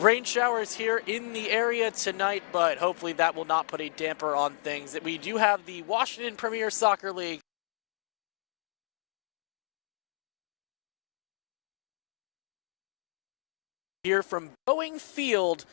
rain showers here in the area tonight, but hopefully that will not put a damper on things. We do have the Washington Premier Soccer League here from Boeing Field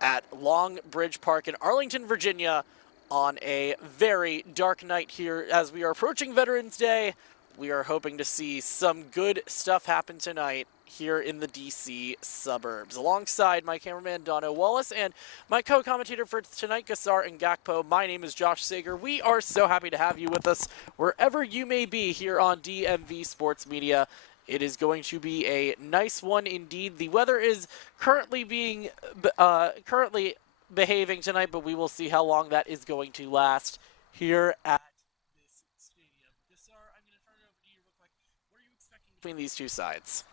at Long Bridge Park in Arlington, Virginia, on a very dark night here as we are approaching Veterans Day. We are hoping to see some good stuff happen tonight here in the DC suburbs. Alongside my cameraman, Dono Wallace, and my co-commentator for tonight, Gassar and Gakpo, my name is Josh Sager. We are so happy to have you with us wherever you may be here on DMV Sports Media. It is going to be a nice one indeed. The weather is currently behaving tonight, but we will see how long that is going to last here at this stadium. Gassar, I'm going to turn it over to you real quick. What are you expecting between these two sides?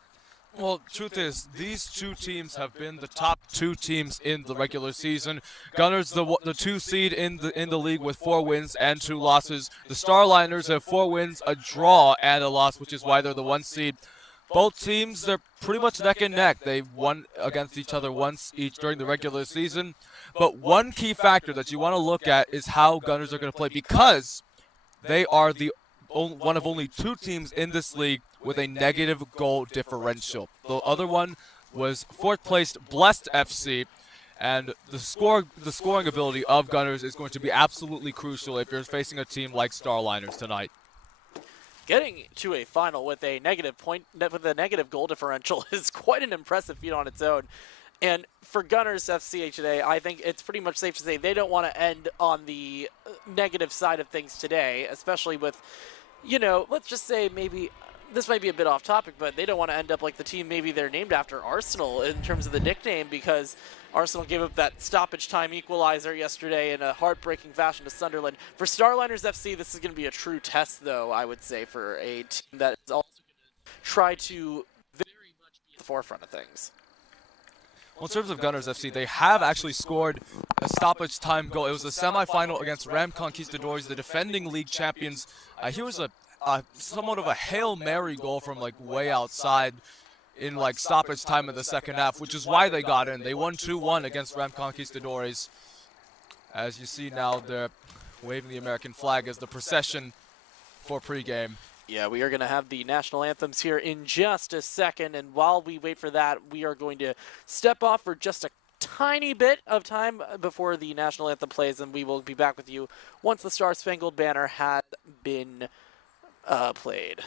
Well, truth is, these two teams have been the top two teams in the regular season. Gunners, the 2 seed in the league with 4 wins and 2 losses. The Starliners have 4 wins, a draw, and a loss, which is why they're the 1 seed. Both teams, they're pretty much neck and neck. They've won against each other once each during the regular season. But one key factor that you want to look at is how Gunners are going to play, because they are one of only 2 teams in this league with a negative goal differential. The other one was 4th placed Blessed FC, and the scoring ability of Gunners is going to be absolutely crucial if you're facing a team like Starliners tonight. Getting to a final with a negative goal differential is quite an impressive feat on its own. And for Gunners FC today, I think it's pretty much safe to say they don't want to end on the negative side of things today, especially with, let's just say maybe this might be a bit off topic, but they don't want to end up like the team maybe they're named after, Arsenal, in terms of the nickname, because Arsenal gave up that stoppage time equalizer yesterday in a heartbreaking fashion to Sunderland. For Starliners FC, this is going to be a true test, though, I would say, for a team that is also going to try to very much be at the forefront of things. Well, in terms of Gunners FC, they have actually scored a stoppage time goal. It was a semifinal against Ram Conquistadores, the defending league champions. Here was somewhat of a Hail Mary goal from way outside in stoppage time in the second half, which is why they got in. They won 2-1 against Ram Conquistadores. As you see now, they're waving the American flag as the procession for pregame. Yeah, we are going to have the national anthems here in just a second, and while we wait for that, we are going to step off for just a tiny bit of time before the national anthem plays, and we will be back with you once the Star Spangled Banner has been played.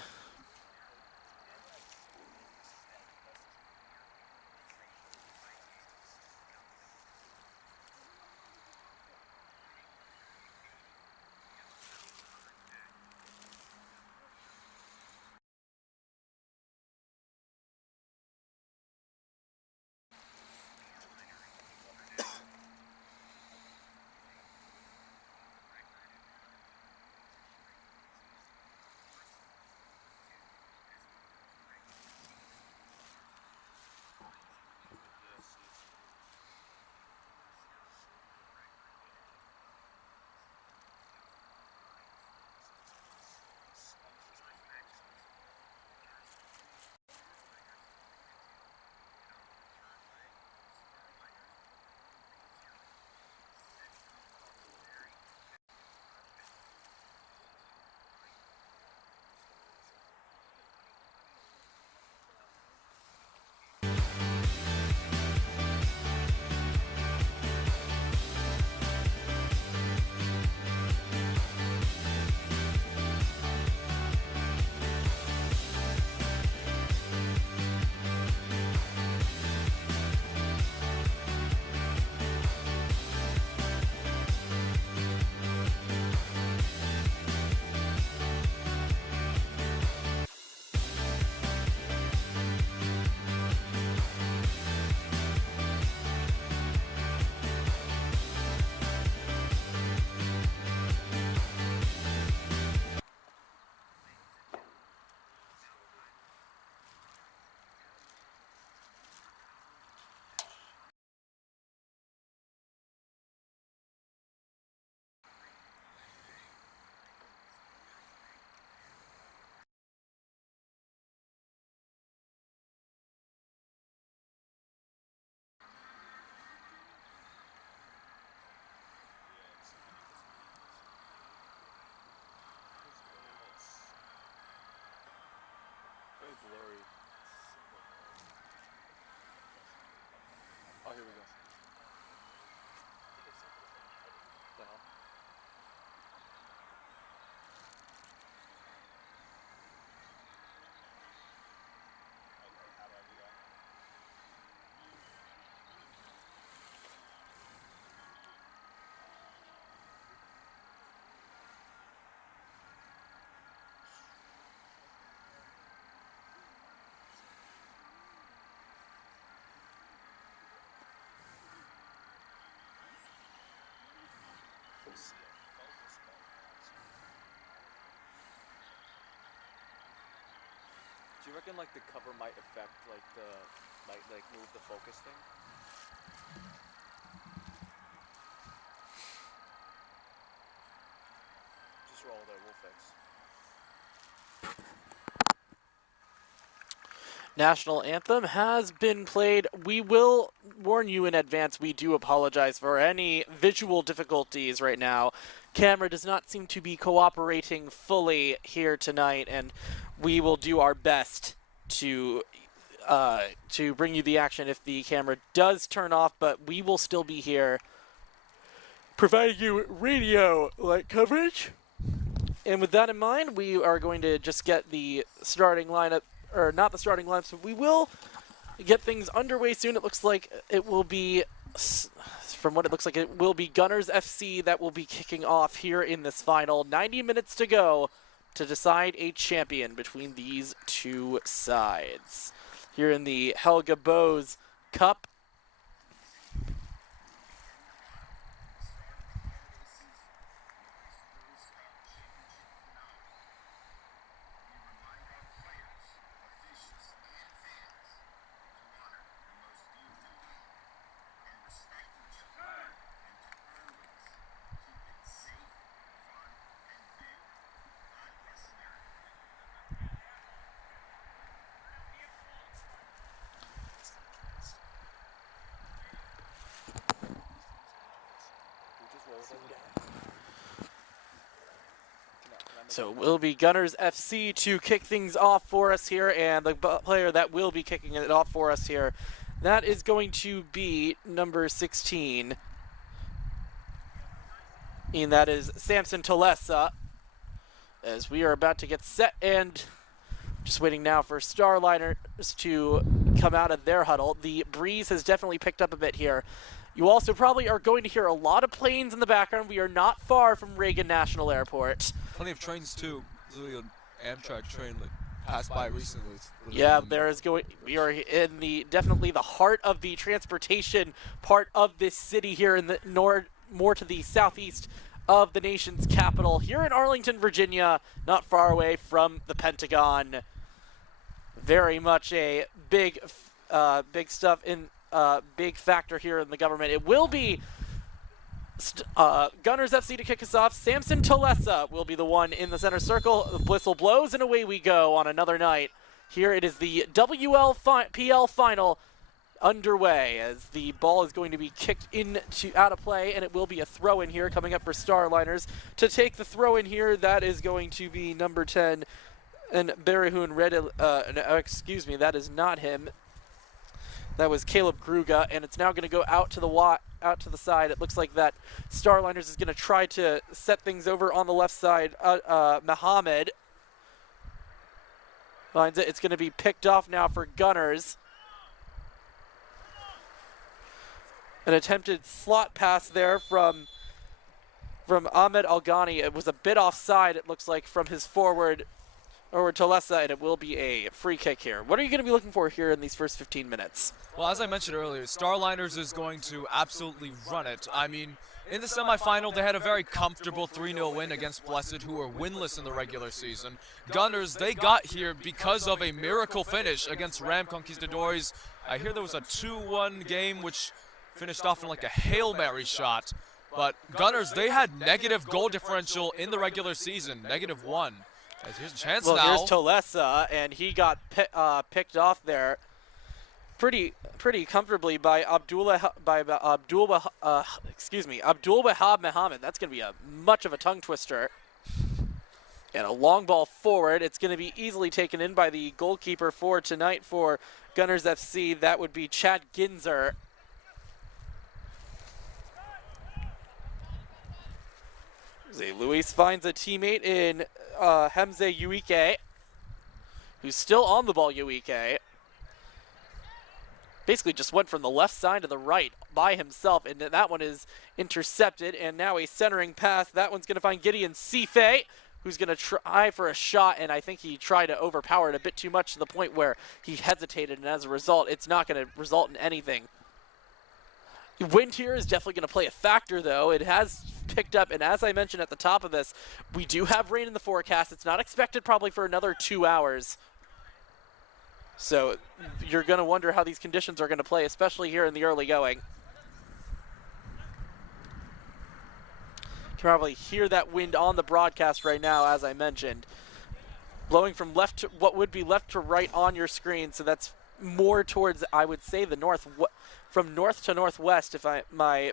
you reckon like the cover might affect like the like move the focus thing? Just roll there, we'll fix. National anthem has been played. We will warn you in advance, we do apologize for any visual difficulties right now. Camera does not seem to be cooperating fully here tonight, and we will do our best to bring you the action if the camera does turn off, but we will still be here providing you radio-like coverage. And with that in mind, we are going to just get the starting lineup, or not the starting lineup, so we will get things underway soon. It looks like it will be, from what it looks like, it will be Gunners FC that will be kicking off here in this final. 90 minutes to go to decide a champion between these two sides. Here in the Helge Boes Cup. So it will be Gunners FC to kick things off for us here, and the player that will be kicking it off for us here, that is going to be number 16. And that is Samson Tolesa, as we are about to get set and just waiting now for Starliners to come out of their huddle. The breeze has definitely picked up a bit here. You also probably are going to hear a lot of planes in the background. We are not far from Reagan National Airport. Plenty of trains too. There's really an Amtrak train that passed by recently. Yeah, there is going. We are in the definitely the heart of the transportation part of this city here in the more to the southeast of the nation's capital, here in Arlington, Virginia, not far away from the Pentagon. Very much a big stuff in. Big factor here in the government. It will be Gunners FC to kick us off. Samson Tolesa will be the one in the center circle. The whistle blows and away we go on another night. Here it is the WPL final underway as the ball is going to be kicked out of play, and it will be a throw in here coming up for Starliners. To take the throw in here, that is going to be number 10 and Berihun Red. Excuse me, that is not him. That was Caleb Gruga, and it's now going to go out to the side. It looks like that Starliners is going to try to set things over on the left side. Mohammed finds it. It's going to be picked off now for Gunners. An attempted slot pass there from Ahmed Alghani. It was a bit offside, it looks like, from his forward Tolesa, and it will be a free kick here. What are you going to be looking for here in these first 15 minutes? Well, as I mentioned earlier, Starliners is going to absolutely run it. I mean, in the semifinal, they had a very comfortable 3-0 win against Blessed, who were winless in the regular season. Gunners, they got here because of a miracle finish against Ram Conquistadores. I hear there was a 2-1 game, which finished off in like a Hail Mary shot. But Gunners, they had negative goal differential in the regular season, -1. As here's a chance now. Well, here's Tolesa, and he got picked off there pretty comfortably by Abdul Wahab Mohammed. That's going to be much of a tongue twister. And a long ball forward. It's going to be easily taken in by the goalkeeper for tonight for Gunners FC. That would be Chad Ginzer. Luis finds a teammate in Hemze Uike, who's still on the ball. Uike basically just went from the left side to the right by himself, and that one is intercepted, and now a centering pass. That one's going to find Gideon Sife, who's going to try for a shot, and I think he tried to overpower it a bit too much to the point where he hesitated, and as a result, it's not going to result in anything. Wind here is definitely going to play a factor, though. It has picked up, and as I mentioned at the top of this, we do have rain in the forecast. It's not expected probably for another 2 hours. So you're going to wonder how these conditions are going to play, especially here in the early going. You can probably hear that wind on the broadcast right now, as I mentioned. Blowing from left to what would be left to right on your screen, so that's more towards, I would say, the north, from north to northwest, if my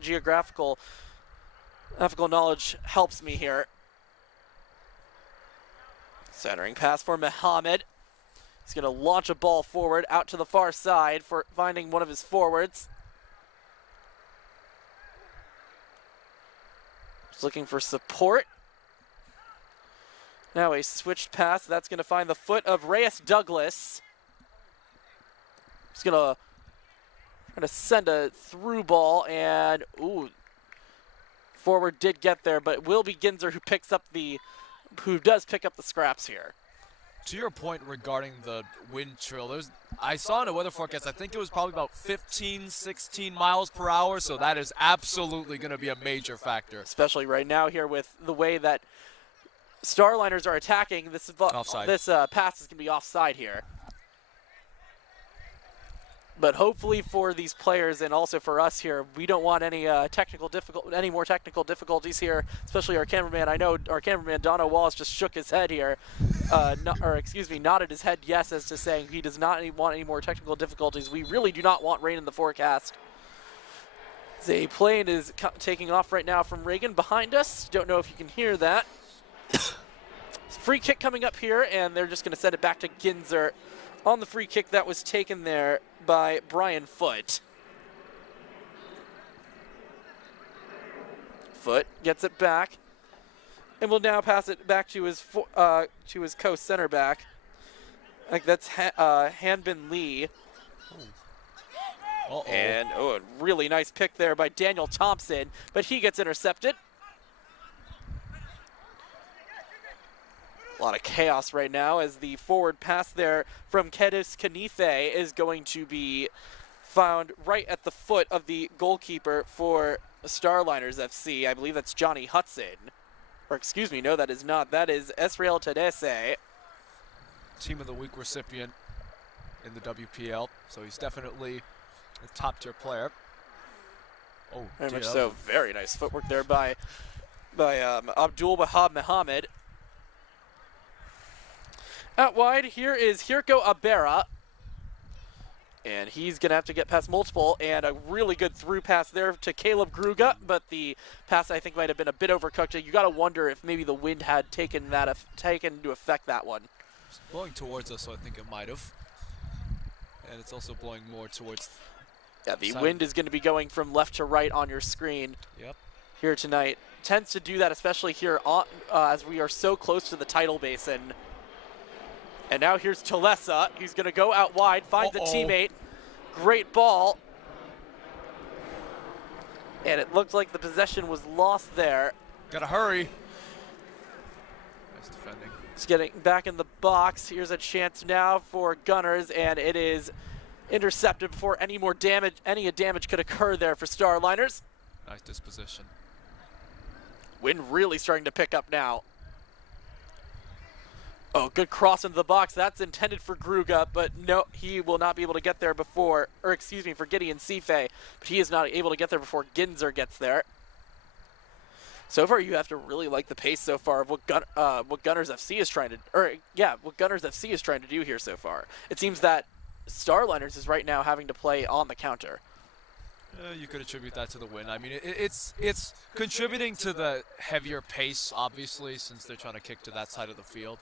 geographical knowledge helps me here. Centering pass for Muhammad. He's going to launch a ball forward out to the far side for finding one of his forwards. Just looking for support. Now a switched pass. That's going to find the foot of Reyes Douglas. He's going to send a through ball, and ooh, forward did get there, but it will be Ginzer who does pick up the scraps here. To your point regarding the wind chill, I saw in a weather forecast, I think it was probably about 15, 16 miles per hour, so that is absolutely going to be a major factor. Especially right now here with the way that Starliners are attacking, this pass is going to be offside here. But hopefully for these players and also for us here, we don't want any more technical difficulties here, especially our cameraman. I know our cameraman Dono Wallace just shook his head here, nodded his head yes as to saying he does not want any more technical difficulties. We really do not want rain in the forecast. The plane is taking off right now from Reagan behind us. Don't know if you can hear that. Free kick coming up here, and they're just going to send it back to Ginzer on the free kick that was taken there by Brian Foote. Foote gets it back, and will now pass it back to his co-center back. I think that's Hanbin Lee. And a really nice pick there by Daniel Thompson, but he gets intercepted. A lot of chaos right now as the forward pass there from Kedis Kanife is going to be found right at the foot of the goalkeeper for Starliners FC. I believe that's Johnny Hudson. Or excuse me, no, that is not. That is Esrael Tedese. Team of the Week recipient in the WPL, so he's definitely a top-tier player. Oh, very much so. Very nice footwork there by Abdul Wahab Muhammad. Out wide, here is Hirko Abera. And he's going to have to get past multiple, and a really good through pass there to Caleb Gruga, but the pass I think might have been a bit overcooked. You got to wonder if maybe the wind had taken to affect that one. It's blowing towards us, so I think it might have. And it's also blowing more towards... Yeah, the wind is going to be going from left to right on your screen here tonight. Tends to do that, especially here as we are so close to the tidal basin. And now here's Talesa. He's going to go out wide, finds a teammate. Great ball. And it looks like the possession was lost there. Gotta hurry. Nice defending. He's getting back in the box. Here's a chance now for Gunners, and it is intercepted before any damage could occur there for Starliners. Nice disposition. Wind really starting to pick up now. Oh, good cross into the box. That's intended for Gruga, but no, he will not be able to get there before, or excuse me, for Gideon Sife, but he is not able to get there before Ginzer gets there. So far, you have to really like the pace so far of what Gunners FC is trying to, what Gunners FC is trying to do here so far. It seems that Starliners is right now having to play on the counter. You could attribute that to the win. I mean, it's contributing to the heavier pace, obviously, since they're trying to kick to that side of the field.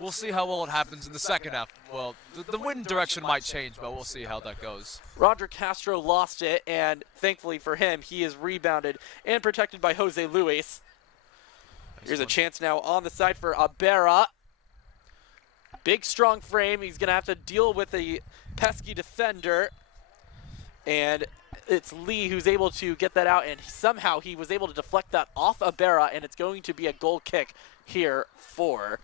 We'll see how well it happens in the second half. Well, the wind direction might change, but we'll see how that goes. Roger Castro lost it, and thankfully for him, he is rebounded and protected by Jose Luis. Here's a chance now on the side for Abera. Big, strong frame. He's going to have to deal with a pesky defender. And it's Lee who's able to get that out, and somehow he was able to deflect that off Abera, and it's going to be a goal kick here for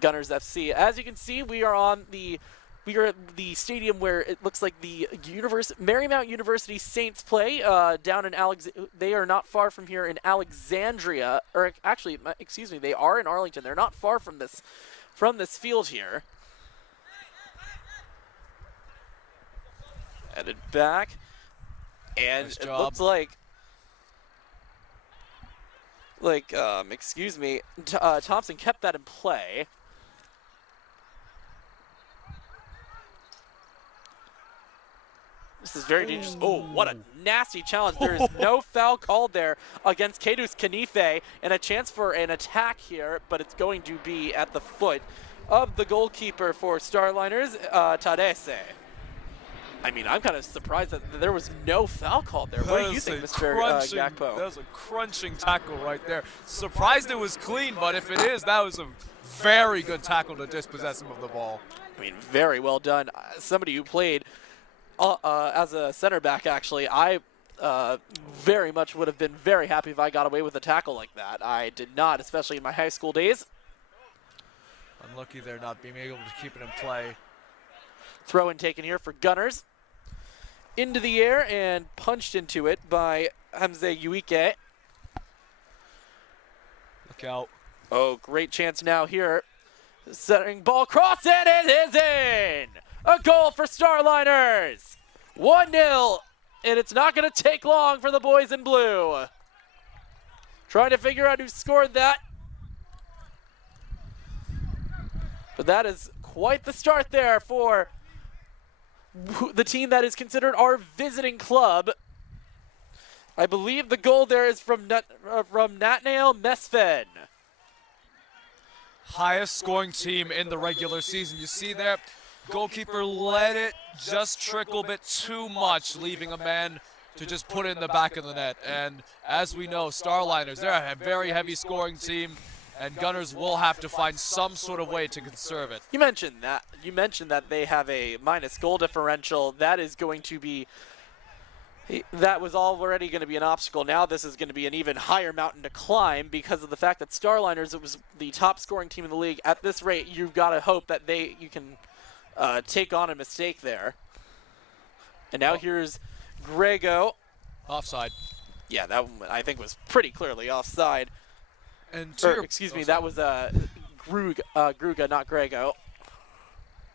Gunners FC. As you can see, we are at the stadium where it looks like the Marymount University Saints play down in they are not far from here in Alexandria, or actually, excuse me, they are in Arlington. They're not far from this field here. Headed back. And Nice it job. looks excuse me, Thompson kept that in play. This is very dangerous. Oh, what a nasty challenge. There is no foul called there against Kedus Kanife, and a chance for an attack here, but it's going to be at the foot of the goalkeeper for Starliners, Tadese. I mean, I'm kind of surprised that there was no foul called there. What do you think, Mr. Gakpo? That was a crunching tackle right there. Surprised it was clean, but if it is, that was a very good tackle to dispossess him of the ball. I mean, very well done. Somebody who played as a center back, actually, I very much would have been very happy if I got away with a tackle like that. I did not, especially in my high school days. Unlucky there not being able to keep it in play. Throw in taken here for Gunners. Into the air and punched into it by Hamze Yuike. Look out. Oh, great chance now here. Setting ball cross, and it is in! A goal for Starliners! 1-0, and it's not going to take long for the boys in blue. Trying to figure out who scored that. But that is quite the start there for the team that is considered our visiting club. I believe the goal there is from Nathaniel Mesfen. Highest scoring team in the regular season. You see there, goalkeeper let it just trickle a bit too much, leaving a man to just put it in the back of the net. And as we know, Starliners, they're a very heavy scoring team, and Gunners will have to find some sort of way to conserve it. You mentioned that. You mentioned that they have a minus goal differential. That is going to be, that was already going to be an obstacle. Now this is going to be an even higher mountain to climb because of the fact that Starliners, it was the top scoring team in the league. At this rate, you've got to hope that you can take on a mistake there. And now here's Grego. Offside. Yeah, that one I think was pretty clearly offside. And Excuse me, that was Gruga, not Grego.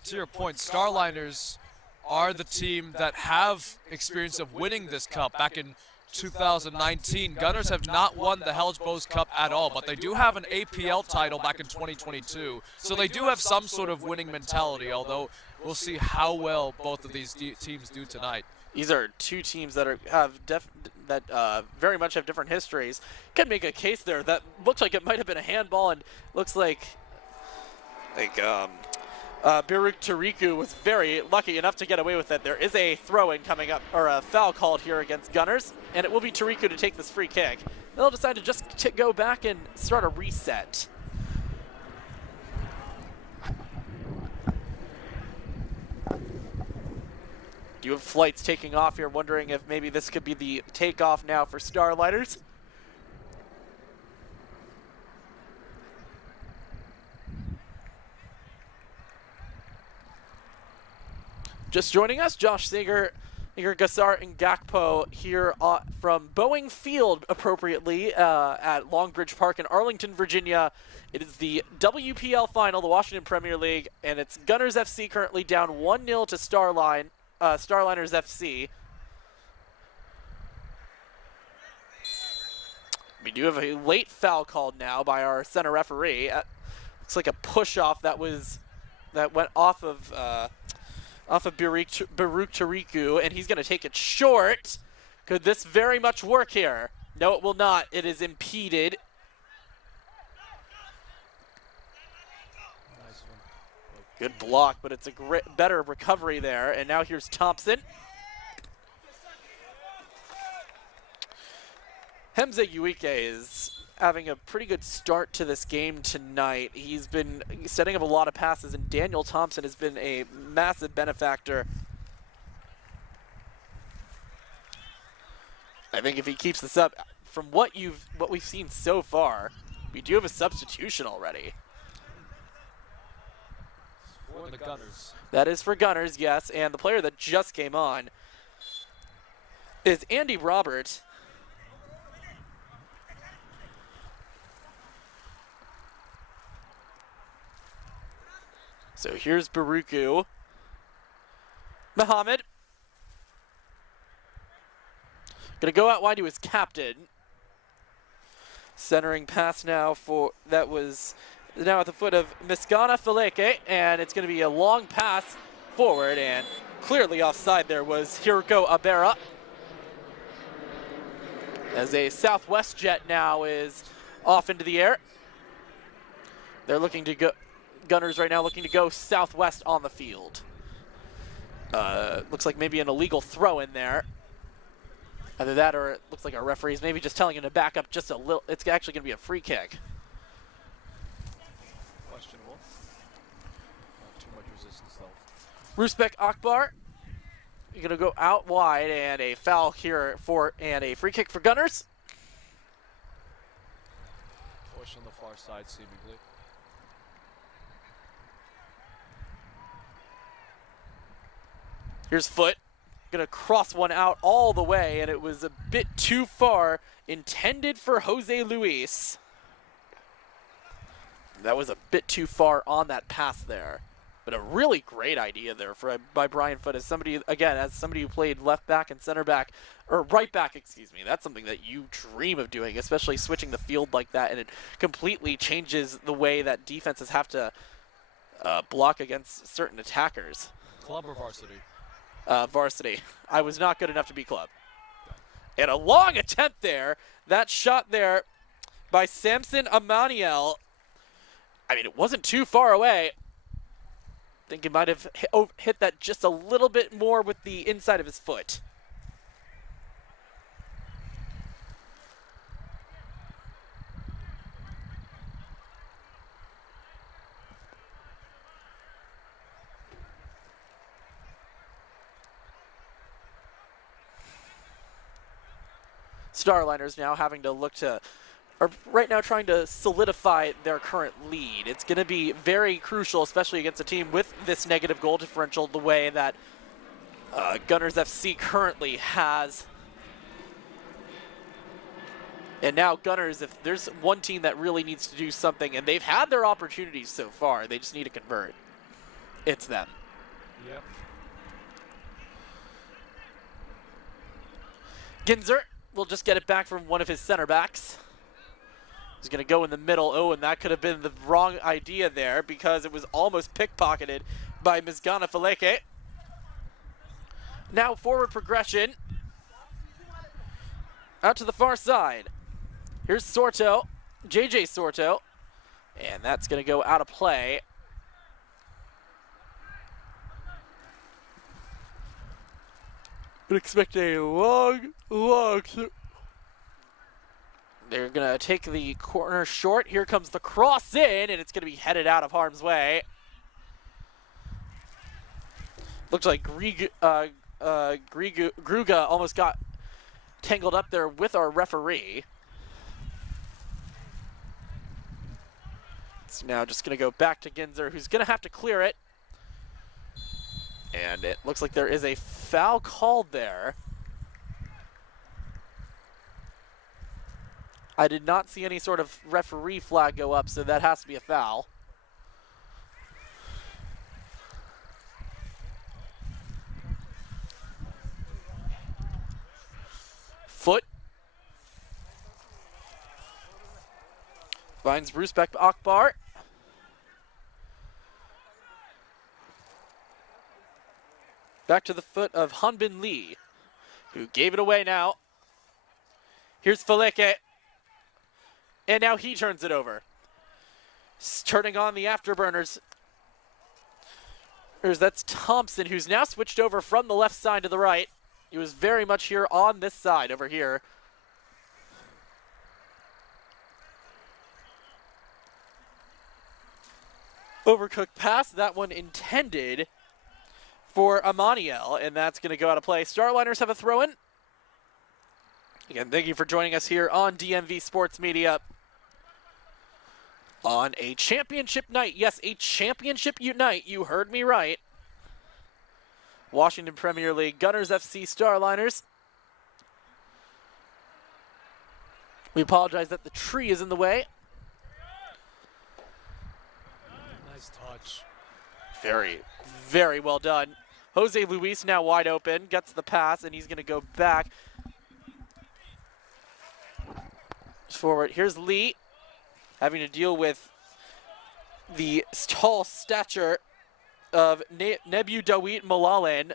To your point, Starliners are the team that have experience of winning this cup back in 2019. Gunners have not won the Helge Boes Cup at all, but they do have an APL title back in 2022. So they do have some sort of winning mentality, although we'll see how well both of these teams do tonight. These are two teams that very much have different histories. Could make a case there that looks like it might have been a handball, and looks like Biruk Tariku was very lucky enough to get away with it. There is a throw-in coming up, or a foul called here against Gunners, and it will be Tariku to take this free kick. They'll decide to just go back and start a reset. You have flights taking off here, wondering if maybe this could be the takeoff now for Starliners. Just joining us, Josh Sager, Igor Gassar, and Gakpo here from Boeing Field, appropriately, at Longbridge Park in Arlington, Virginia. It is the WPL final, the Washington Premier League, and it's Gunners FC currently down 1-0 to Starliners FC. We do have a late foul called now by our center referee. Looks like a push-off that went off of Baruch Tariku, and he's going to take it short. Could this very much work here? No, it will not. It is impeded. Nice one. Good block, but it's a better recovery there. And now here's Thompson. Hamze Yuike is having a pretty good start to this game tonight. He's been setting up a lot of passes, and Daniel Thompson has been a massive benefactor. I think if he keeps this up, from what we've seen so far, we do have a substitution already. For the Gunners. That is for Gunners, yes, and the player that just came on is Andy Robert. So here's Baruku. Mohammed. Going to go out wide to his captain. Centering pass now that was now at the foot of Miskana Faleke, and it's going to be a long pass forward, and clearly offside there was Hiroko Abera. As a Southwest jet now is off into the air. They're looking to go, Gunners right now looking to go southwest on the field. Looks like maybe an illegal throw in there. Either that or it looks like our referee's maybe just telling him to back up just a little. It's actually going to be a free kick. Questionable. Not too much resistance though. Rusbek Akbar, you're going to go out wide, and a foul here and a free kick for Gunners. Push on the far side seemingly. Here's Foot. Going to cross one out all the way, and it was a bit too far, intended for Jose Luis. That was a bit too far on that pass there. But a really great idea there by Brian Foot as somebody, again, as somebody who played left back and center back, or right back, excuse me. That's something that you dream of doing, especially switching the field like that, and it completely changes the way that defenses have to block against certain attackers. Club or varsity? Varsity. I was not good enough to be club. And a long attempt there. That shot there by Samson Amaniel. I mean, it wasn't too far away. I think he might have hit that just a little bit more with the inside of his foot. Starliners now having to look to, are right now trying to solidify their current lead. It's going to be very crucial, especially against a team with this negative goal differential, the way that Gunners FC currently has. And now Gunners, if there's one team that really needs to do something, and they've had their opportunities so far, they just need to convert. It's them. Yep. Ginzer will just get it back from one of his center backs. He's going to go in the middle. Oh, and that could have been the wrong idea there because it was almost pickpocketed by Mizgana Faleke. Now forward progression. Out to the far side. Here's Sorto, JJ Sorto. And that's going to go out of play. Would expect a long. They're going to take the corner short. Here comes the cross in, and it's going to be headed out of harm's way. Looks like Gruga almost got tangled up there with our referee. It's now just going to go back to Ginzer, who's going to have to clear it. And it looks like there is a foul called there. I did not see any sort of referee flag go up, so that has to be a foul. Foot. Finds Rusbek Akbar. Back to the foot of Hanbin Lee, who gave it away now. Here's Faleke. And now he turns it over. Turning on the afterburners. That's Thompson, who's now switched over from the left side to the right. He was very much here on this side over here. Overcooked pass, that one intended for Amaniel, and that's going to go out of play. Starliners have a throw-in. Again, thank you for joining us here on DMV Sports Media on a championship night. Yes, a championship night. You heard me right. Washington Premier League, Gunners FC, Starliners. We apologize that the tree is in the way. Nice touch. Very, very well done. Jose Luis now wide open, gets the pass, and he's going to go back. Forward. Here's Lee having to deal with the tall stature of Nebu Dawit Malalen.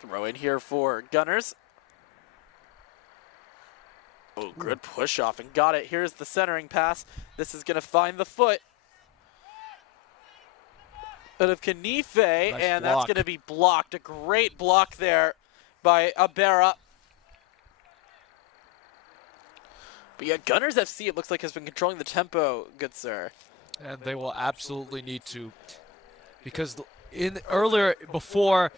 Throw in here for Gunners. Oh, good push off and got it. Here's the centering pass. This is going to find the foot out of Kanife, and that's going to be blocked. A great block there by Abera. But yeah, Gunners FC, it looks like, has been controlling the tempo, good sir. And they will absolutely need to, because earlier, before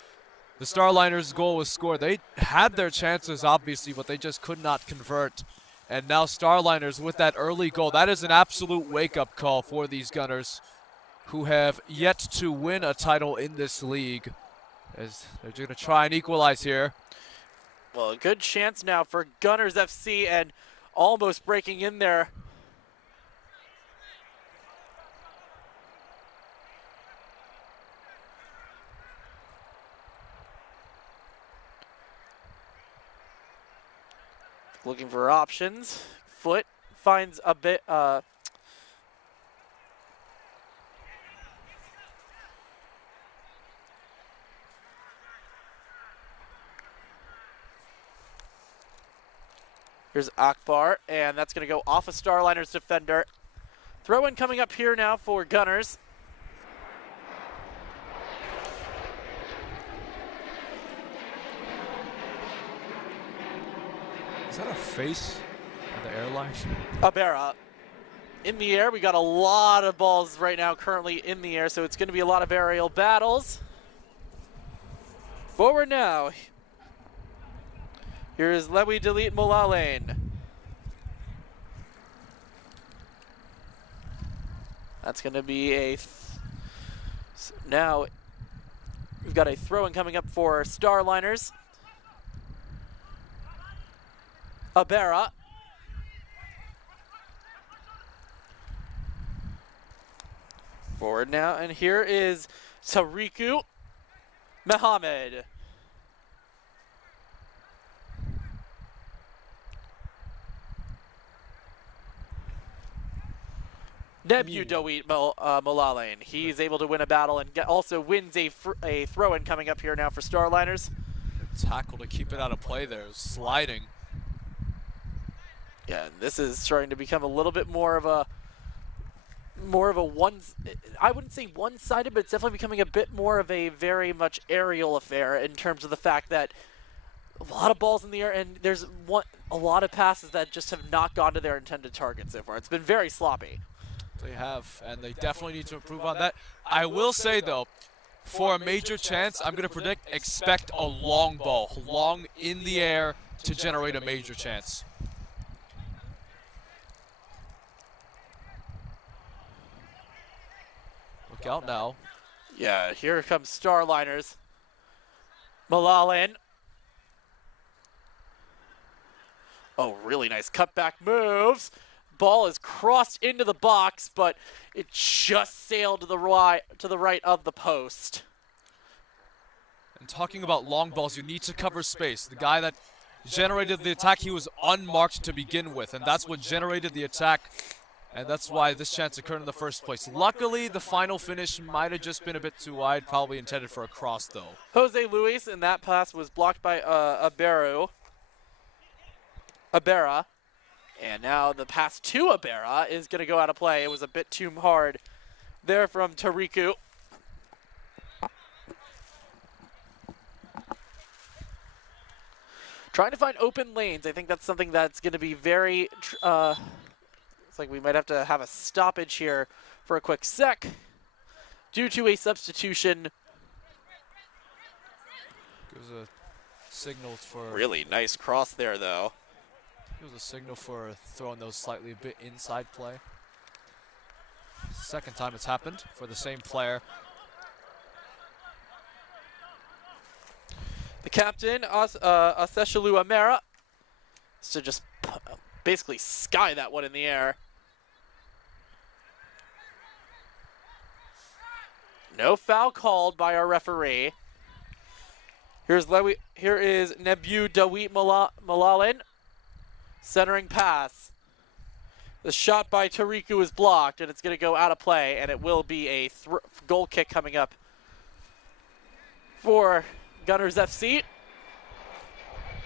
the Starliners' goal was scored, they had their chances, obviously, but they just could not convert. And now Starliners with that early goal, that is an absolute wake-up call for these Gunners, who have yet to win a title in this league, as they're going to try and equalize here. Well, a good chance now for Gunners FC, and almost breaking in there. Looking for options. Foot finds a bit. Here's Akbar, and that's going to go off a Starliners defender. Throw-in coming up here now for Gunners. Is that a face on the airline? Abera. In the air, we got a lot of balls right now currently in the air, so it's going to be a lot of aerial battles. Forward now. Here is Lewi Delete Mulalain. That's going to be a... So now, we've got a throw-in coming up for Starliners. Abera. Forward now, and here is Tariku Mohammed. Nebu Dawit Mulalain. He's able to win a battle and also wins a throw-in coming up here now for Starliners. Tackle to keep it out of play there, sliding. Yeah, and this is starting to become a little bit more of a one, I wouldn't say one-sided, but it's definitely becoming a bit more of a very much aerial affair in terms of the fact that a lot of balls in the air, and there's a lot of passes that just have not gone to their intended target so far. It's been very sloppy. They have, and they definitely need to improve on that. I will say, though, for a major chance, I'm going to expect a long ball, long in the air to generate a major chance. Look out now. Yeah, here comes Starliners. Mulalain. Oh, really nice cutback moves. Ball is crossed into the box, but it just sailed to the right of the post. And talking about long balls, you need to cover space. The guy that generated the attack, he was unmarked to begin with, and that's what generated the attack, and that's why this chance occurred in the first place. Luckily, the final finish might have just been a bit too wide, probably intended for a cross, though. Jose Luis, and that pass was blocked by Abera. And now the pass to Abera is going to go out of play. It was a bit too hard there from Tariku. Trying to find open lanes. I think that's something that's going to be very... it's like we might have to have a stoppage here for a quick sec due to a substitution. Gives a signal for... Really nice cross there, though. It was a signal for throwing those slightly a bit inside play. Second time it's happened for the same player. The captain, Aseshalu Amera, to just basically sky that one in the air. No foul called by our referee. Here is Nebu Dawit Malalin. Centering pass. The shot by Tariku is blocked, and it's going to go out of play, and it will be a goal kick coming up for Gunners FC.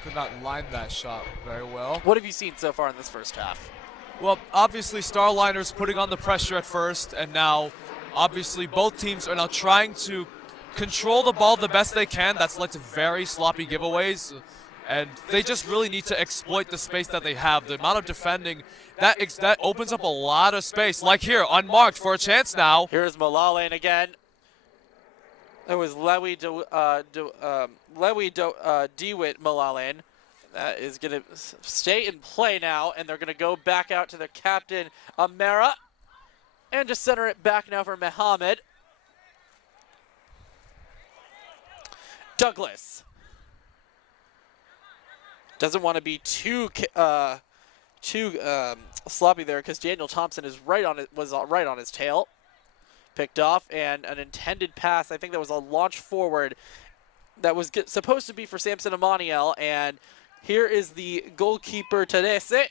Could not line that shot very well. What have you seen so far in this first half? Well, obviously Starliners putting on the pressure at first, and now obviously both teams are now trying to control the ball the best they can. That's led to very sloppy giveaways, and they just really need to exploit the space that they have. The amount of defending, that opens up a lot of space. Like here, unmarked for a chance now. Here's Malalin again. It was Dewitt Malalin. That is going to stay in play now, and they're going to go back out to their captain, Amera, and just center it back now for Mohammed. Douglas doesn't want to be too sloppy there because Daniel Thompson is was right on his tail. Picked off, and an intended pass. I think that was a launch forward that was supposed to be for Samson Amaniel, and here is the goalkeeper Terese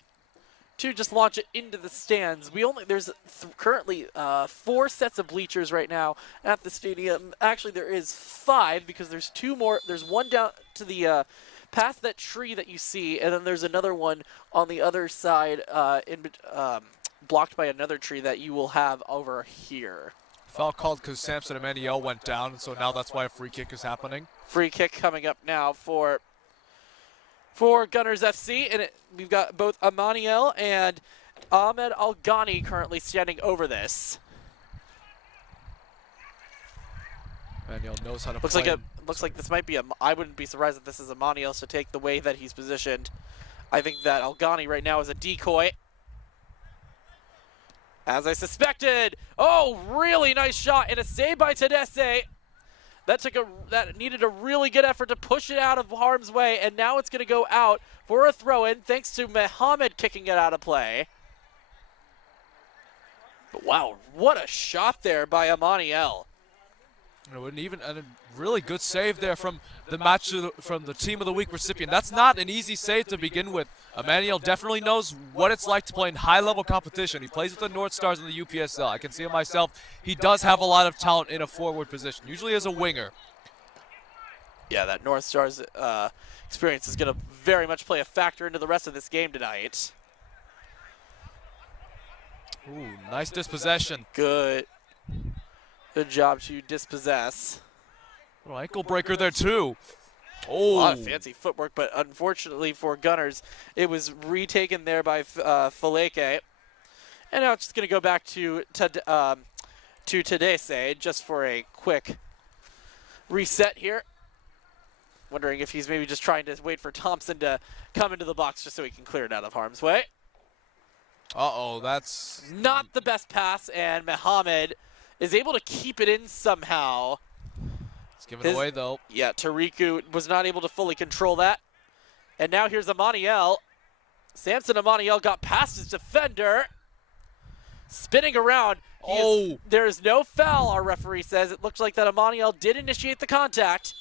to just launch it into the stands. There's currently 4 sets of bleachers right now at the stadium. Actually, there is 5 because there's 2 more. There's one down to the past that tree that you see, and then there's another one on the other side, blocked by another tree that you will have over here. Foul called because Samson Emmanuel went down, so now that's why a free kick is happening. Free kick coming up now for Gunners FC, and we've got both Amaniel and Ahmed Al-Ghani currently standing over this. Emmanuel knows how to looks play. Looks like this might be I wouldn't be surprised if this is Amaniel to take the way that he's positioned. I think that Al-Ghani right now is a decoy. As I suspected. Oh, really nice shot and a save by Tedesse. That needed a really good effort to push it out of harm's way, and now it's going to go out for a throw-in thanks to Mohammed kicking it out of play. But wow, what a shot there by Amaniel. And a really good save there from the Team of the Week recipient. That's not an easy save to begin with. Emmanuel definitely knows what it's like to play in high-level competition. He plays with the North Stars in the UPSL. I can see it myself. He does have a lot of talent in a forward position, usually as a winger. Yeah, that North Stars experience is going to very much play a factor into the rest of this game tonight. Ooh, nice dispossession. Good job to dispossess. Little ankle breaker there too. Oh, a lot of fancy footwork, but unfortunately for Gunners, it was retaken there by Faleke. And now it's just going to go back to Tedese just for a quick reset here. Wondering if he's maybe just trying to wait for Thompson to come into the box just so he can clear it out of harm's way. Uh-oh, that's not the best pass, and Mohammed is able to keep it in somehow. It's given away, though. Yeah, Tariku was not able to fully control that. And now here's Amaniel. Samson Amaniel got past his defender. Spinning around. There is no foul, our referee says. It looks like that Amaniel did initiate the contact.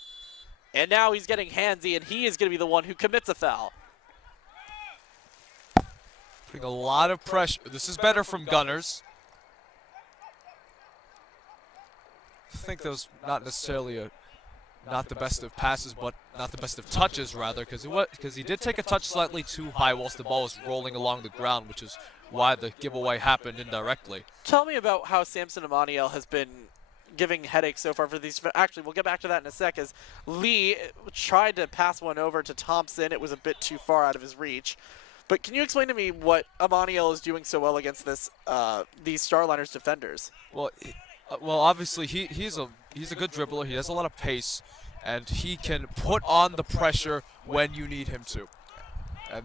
And now he's getting handsy, and he is going to be the one who commits a foul. Putting a lot of pressure. This is better from Gunners. I think that was not necessarily not the best of passes, but not the best of touches, rather, because he did take a touch slightly too high whilst the ball was rolling along the ground, which is why the giveaway happened indirectly. Tell me about how Samson Amaniel has been giving headaches so far for these. Actually, we'll get back to that in a sec, as Lee tried to pass one over to Thompson. It was a bit too far out of his reach. But can you explain to me what Amaniel is doing so well against these Starliners defenders? Well, obviously he's a good dribbler. He has a lot of pace, and he can put on the pressure when you need him to. And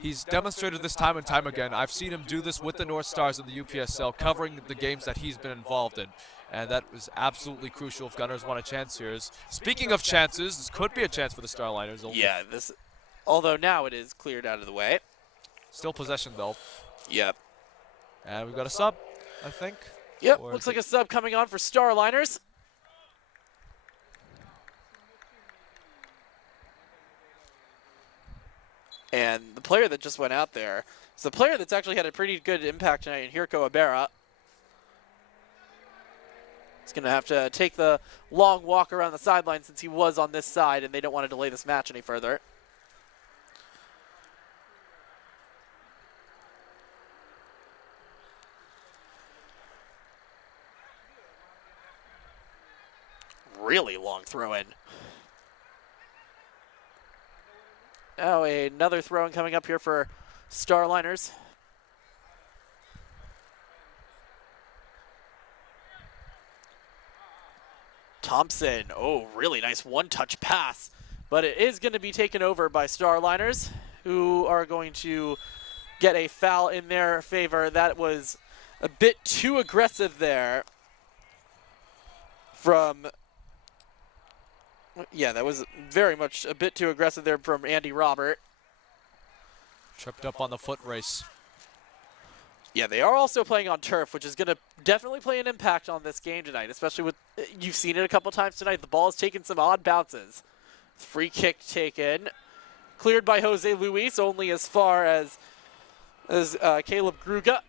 he's demonstrated this time and time again. I've seen him do this with the North Stars in the UPSL, covering the games that he's been involved in. And that was absolutely crucial if Gunners want a chance here. Speaking of chances, this could be a chance for the Starliners. Yeah, Although now it is cleared out of the way. Still possession, though. Yep. And we've got a sub, I think. Yep, Or looks is like it- a sub coming on for Starliners. And the player that just went out there is a player that's actually had a pretty good impact tonight in Hirko Ibarra. He's going to have to take the long walk around the sideline since he was on this side, and they don't want to delay this match any further. Really long throw in. Now another throw in coming up here for Starliners. Thompson, oh, really nice one-touch pass, but it is going to be taken over by Starliners, who are going to get a foul in their favor. That was a bit too aggressive there from, yeah, that was very much a bit too aggressive there from Andy Robert. Tripped up on the foot race. Yeah, they are also playing on turf, which is going to definitely play an impact on this game tonight, especially with, you've seen it a couple times tonight. The ball has taken some odd bounces. Free kick taken. Cleared by Jose Luis, only as far as Caleb Gruga.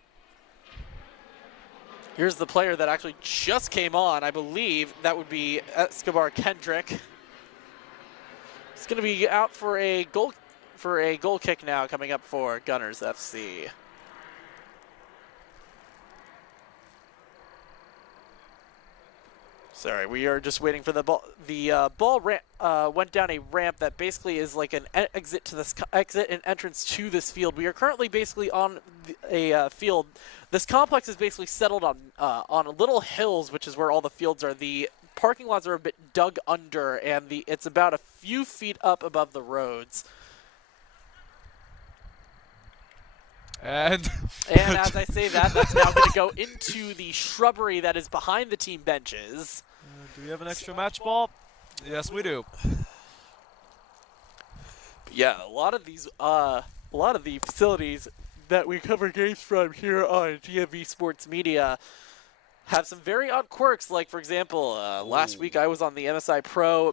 Here's the player that actually just came on. I believe that would be Escobar Kendrick. It's going to be out for a goal kick now coming up for Gunners FC. Sorry, we are just waiting for the ball. The ball went down a ramp that basically is like an exit to this exit and entrance to this field. We are currently basically on a field. This complex is basically settled on little hills, which is where all the fields are. The parking lots are a bit dug under, and it's about a few feet up above the roads. And as I say that, that's now going to go into the shrubbery that is behind the team benches. do we have an extra match ball? Yes, we do. Yeah, a lot of the facilities that we cover games from here on GMV Sports Media have some very odd quirks. Like, for example, last week I was on the MSI Pro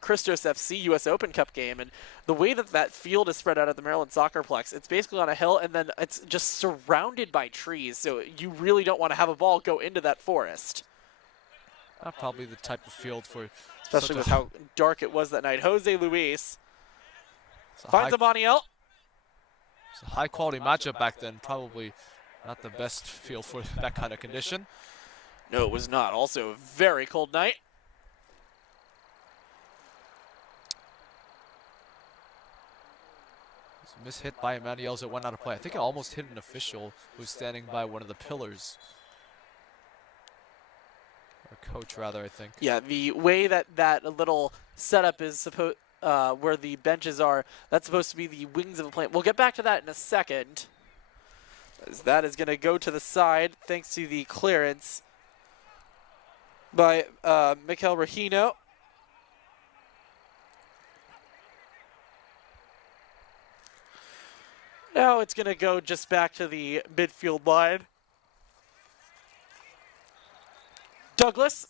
Christos FC US Open Cup game, and the way that field is spread out at the Maryland Soccerplex, it's basically on a hill, and then it's just surrounded by trees, so you really don't want to have a ball go into that forest. Not probably the type of field for... Especially with how dark it was that night. Jose Luis It's a finds Amaniel. It's a high-quality matchup back then. Probably not the best field for that kind of condition. No, it was not. Also, a very cold night. It's a mishit by Emmanuel as it went out of play. I think it almost hit an official who was standing by one of the pillars. Or coach, rather, I think. Yeah, the way that little setup is supposed, where the benches are, that's supposed to be the wings of a plane. We'll get back to that in a second. As that is going to go to the side, thanks to the clearance by Mikel Regino. Now it's going to go just back to the midfield line. Douglas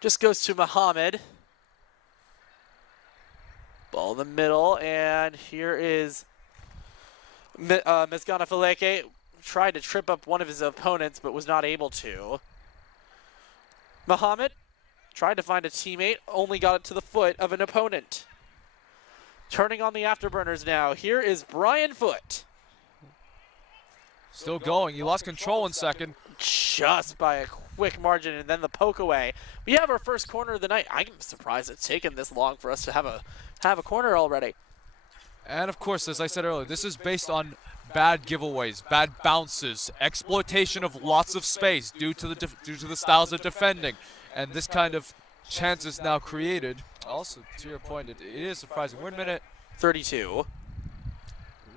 just goes to Muhammad. Ball in the middle, and here is Mezgana Faleke. Tried to trip up one of his opponents, but was not able to. Muhammad tried to find a teammate, only got it to the foot of an opponent. Turning on the afterburners now. Here is Brian Foote. Still going. He lost control in second. Just by a quick margin, and then the poke away. We have our first corner of the night. I'm surprised it's taken this long for us to have a corner already. And of course, as I said earlier, this is based on bad giveaways, bad bounces, exploitation of lots of space due to the styles of defending, and this kind of chance is now created. Also, to your point, it is surprising. We're in minute 32.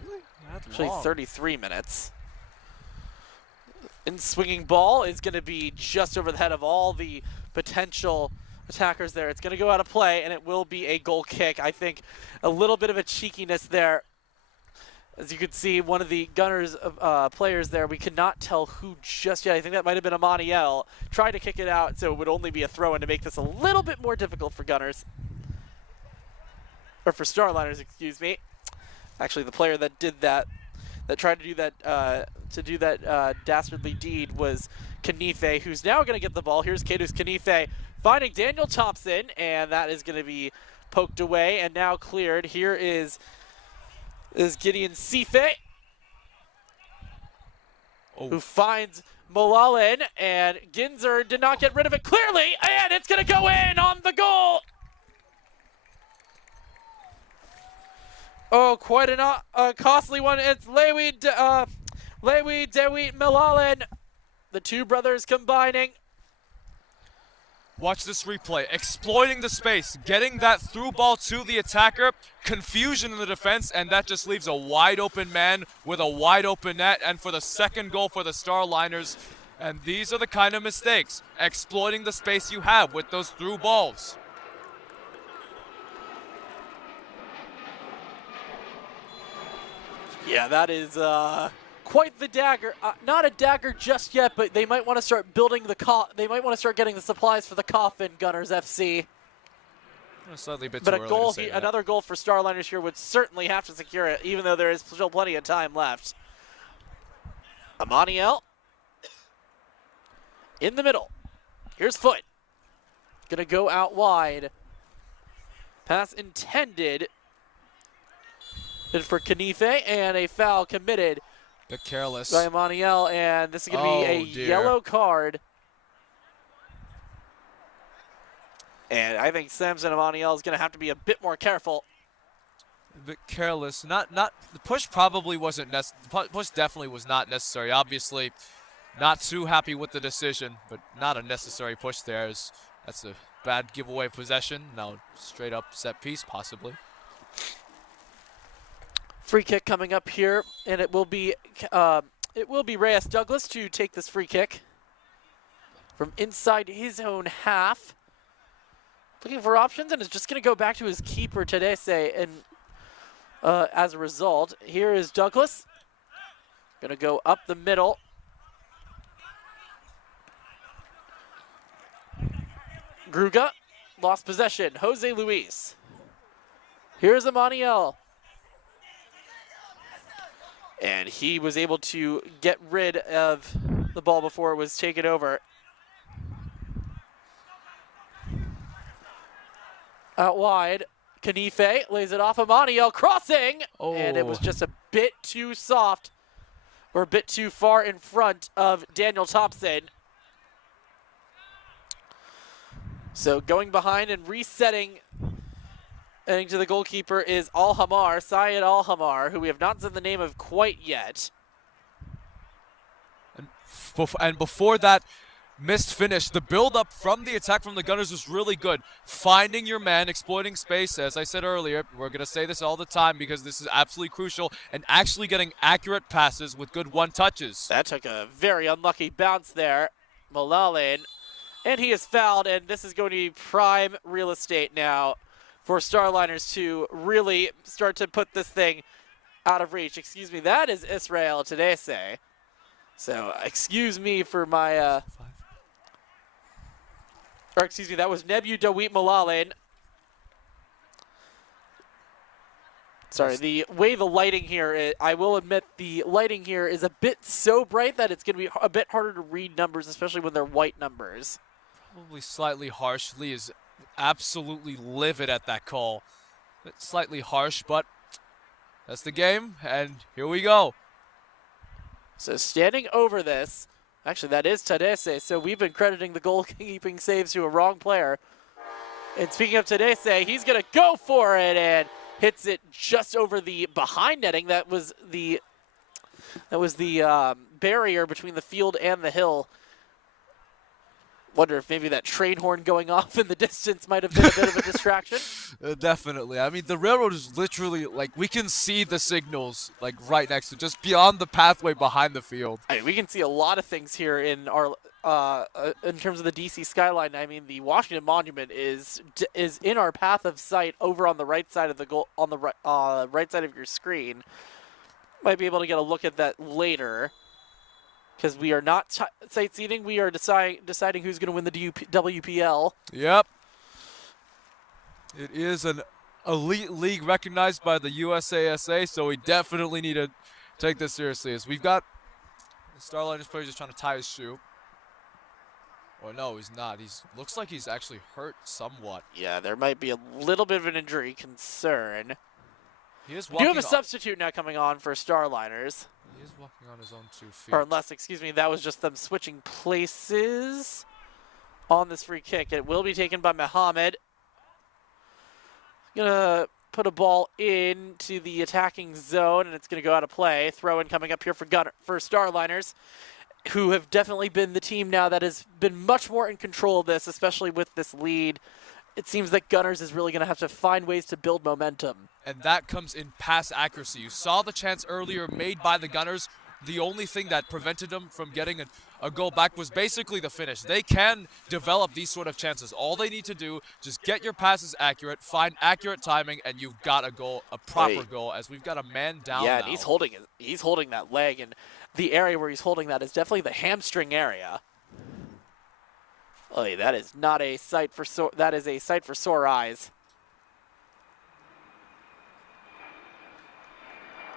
Really? Actually, 33 minutes. In swinging ball is going to be just over the head of all the potential attackers there. It's going to go out of play, and it will be a goal kick. I think a little bit of a cheekiness there. As you can see, one of the Gunners players there, we could not tell who just yet. I think that might have been Amaniel. Tried to kick it out, so it would only be a throw-in to make this a little bit more difficult for Gunners. Or for Starliners, excuse me. Actually, the player that did that, that tried to do that, dastardly deed was Kanife, who's now going to get the ball. Here's Kadus Kanife finding Daniel Thompson, and that is going to be poked away and now cleared. Here is Gideon Sife, who finds Mulalen, and Ginzer did not get rid of it clearly, and it's going to go in on the goal. Oh, quite a costly one. It's Lewi Dewit Mulalen, the two brothers combining. Watch this replay, exploiting the space, getting that through ball to the attacker, confusion in the defense, and that just leaves a wide open man with a wide open net, and for the second goal for the Starliners. And these are the kind of mistakes, exploiting the space you have with those through balls. Yeah, that is quite the dagger. Not a dagger just yet, but they might want to start building the they might want to start getting the supplies for the coffin, Gunners FC. Slightly a bit But too a early goal, to say that. another goal for Starliners here would certainly have to secure it, even though there is still plenty of time left. Amaniel in the middle. Here's Foot. Gonna go out wide. Pass intended for Kanife, and a foul committed Bit careless. by Amaniel, and this is going to be a yellow card. And I think Samson Amaniel is going to have to be a bit more careful. A bit careless. The push probably wasn't necessary. Push definitely was not necessary. Obviously, not too happy with the decision, but not a necessary push there. That's a bad giveaway possession. Now straight up set piece, possibly. Free kick coming up here, and it will be Reyes Douglas to take this free kick from inside his own half. Looking for options, and is just going to go back to his keeper Tadese, and as a result, here is Douglas. Going to go up the middle. Gruga lost possession. Jose Luis. Here's Amaniel. And he was able to get rid of the ball before it was taken over. Out wide, Kanife lays it off. Amaniel crossing, and it was just a bit too soft, or a bit too far in front of Daniel Thompson. So going behind and resetting. Heading to the goalkeeper is Al-Hamar, Syed Al-Hamar, who we have not said the name of quite yet. And before that missed finish, the build-up from the attack from the Gunners was really good. Finding your man, exploiting space, as I said earlier, we're going to say this all the time because this is absolutely crucial, and actually getting accurate passes with good one-touches. That took a very unlucky bounce there, Mulalen, and he is fouled, and this is going to be prime real estate now for Starliners to really start to put this thing out of reach. Excuse me, that is Israel Tadese. So, excuse me for my, or excuse me, that was Nebu Dawit Mulalen. Sorry, the way the lighting here is, I will admit the lighting here is a bit so bright that it's going to be a bit harder to read numbers, especially when they're white numbers. Probably slightly harsh. Lee is absolutely livid at that call. It's slightly harsh, but that's the game, and here we go. So standing over this, actually that is Tadese, so we've been crediting the goalkeeping saves to a wrong player. And speaking of Tadese, he's going to go for it and hits it just over the behind netting. That was the barrier between the field and the hill Wonder if maybe that train horn going off in the distance might have been a bit of a distraction. Definitely. I mean, the railroad is literally, like, we can see the signals, like, right next to, just beyond the pathway behind the field. I mean, we can see a lot of things here in our in terms of the DC skyline. I mean, the Washington Monument is in our path of sight over on the right side of the goal, on the right side of your screen. Might be able to get a look at that later, because we are not sightseeing. We are deciding who's going to win the WPL. Yep. It is an elite league recognized by the USASA, so we definitely need to take this seriously. As we've got the Starliners player just trying to tie his shoe. Or no, he's not. Looks like he's actually hurt somewhat. Yeah, there might be a little bit of an injury concern. He is We do walking. have a substitute now coming on for Starliners. He is walking on his own 2 feet. Or unless, excuse me, that was just them switching places on this free kick. It will be taken by Mohammed. Gonna put a ball into the attacking zone, and it's gonna go out of play. Throw in coming up here for Starliners, who have definitely been the team now that has been much more in control of this, especially with this lead. It seems that Gunners is really gonna have to find ways to build momentum. And that comes in pass accuracy. You saw the chance earlier made by the Gunners. The only thing that prevented them from getting a goal back was basically the finish. They can develop these sort of chances. All they need to do, just get your passes accurate, find accurate timing, and you've got a goal, a proper goal, as we've got a man down Yeah, now. and he's holding that leg, and the area where he's holding that is definitely the hamstring area. Oh, that is not a sight for that is a sight for sore eyes.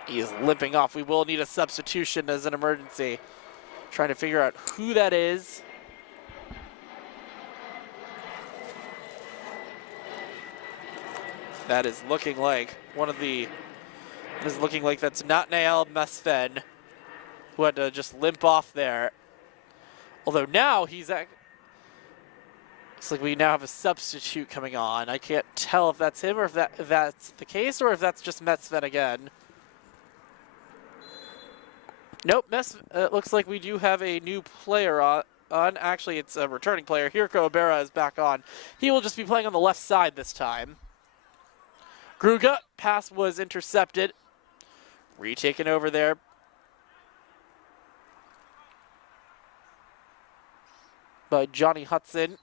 He is limping off. We will need a substitution as an emergency. Trying to figure out who that is. That is looking like that's not Nael Mesfen, who had to just limp off there. Although now looks like we now have a substitute coming on. I can't tell if that's him or if that's the case, or if that's just Mesfen again. Nope, it looks like we do have a new player on. Actually, it's a returning player. Hirko Obera is back on. He will just be playing on the left side this time. Gruga, pass was intercepted. Retaken over there. By Johnny Hudson.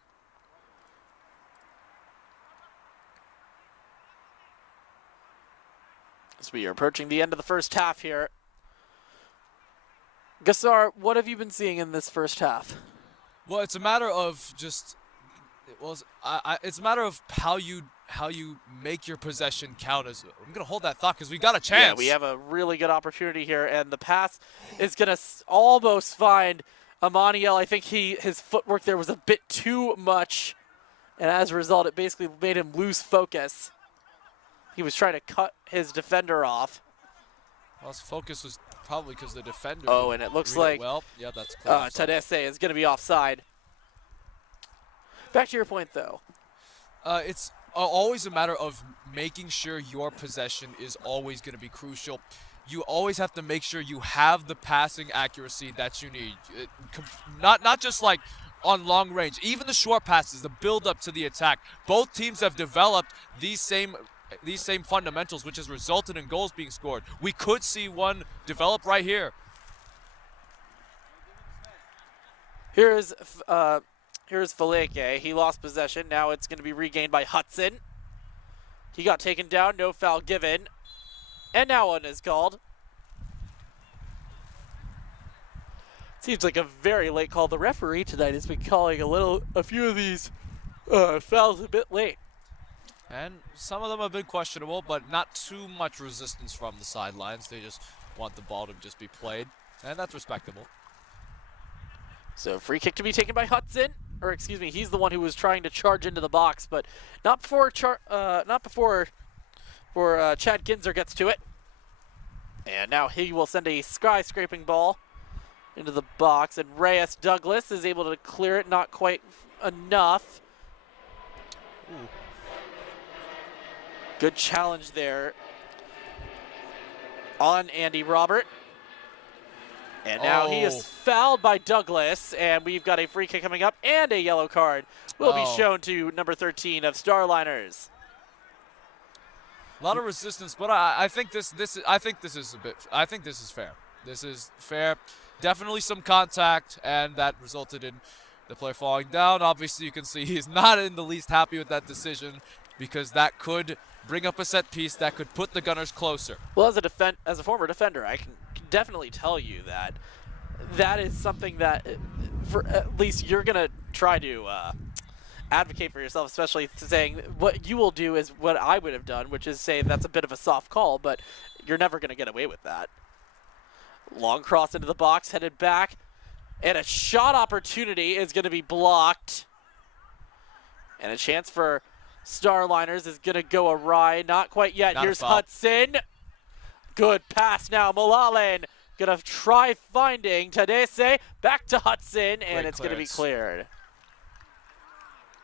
As we are approaching the end of the first half here. Gassar, what have you been seeing in this first half? Well, it's a matter of just, it's a matter of how you make your possession count. I'm gonna hold that thought because we got a chance. Yeah, we have a really good opportunity here, and the pass is gonna almost find Amaniel. I think his footwork there was a bit too much, and as a result, it basically made him lose focus. He was trying to cut his defender off. Well, his focus was probably because the defender. Oh, and it looks like yeah, that's close. Tadesse is going to be offside. Back to your point, though. It's always a matter of making sure your possession is always going to be crucial. You always have to make sure you have the passing accuracy that you need. Not just like on long range, even the short passes, the build up to the attack. Both teams have developed these same fundamentals, which has resulted in goals being scored. We could see one develop right here. Here's Faleke. He lost possession. Now it's going to be regained by Hudson. He got taken down. No foul given. And now one is called. Seems like a very late call. The referee tonight has been calling a few of these fouls a bit late. And some of them have been questionable, but not too much resistance from the sidelines. They just want the ball to just be played, and that's respectable. So free kick to be taken by Hudson, or excuse me, he's the one who was trying to charge into the box, but not before Chad Ginzer gets to it. And now he will send a skyscraping ball into the box, and Reyes Douglas is able to clear it, not quite enough. Ooh. Good challenge there on Andy Robert. And now he is fouled by Douglas, and we've got a free kick coming up, and a yellow card will be shown to number 13 of Starliners. A lot of resistance, but I think this is fair. This is fair. Definitely some contact, and that resulted in the player falling down. Obviously, you can see he's not in the least happy with that decision, because that could bring up a set piece that could put the Gunners closer. Well, as a former defender, I can definitely tell you that that is something that, for at least you're gonna try to advocate for yourself, especially saying what you will do is what I would have done, which is say that's a bit of a soft call, but you're never gonna get away with that. Long cross into the box, headed back, and a shot opportunity is gonna be blocked, and a chance for Starliners is gonna go awry. Not quite yet. Here's Hudson. Good pass now. Mulalen gonna try finding Tadese. Back to Hudson, and it's gonna be cleared.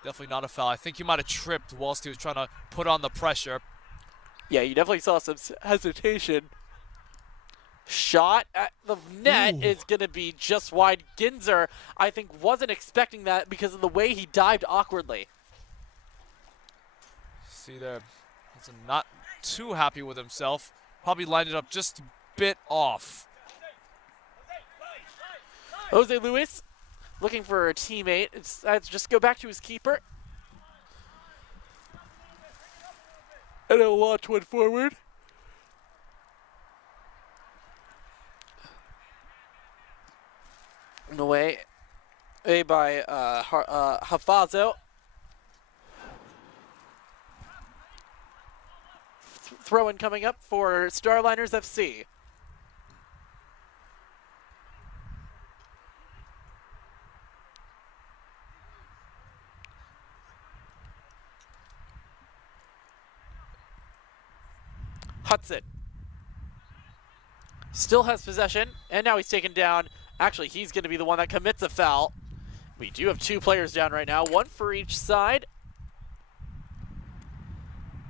Definitely not a foul. I think he might have tripped whilst he was trying to put on the pressure. Yeah, you definitely saw some hesitation. Shot at the net is gonna be just wide. Ginzer, I think, wasn't expecting that because of the way he dived awkwardly. See there, he's not too happy with himself. Probably lined it up just a bit off. Jose Luis looking for a teammate. It's just go back to his keeper. And he'll launch one forward. And away by Hafazo. Throw-in coming up for Starliners FC. Hudson still has possession, and now he's taken down. Actually, he's going to be the one that commits a foul. We do have two players down right now, one for each side.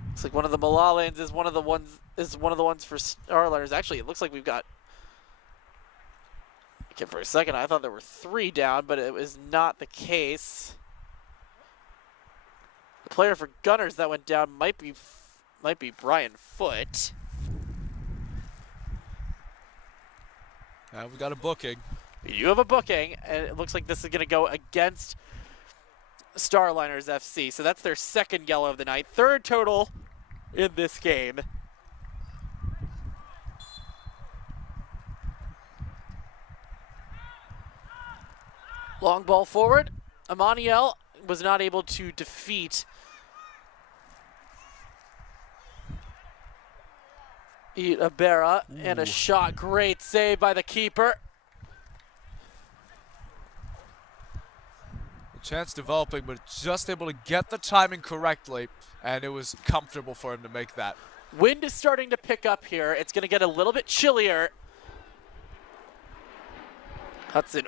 Looks like one of the Malalans is one of the ones for Starliners. Actually, it looks like we've got. Okay, for a second I thought there were three down, but it was not the case. The player for Gunners that went down might be Brian Foote. We got a booking. We do have a booking, and it looks like this is going to go against Starliners FC. So that's their second yellow of the night. Third total in this game. Long ball forward. Amaniel was not able to defeat Ibarra, and a shot. Great save by the keeper. Chance developing, but just able to get the timing correctly, and it was comfortable for him to make that. Wind is starting to pick up here. It's going to get a little bit chillier. Hudson,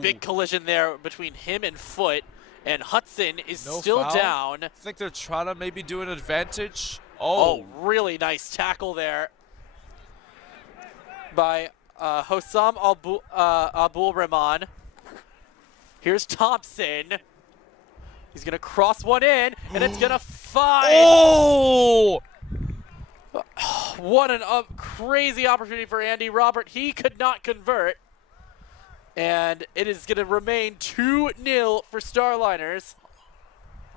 big collision there between him and Foote, and Hudson is still down. I think they're trying to maybe do an advantage. Oh, really nice tackle there by Hossam Abul Rahman. Here's Thompson. He's going to cross one in, and it's going to find. Oh! What a crazy opportunity for Andy Robert. He could not convert. And it is going to remain 2-0 for Starliners.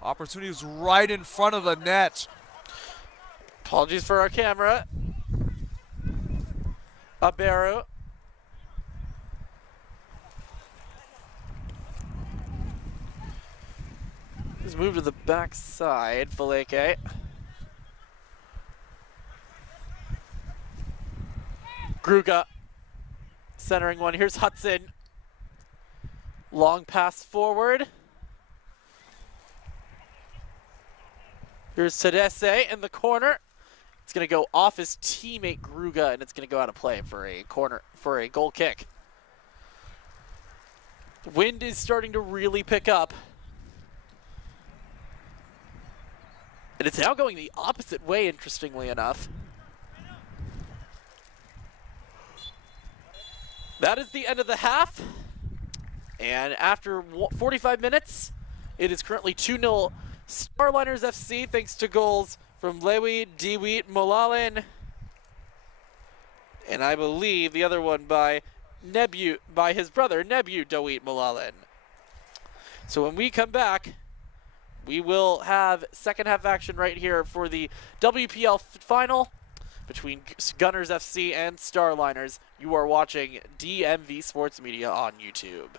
Opportunity was right in front of the net. Apologies for our camera. Aberu. Let's move to the back side, Faleke. Gruga centering one. Here's Hudson. Long pass forward. Here's Tadese in the corner. It's going to go off his teammate Gruga, and it's going to go out of play for a goal kick. Wind is starting to really pick up. And it's now going the opposite way, interestingly enough. That is the end of the half. And after 45 minutes, it is currently 2-0 Starliners FC, thanks to goals from Lewi Deweet Molalin. And I believe the other one by his brother, Nebu Deweet Molalin. So when we come back, we will have second half action right here for the WPL final between Gunners FC and Starliners. You are watching DMV Sports Media on YouTube.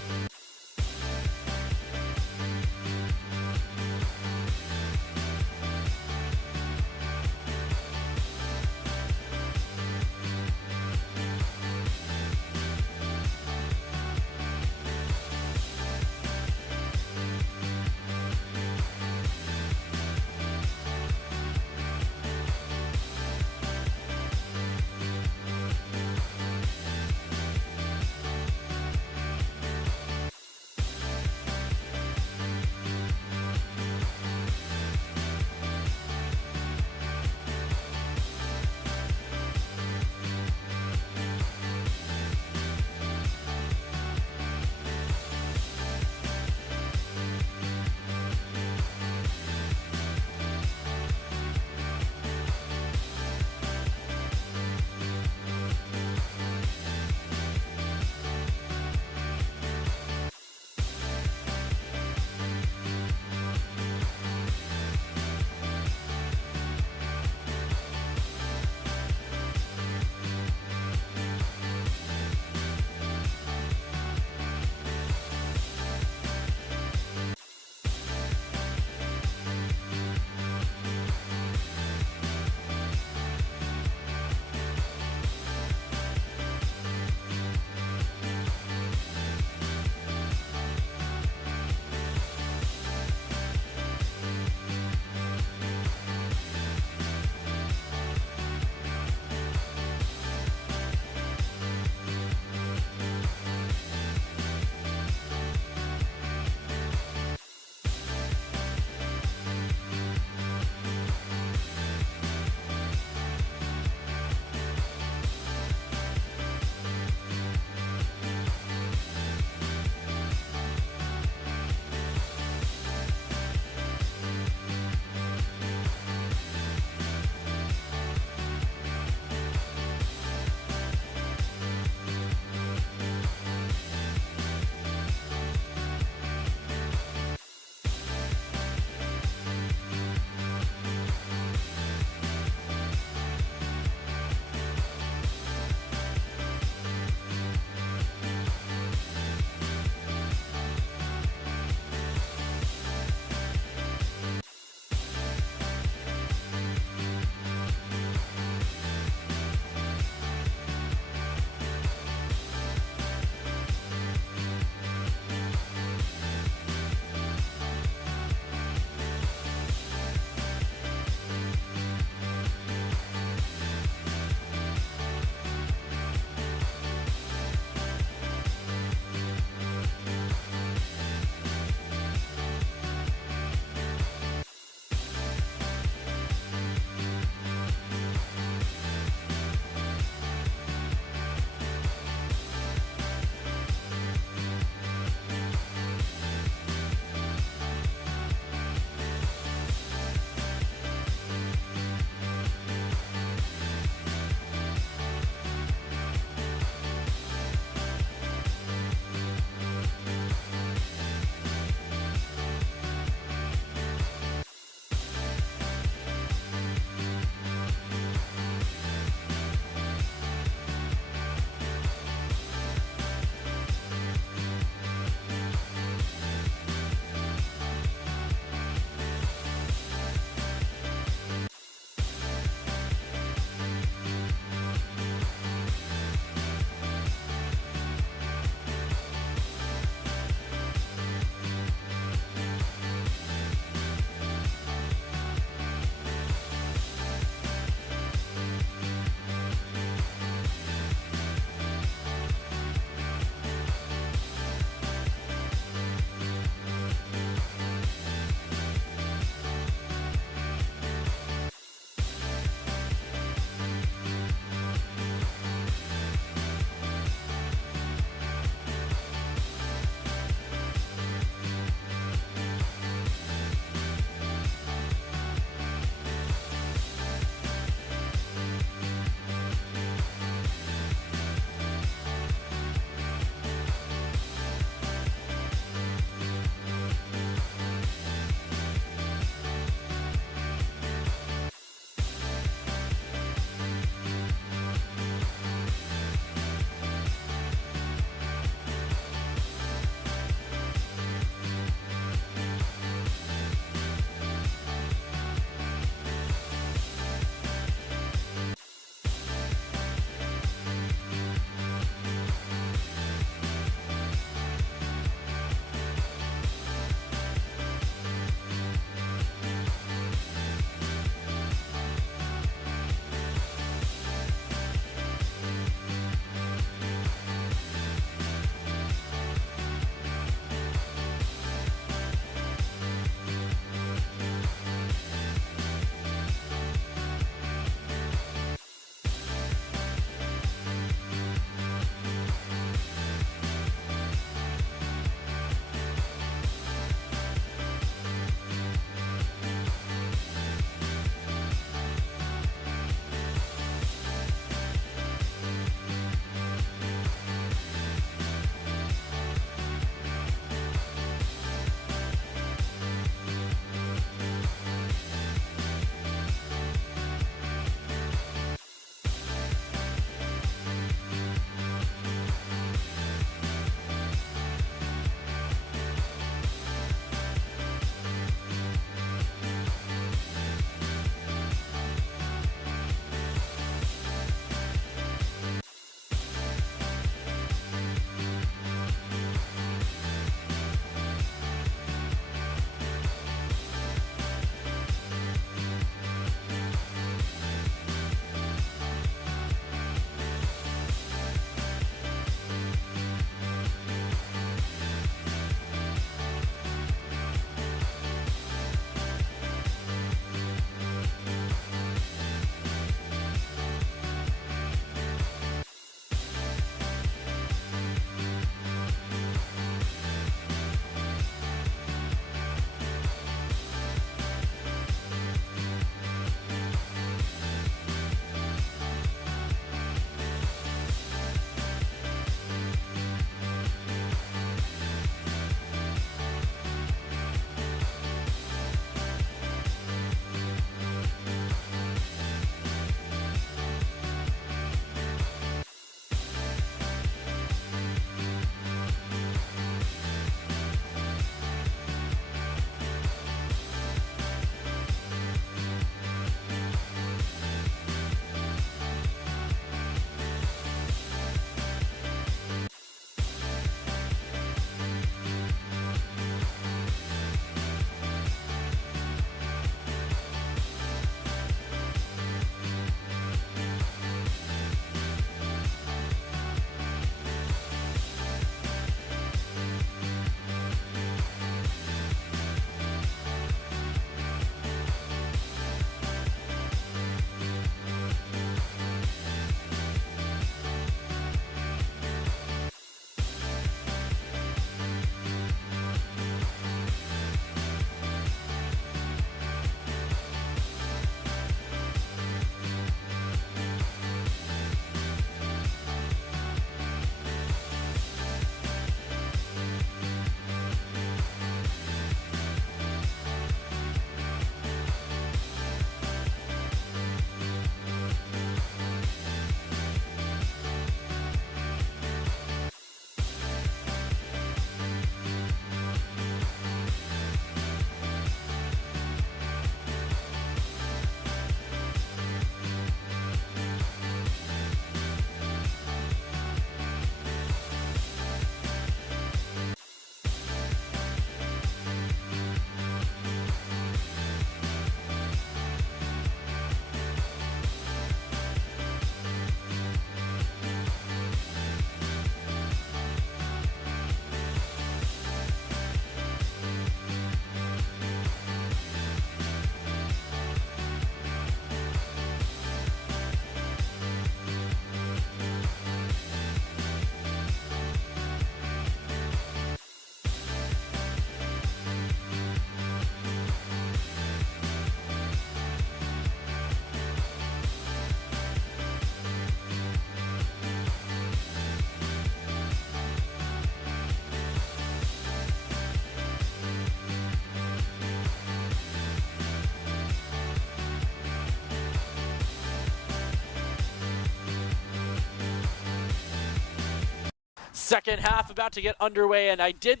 Second half about to get underway, and I did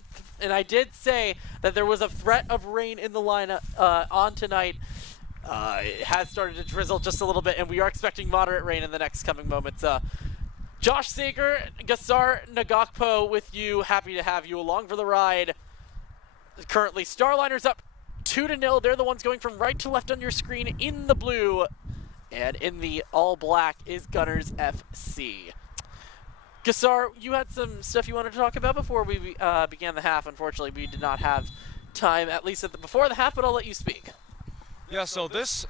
say that there was a threat of rain in the lineup on tonight. It has started to drizzle just a little bit, and we are expecting moderate rain in the next coming moments. Josh Sager, Gasar Nagakpo with you. Happy to have you along for the ride. Currently, Starliners up 2-0. They're the ones going from right to left on your screen in the blue. And in the all black is Gunners FC. Gasar, you had some stuff you wanted to talk about before we began the half. Unfortunately, we did not have time, at least before the half, but I'll let you speak. Yeah, so this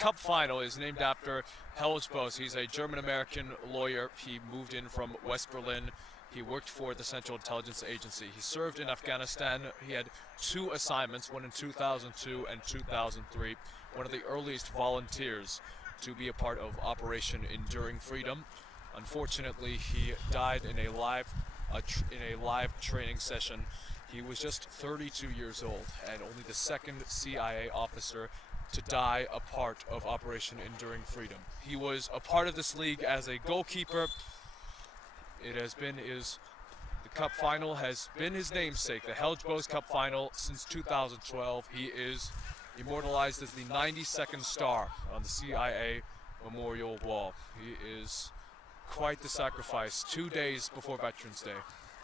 cup final is named after Helge Boes. He's a German-American lawyer. He moved in from West Berlin. He worked for the Central Intelligence Agency. He served in Afghanistan. He had 2 assignments, one in 2002 and 2003. One of the earliest volunteers to be a part of Operation Enduring Freedom. Unfortunately, he died in a live training session. He was just 32 years old and only the second CIA officer to die a part of Operation Enduring Freedom. He was a part of this league as a goalkeeper. The cup final has been his namesake, the Helge Boes Cup final since 2012. He is immortalized as the 92nd star on the CIA Memorial Wall. He is quite the sacrifice 2 days before Veterans Day.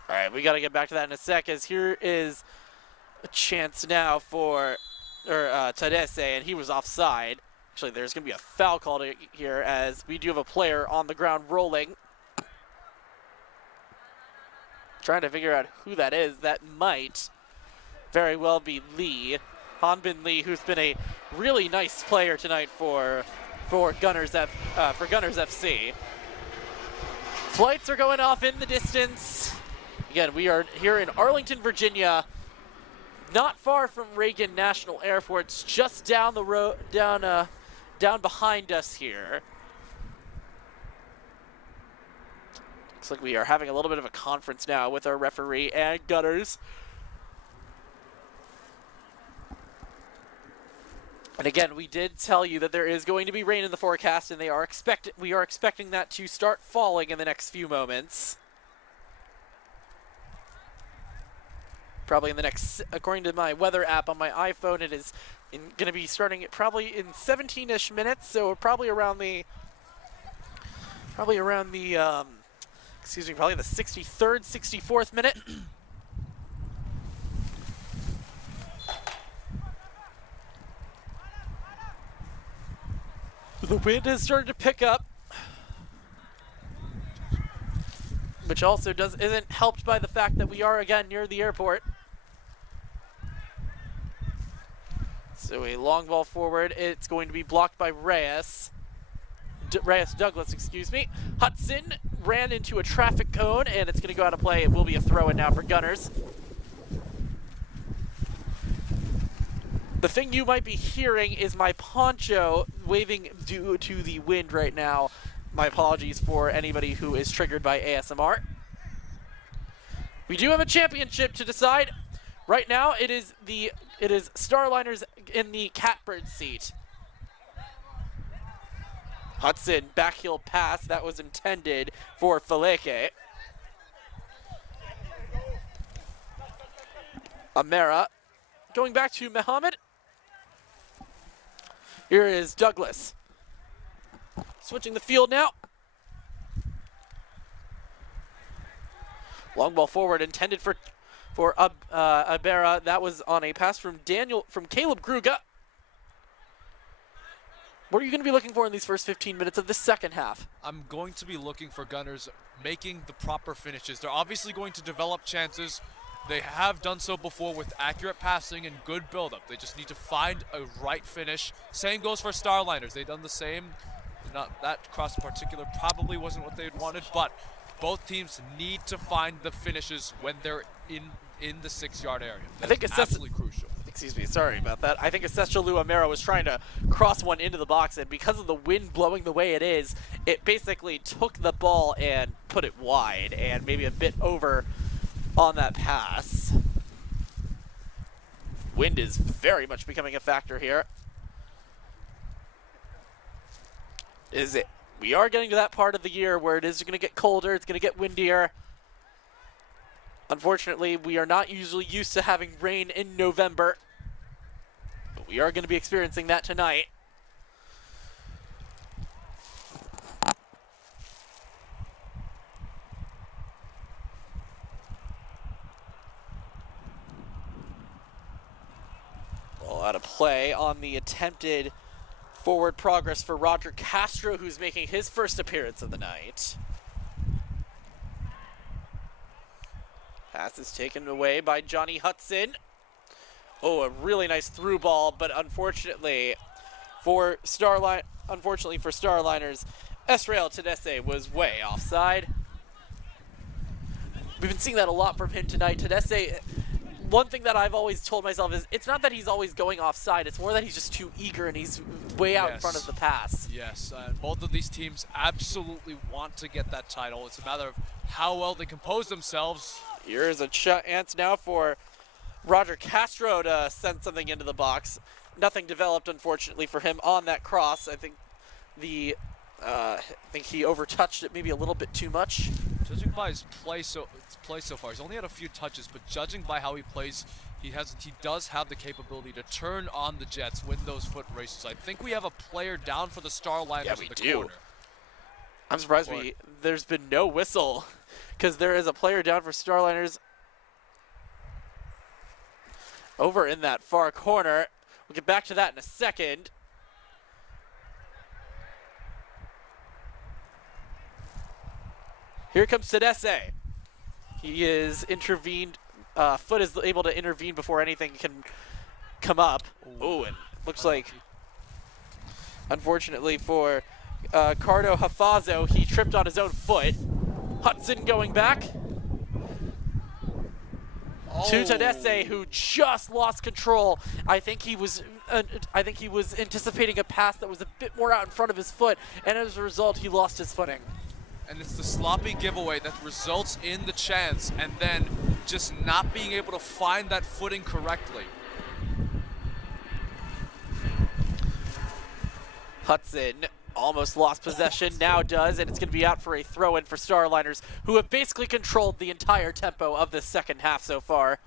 All right, we got to get back to that in a sec, as here is a chance now for Tadesse, and he was offside. Actually, there's going to be a foul called here, as we do have a player on the ground rolling. Trying to figure out who that is. That might very well be Lee. Hanbin Lee, who's been a really nice player tonight for Gunners FC. Flights are going off in the distance. Again, we are here in Arlington, Virginia, not far from Reagan National Airport. It's just down the road, down behind us here. Looks like we are having a little bit of a conference now with our referee and Gunners. And again, we did tell you that there is going to be rain in the forecast, and we are expecting that to start falling in the next few moments. Probably in the next, according to my weather app on my iPhone, it is going to be starting at probably in 17-ish minutes, so probably around the probably the 63rd, 64th minute. The wind has started to pick up, which also isn't helped by the fact that we are again near the airport. So a long ball forward. It's going to be blocked by Reyes Douglas, excuse me. Hudson ran into a traffic cone, and it's going to go out of play. It will be a throw-in now for Gunners. The thing you might be hearing is my poncho waving due to the wind right now. My apologies for anybody who is triggered by ASMR. We do have a championship to decide. Right now, it is Starliners in the catbird seat. Hudson, backheel pass that was intended for Faleke. Amera going back to Mohammed. Here is Douglas. Switching the field now. Long ball forward intended for Abera. That was on a pass from Caleb Gruga. What are you going to be looking for in these first 15 minutes of the second half? I'm going to be looking for Gunners making the proper finishes. They're obviously going to develop chances. They have done so before with accurate passing and good build-up. They just need to find a right finish. Same goes for Starliners. They've done the same. That cross in particular probably wasn't what they had wanted, but both teams need to find the finishes when they're in the 6-yard area. That's absolutely crucial. Excuse me, sorry about that. I think Aceshalu Amera was trying to cross one into the box, and because of the wind blowing the way it is, it basically took the ball and put it wide and maybe a bit over on that pass. Wind is very much becoming a factor here. We are getting to that part of the year where it is going to get colder, it's going to get windier. Unfortunately, we are not usually used to having rain in November, but we are going to be experiencing that tonight. Well, out of play on the attempted forward progress for Roger Castro, who's making his first appearance of the night. Pass is taken away by Johnny Hudson. Oh, a really nice through ball, but unfortunately for Starliners, Esrael Tedesse was way offside. We've been seeing that a lot from him tonight. Tedesse, one thing that I've always told myself is it's not that he's always going offside, it's more that he's just too eager and he's way out in front of the pass. Yes, and both of these teams absolutely want to get that title. It's a matter of how well they compose themselves. Here's a chance now for Roger Castro to send something into the box. Nothing developed, unfortunately, for him on that cross. I think he overtouched it maybe a little bit too much. Judging by his play so far, he's only had a few touches, but judging by how he plays, he does have the capability to turn on the Jets, win those foot races. I think we have a player down for the Starliners in the corner. I'm surprised there's been no whistle, because there is a player down for Starliners over in that far corner. We'll get back to that in a second. Here comes Tedesse. He is intervened. Foot is able to intervene before anything can come up. Oh, and looks like, unfortunately for Cardo Hafazo, he tripped on his own foot. Hudson going back to Tedesse, who just lost control. I think he was anticipating a pass that was a bit more out in front of his foot, and as a result, he lost his footing. And it's the sloppy giveaway that results in the chance and then just not being able to find that footing correctly. Hudson almost lost possession, now does, and it's going to be out for a throw-in for Starliners, who have basically controlled the entire tempo of the second half so far,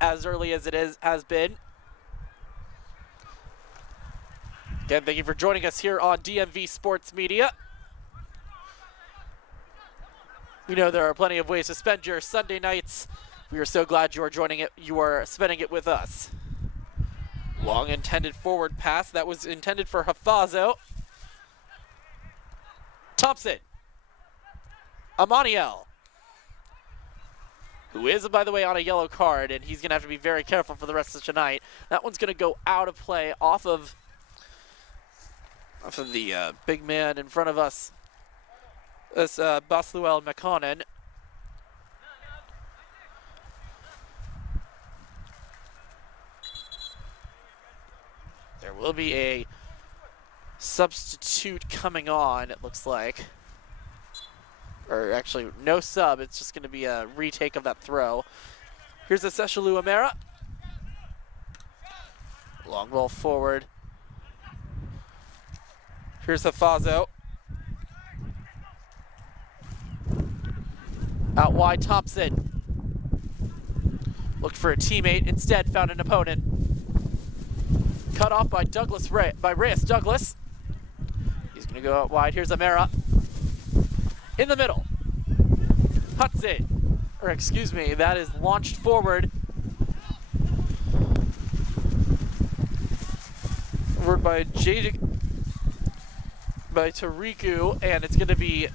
as early as it has been. Again, thank you for joining us here on DMV Sports Media. We know there are plenty of ways to spend your Sunday nights. We are so glad you are joining it. You are spending it with us. Long intended forward pass. That was intended for Hafazo. Thompson. Amaniel, who is, by the way, on a yellow card, and he's going to have to be very careful for the rest of tonight. That one's going to go out of play off of the big man in front of us. This Basluel McConan. There will be a substitute coming on, it looks like. Or actually, no sub. It's just going to be a retake of that throw. Here's a Seshalu Amera. Long ball forward. Here's Hafazo. Out wide, Thompson. Looked for a teammate, instead found an opponent. Cut off by Reyes Douglas. He's going to go out wide. Here's Amera. In the middle. Hudson. Or excuse me, that is launched forward. Forward by Tariku, and it's going to be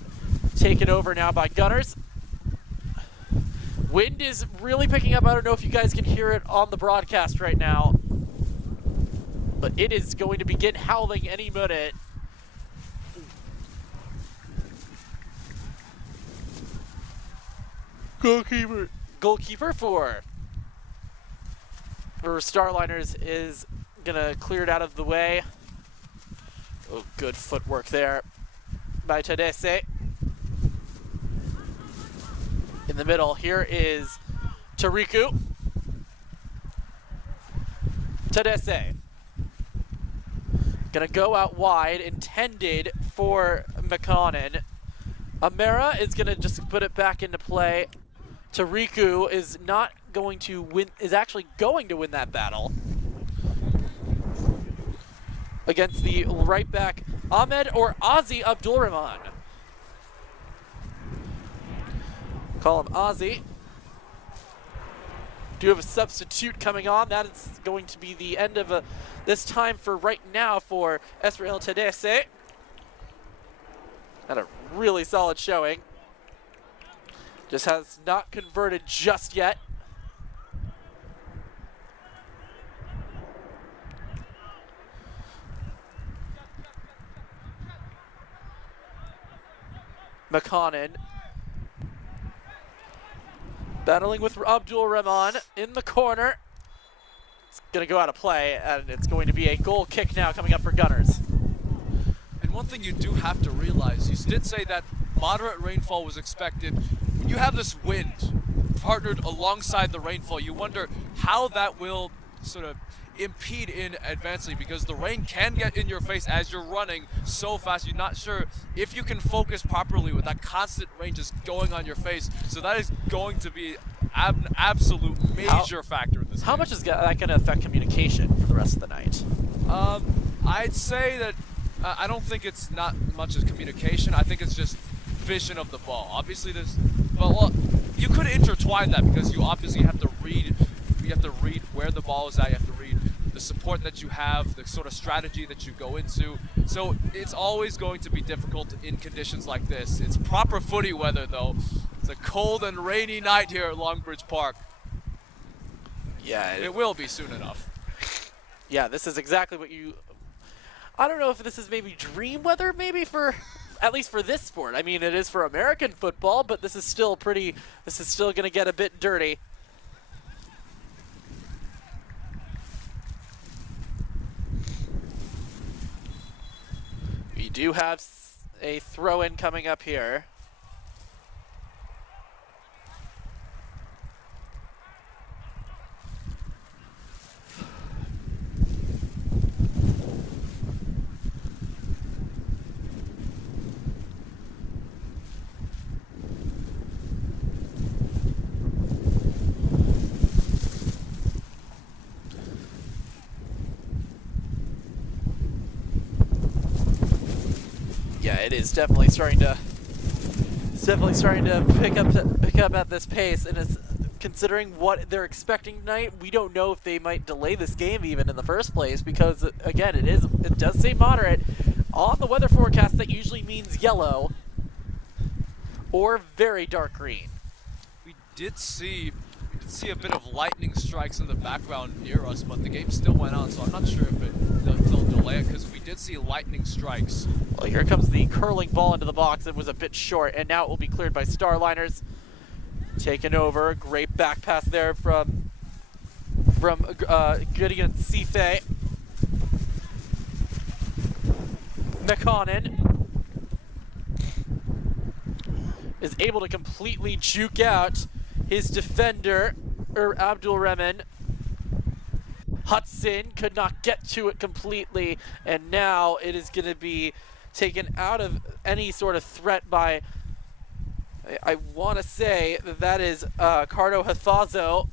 taken over now by Gunners. Wind is really picking up. I don't know if you guys can hear it on the broadcast right now, but it is going to begin howling any minute. Goalkeeper for Starliners is gonna clear it out of the way. Oh, good footwork there by Tedesse. In the middle, here is Tariku. Tedesse. Gonna go out wide, intended for McConnon. Amera is going to just put it back into play. Tariku is not going to win, is actually going to win that battle against the right back Ahmed or Ozzy Abdulrahman. Call him Ozzy. Do have a substitute coming on. That is going to be the end of this time for right now for Esrael Tedese. Had a really solid showing. Just has not converted just yet. McConnon battling with Abdul Rahman in the corner. It's going to go out of play, and it's going to be a goal kick now coming up for Gunners. And one thing you do have to realize, you did say that moderate rainfall was expected. When you have this wind partnered alongside the rainfall, you wonder how that will sort of impede in advancing, because the rain can get in your face as you're running so fast. You're not sure if you can focus properly with that constant rain just going on your face. So that is going to be an absolute major factor in this game. How much is that going to affect communication for the rest of the night? I'd say that I don't think it's not much as communication. I think it's just vision of the ball. Obviously there's, well, you could intertwine that, because you obviously have to read where the ball is at, you have to read the support that you have, the sort of strategy that you go into. So it's always going to be difficult in conditions like this. It's proper footy weather though. It's a cold and rainy night here at Longbridge Park. Yeah, it will be soon enough. Yeah, this is exactly what you, I don't know if this is maybe dream weather, maybe for, at least for this sport. I mean, it is for American football, but this is still going to get a bit dirty. We do have a throw-in coming up here. Yeah, it is definitely starting to pick up at this pace, and it's considering what they're expecting tonight. We don't know if they might delay this game even in the first place, because again, it does say moderate on the weather forecast. That usually means yellow or very dark green. We did see a bit of lightning strikes in the background near us, but the game still went on, so I'm not sure if they'll delay it, because we did see lightning strikes. Well, here comes the curling ball into the box. It was a bit short, and now it will be cleared by Starliners. Taken over. Great back pass there from Gideon Sife. McConnon is able to completely juke out his defender, Abdul Rahman. Hudson could not get to it completely, and now it is going to be taken out of any sort of threat by, I want to say that is Cardo Hafazo.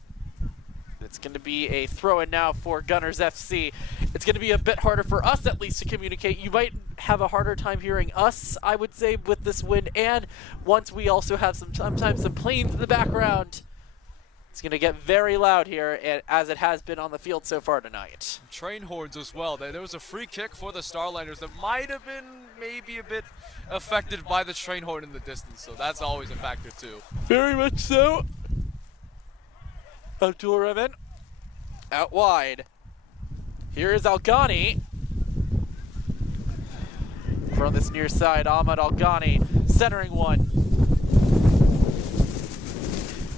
It's going to be a throw-in now for Gunners FC. It's going to be a bit harder for us, at least, to communicate. You might have a harder time hearing us, I would say, with this wind, and once we also have sometimes some planes in the background. It's going to get very loud here, and as it has been on the field so far tonight. Train horns as well. There was a free kick for the Starliners that might have been maybe a bit affected by the train horn in the distance, so that's always a factor too. Very much so. Abdul Rahman out wide. Here is Alghani. From this near side, Ahmad Alghani centering one.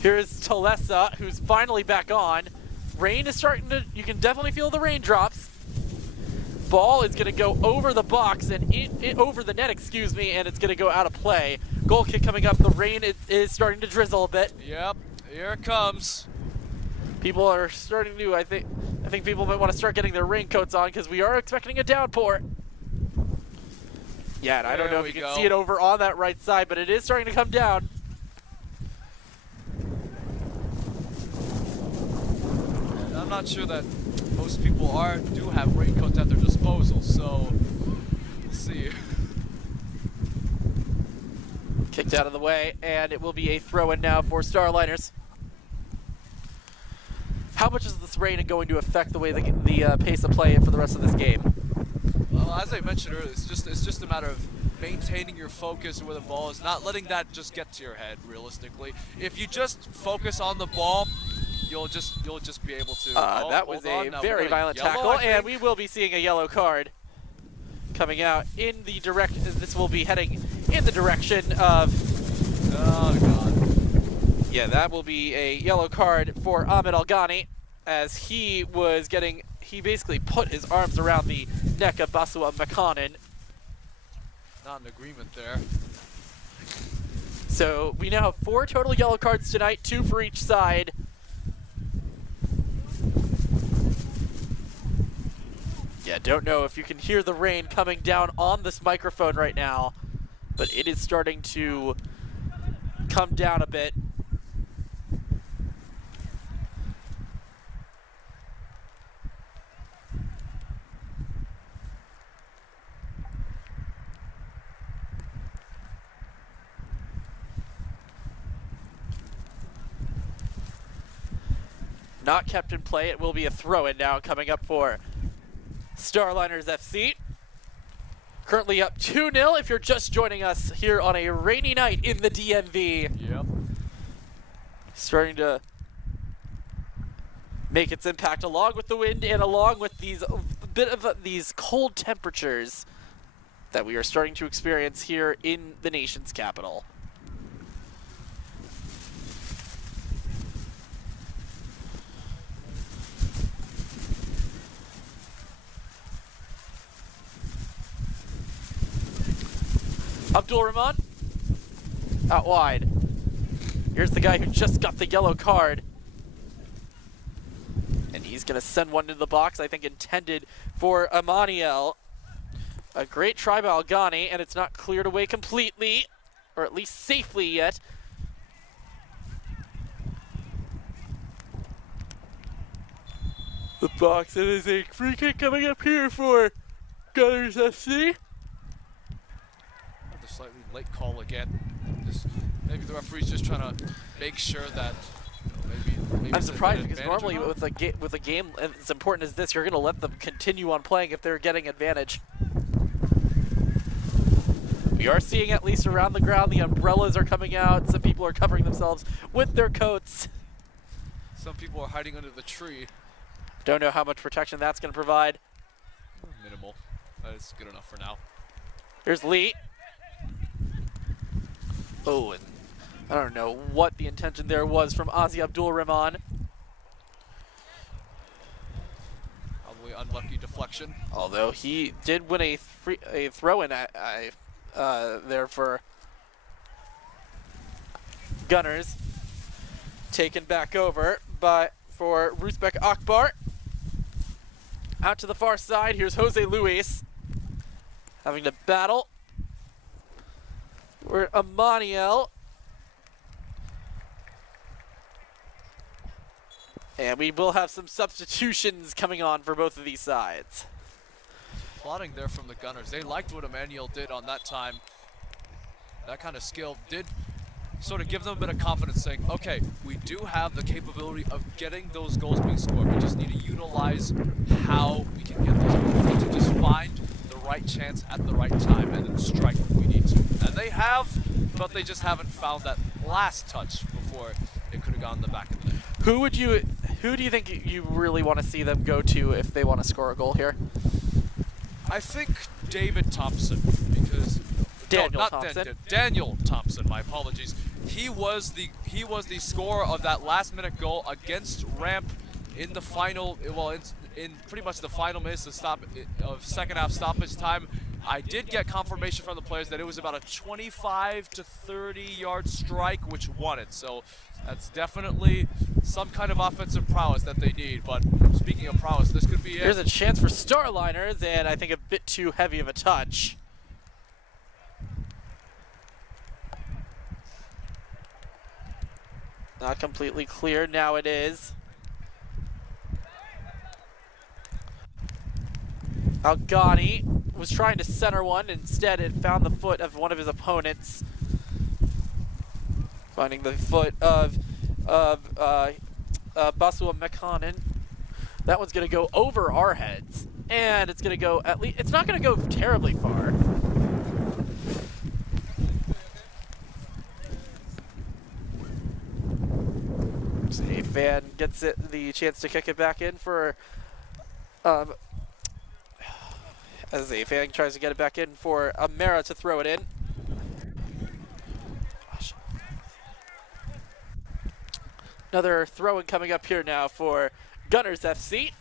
Here is Talesa, who's finally back on. Rain is starting to, you can definitely feel the raindrops. Ball is going to go over the box and over the net, excuse me, and it's going to go out of play. Goal kick coming up. The rain is starting to drizzle a bit. Yep, here it comes. People are starting to, I think people might want to start getting their raincoats on, because we are expecting a downpour. Yeah, and I don't know if There you we can go. see it over on that right side, but it is starting to come down. I'm not sure that most people do have raincoats at their disposal, so we'll see. Kicked out of the way, and it will be a throw-in now for Starliners. How much is this rain going to affect the way the pace of play for the rest of this game? Well, as I mentioned earlier, it's just a matter of maintaining your focus where the ball is, not letting that just get to your head. Realistically, if you just focus on the ball, you'll just be able to. That was a very violent tackle, and we will be seeing a yellow card coming out in the direct. This will be heading in the direction of. Oh God. Yeah, that will be a yellow card for Ahmed Alghani, as he basically put his arms around the neck of Basua Makanen. Not in agreement there. So we now have 4 total yellow cards tonight, 2 for each side. Yeah, don't know if you can hear the rain coming down on this microphone right now, but it is starting to come down a bit. Not kept in play. It will be a throw-in now coming up for Starliners FC. Currently up 2-0 if you're just joining us here on a rainy night in the DMV. Yep. Starting to make its impact along with the wind and along with these cold temperatures that we are starting to experience here in the nation's capital. Abdul Rahman, out wide. Here's the guy who just got the yellow card. And he's going to send one into the box, I think intended for Amaniel. A great try by Alghani, and it's not cleared away completely, or at least safely yet. The box, it is a free kick coming up here for Gunners FC. The slightly late call again. Maybe the referee's just trying to make sure that maybe I'm surprised because normally with a game as important as this, you're going to let them continue on playing if they're getting advantage. We are seeing, at least around the ground, the umbrellas are coming out. Some people are covering themselves with their coats. Some people are hiding under the tree. Don't know how much protection that's going to provide. Minimal. That is good enough for now. Here's Lee. Oh, and I don't know what the intention there was from Ozzy Abdul Rahman. Probably unlucky deflection. Although he did win a throw-in there for Gunners. Taken back over for Rusbek Akbar. Out to the far side, here's Jose Luis having to battle. We're Amaniel. And we will have some substitutions coming on for both of these sides. Plotting there from the Gunners. They liked what Emmanuel did on that time. That kind of skill did sort of give them a bit of confidence, saying, okay, we do have the capability of getting those goals being scored. We just need to utilize how we can get those goals. We need to just find the right chance at the right time and then strike when we need to. And they have, but they just haven't found that last touch before it could have gone in the back of the net. Who do you think you really want to see them go to if they want to score a goal here? I think David Thompson, because Daniel Thompson, my apologies. He was the scorer of that last-minute goal against Ramp in the final, well, in pretty much the final minutes of second half stoppage time. I did get confirmation from the players that it was about a 25 to 30 yard strike which won it. So that's definitely some kind of offensive prowess that they need. But speaking of prowess, this could be it. Here's a chance for Starliners, and I think a bit too heavy of a touch. Not completely clear. Now it is. Algani was trying to center one. Instead, it found the foot of one of his opponents. Finding the foot of Basua Mekhanen. That one's going to go over our heads. And it's going to go at least, it's not going to go terribly far. A fan gets it the chance to kick it back in for, as a fan tries to get it back in for Amera to throw it in. Another throw-in coming up here now for Gunners FC.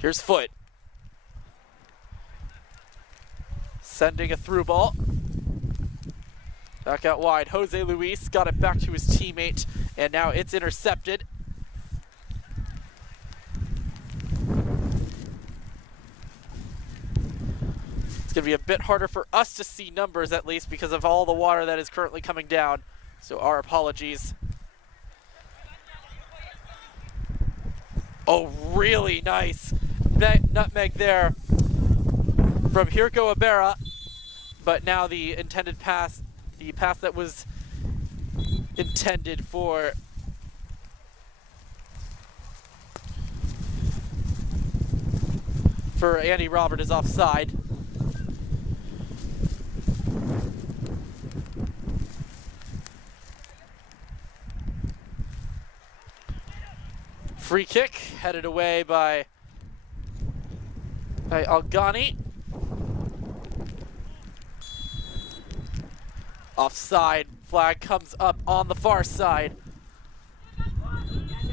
Here's Foot. Sending a through ball. Back out wide. Jose Luis got it back to his teammate, and now it's intercepted. It's going to be a bit harder for us to see numbers, at least, because of all the water that is currently coming down. So our apologies. Oh, really nice nutmeg there from Hirko Abera. But now the intended pass, the pass that was intended for Andy Robert is offside. Free kick headed away by Algani. Offside flag comes up on the far side.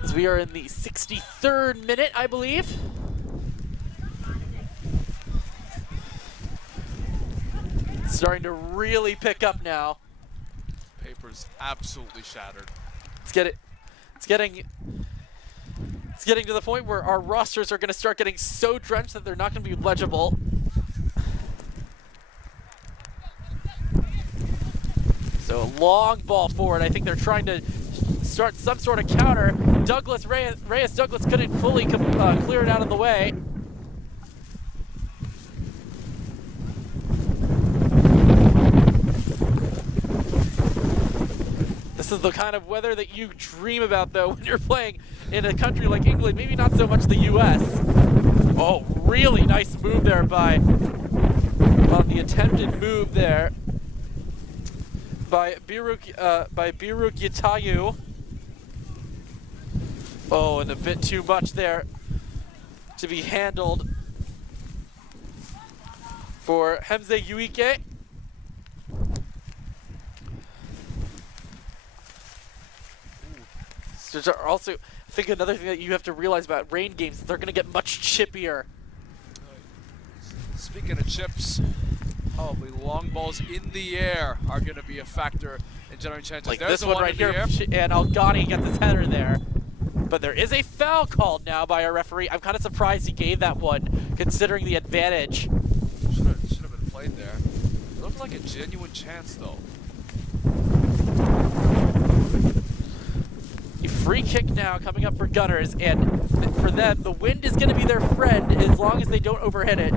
As we are in the 63rd minute, I believe. It's starting to really pick up now. Paper's absolutely shattered. It's getting to the point where our rosters are going to start getting so drenched that they're not going to be legible. So a long ball forward. I think they're trying to start some sort of counter. Reyes Douglas couldn't fully clear it out of the way. This is the kind of weather that you dream about, though, when you're playing in a country like England, maybe not so much the U.S. Oh, really nice move there on the attempted move there by Biruk Yatayu. Oh, and a bit too much there to be handled for Hemze Yuike. Also, I think another thing that you have to realize about rain games is they're going to get much chippier. Speaking of chips, probably long balls in the air are going to be a factor in generating chances. Like There's this one right here, and Algani gets his header there. But there is a foul called now by our referee. I'm kind of surprised he gave that one, considering the advantage. Should have been played there. It looked like a genuine chance, though. A free kick now coming up for Gunners, and for them, the wind is going to be their friend as long as they don't overhit it,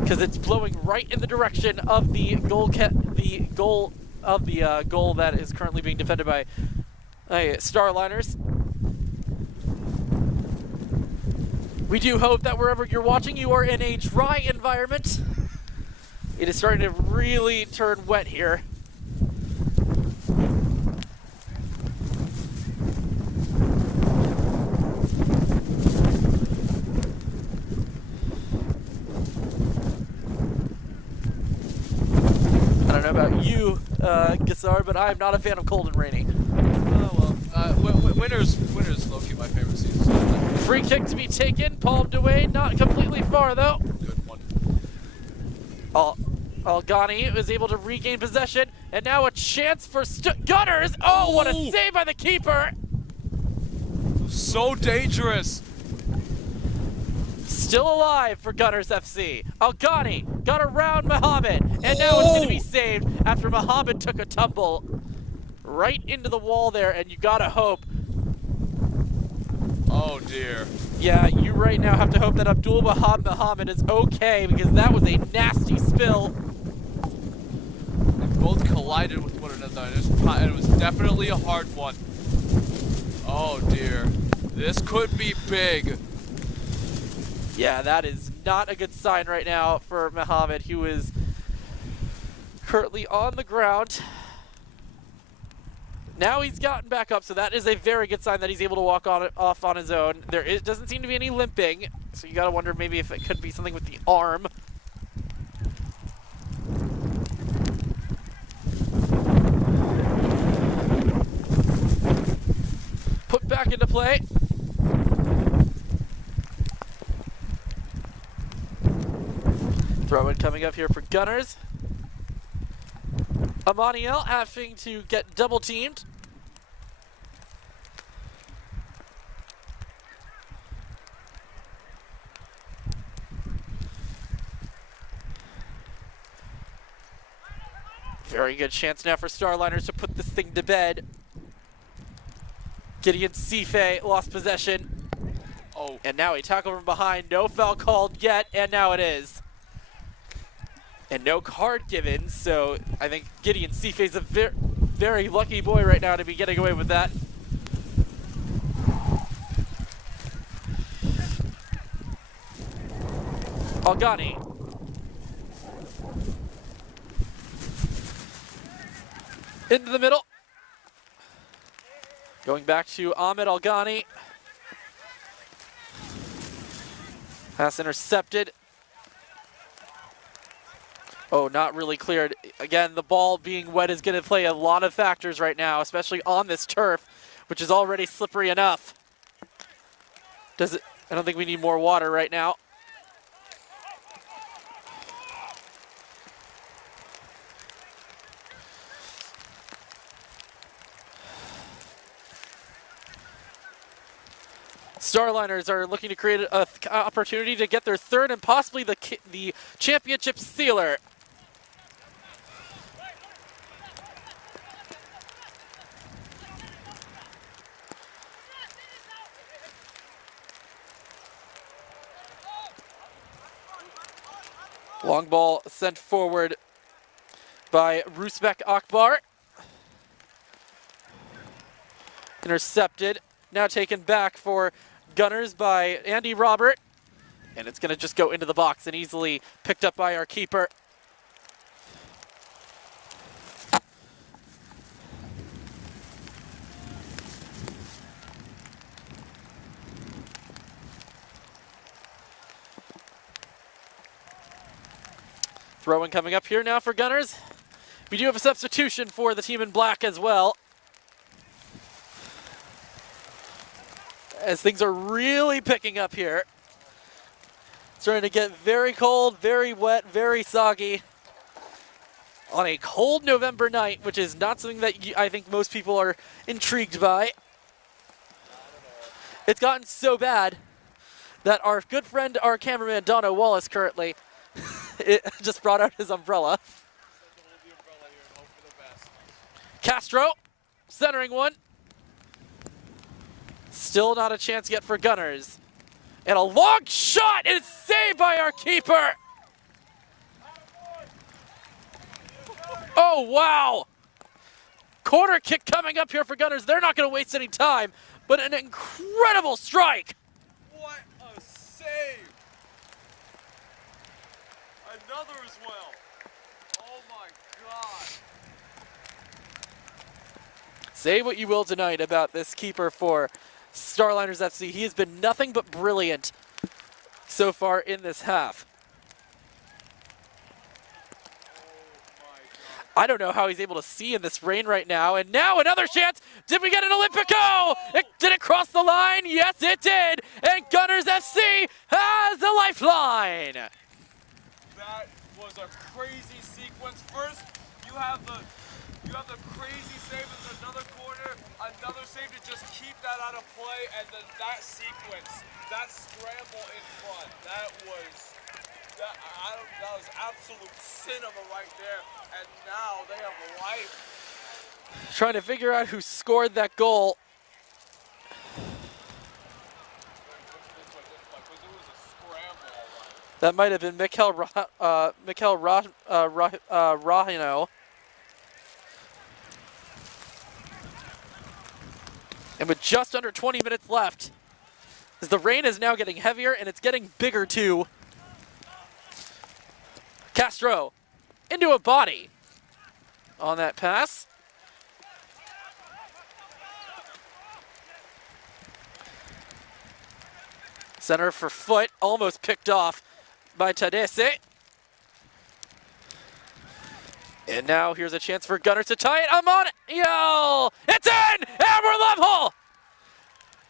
because it's blowing right in the direction of the goal that is currently being defended by Starliners. We do hope that wherever you're watching, you are in a dry environment. It is starting to really turn wet here. I don't know about you, Gassar, but I am not a fan of cold and rainy. Oh, well, winter's low-key my favorite season. Free kick to be taken, palmed away, not completely far though. Good one. Algani was able to regain possession, and now a chance for Gunners. Oh, what a save by the keeper! So dangerous. Still alive for Gunners FC. Alghani got around Muhammad, and now it's going to be saved after Muhammad took a tumble right into the wall there, and you gotta hope. Oh dear. Yeah, you right now have to hope that Abdul Muhammad is okay, because that was a nasty spill. They both collided with one another, and it was definitely a hard one. Oh dear. This could be big. Yeah, that is not a good sign right now for Muhammad, who is currently on the ground. Now he's gotten back up, so that is a very good sign that he's able to walk off on his own. Doesn't seem to be any limping, so you gotta wonder maybe if it could be something with the arm. Put back into play. Throw in coming up here for Gunners. Amaniel having to get double teamed. Very good chance now for Starliners to put this thing to bed. Gideon Sife lost possession. Oh. And now a tackle from behind. No foul called yet, and now it is. And no card given, so I think Gideon Sife is a very lucky boy right now to be getting away with that. Alghani. Into the middle. Going back to Ahmed Alghani. Pass intercepted. Oh, not really cleared. Again, the ball being wet is going to play a lot of factors right now, especially on this turf, which is already slippery enough. I don't think we need more water right now. Starliners are looking to create an opportunity to get their third and possibly the championship sealer. Long ball sent forward by Rusbek Akbar. Intercepted. Now taken back for Gunners by Andy Robert. And it's going to just go into the box and easily picked up by our keeper. Throw-in coming up here now for Gunners. We do have a substitution for the team in black as well, as things are really picking up here. Starting to get very cold, very wet, very soggy on a cold November night, which is not something that I think most people are intrigued by. It's gotten so bad that our good friend, our cameraman, Dono Wallace, currently just brought out his umbrella. Castro, centering one. Still not a chance yet for Gunners. And a long shot is saved by our keeper. Oh, wow. Corner kick coming up here for Gunners. They're not going to waste any time, but an incredible strike. What a save! Another as well. Oh my God. Say what you will tonight about this keeper for Starliners FC. He has been nothing but brilliant so far in this half. I don't know how he's able to see in this rain right now. And now another chance. Did we get an Olympico? Did it cross the line? Yes, it did. And Gunners FC has the lifeline. That was a crazy sequence. First, you have the crazy save in another corner, another save to just keep that out of play, and then that sequence, that scramble in front. That was absolute cinema right there. And now they have life. Trying to figure out who scored that goal. That might have been Rahino. And with just under 20 minutes left, as the rain is now getting heavier and it's getting bigger too. Castro into a body on that pass. Center for Foot, almost picked off by Tadese. And now here's a chance for Gunners to tie it. I'm on it. Yo! It's in! And we're level!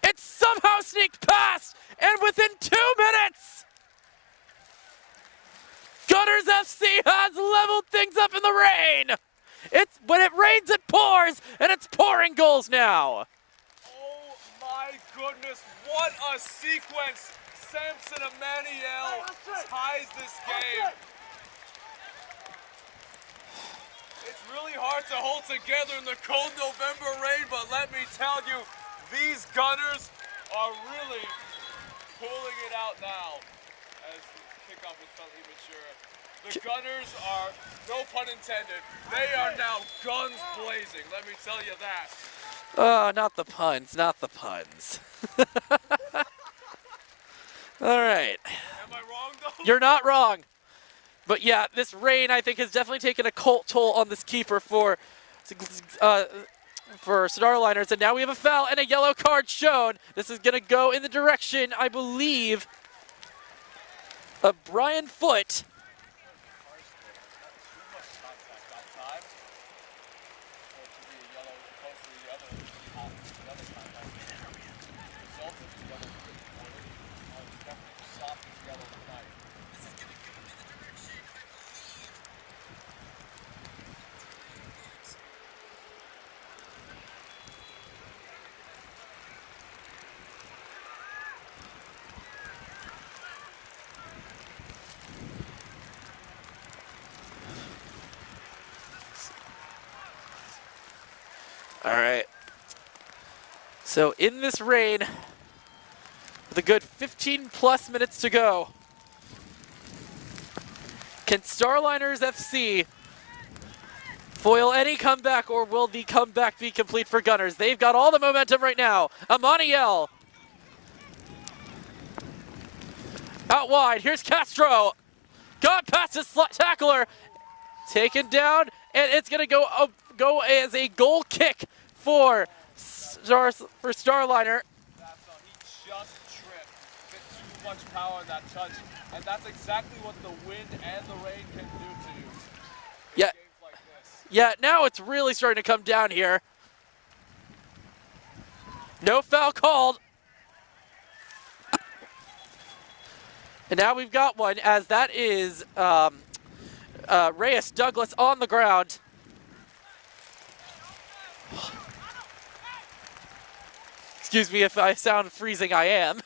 It's somehow sneaked past, and within 2 minutes, Gunners FC has leveled things up in the rain. It's when it rains, it pours, and it's pouring goals now. Oh my goodness, what a sequence. Samson Emmanuel ties this game. It's really hard to hold together in the cold November rain, but let me tell you, these Gunners are really pulling it out now as the kickoff is felt immature. The Gunners are, no pun intended, they are now guns blazing, let me tell you that. Oh, not the puns, not the puns. All right. Am I wrong though? You're not wrong. But yeah, this rain, I think, has definitely taken a toll on this keeper for Starliners. And now we have a foul and a yellow card shown. This is going to go in the direction, I believe, of Brian Foot. All right. So in this rain, with a good 15 plus minutes to go, can Starliners FC foil any comeback, or will the comeback be complete for Gunners? They've got all the momentum right now. Amaniel. Out wide, here's Castro. Got past his tackler. Taken down, and it's gonna go as a goal kick for Starliner. He just tripped. Bit too much power in that touch, and that's exactly what the wind and the rain can do to you. Yeah. Games like this. Yeah, now it's really starting to come down here. No foul called. And now we've got one, as that is Reyes Douglas on the ground. Excuse me if I sound freezing, I am.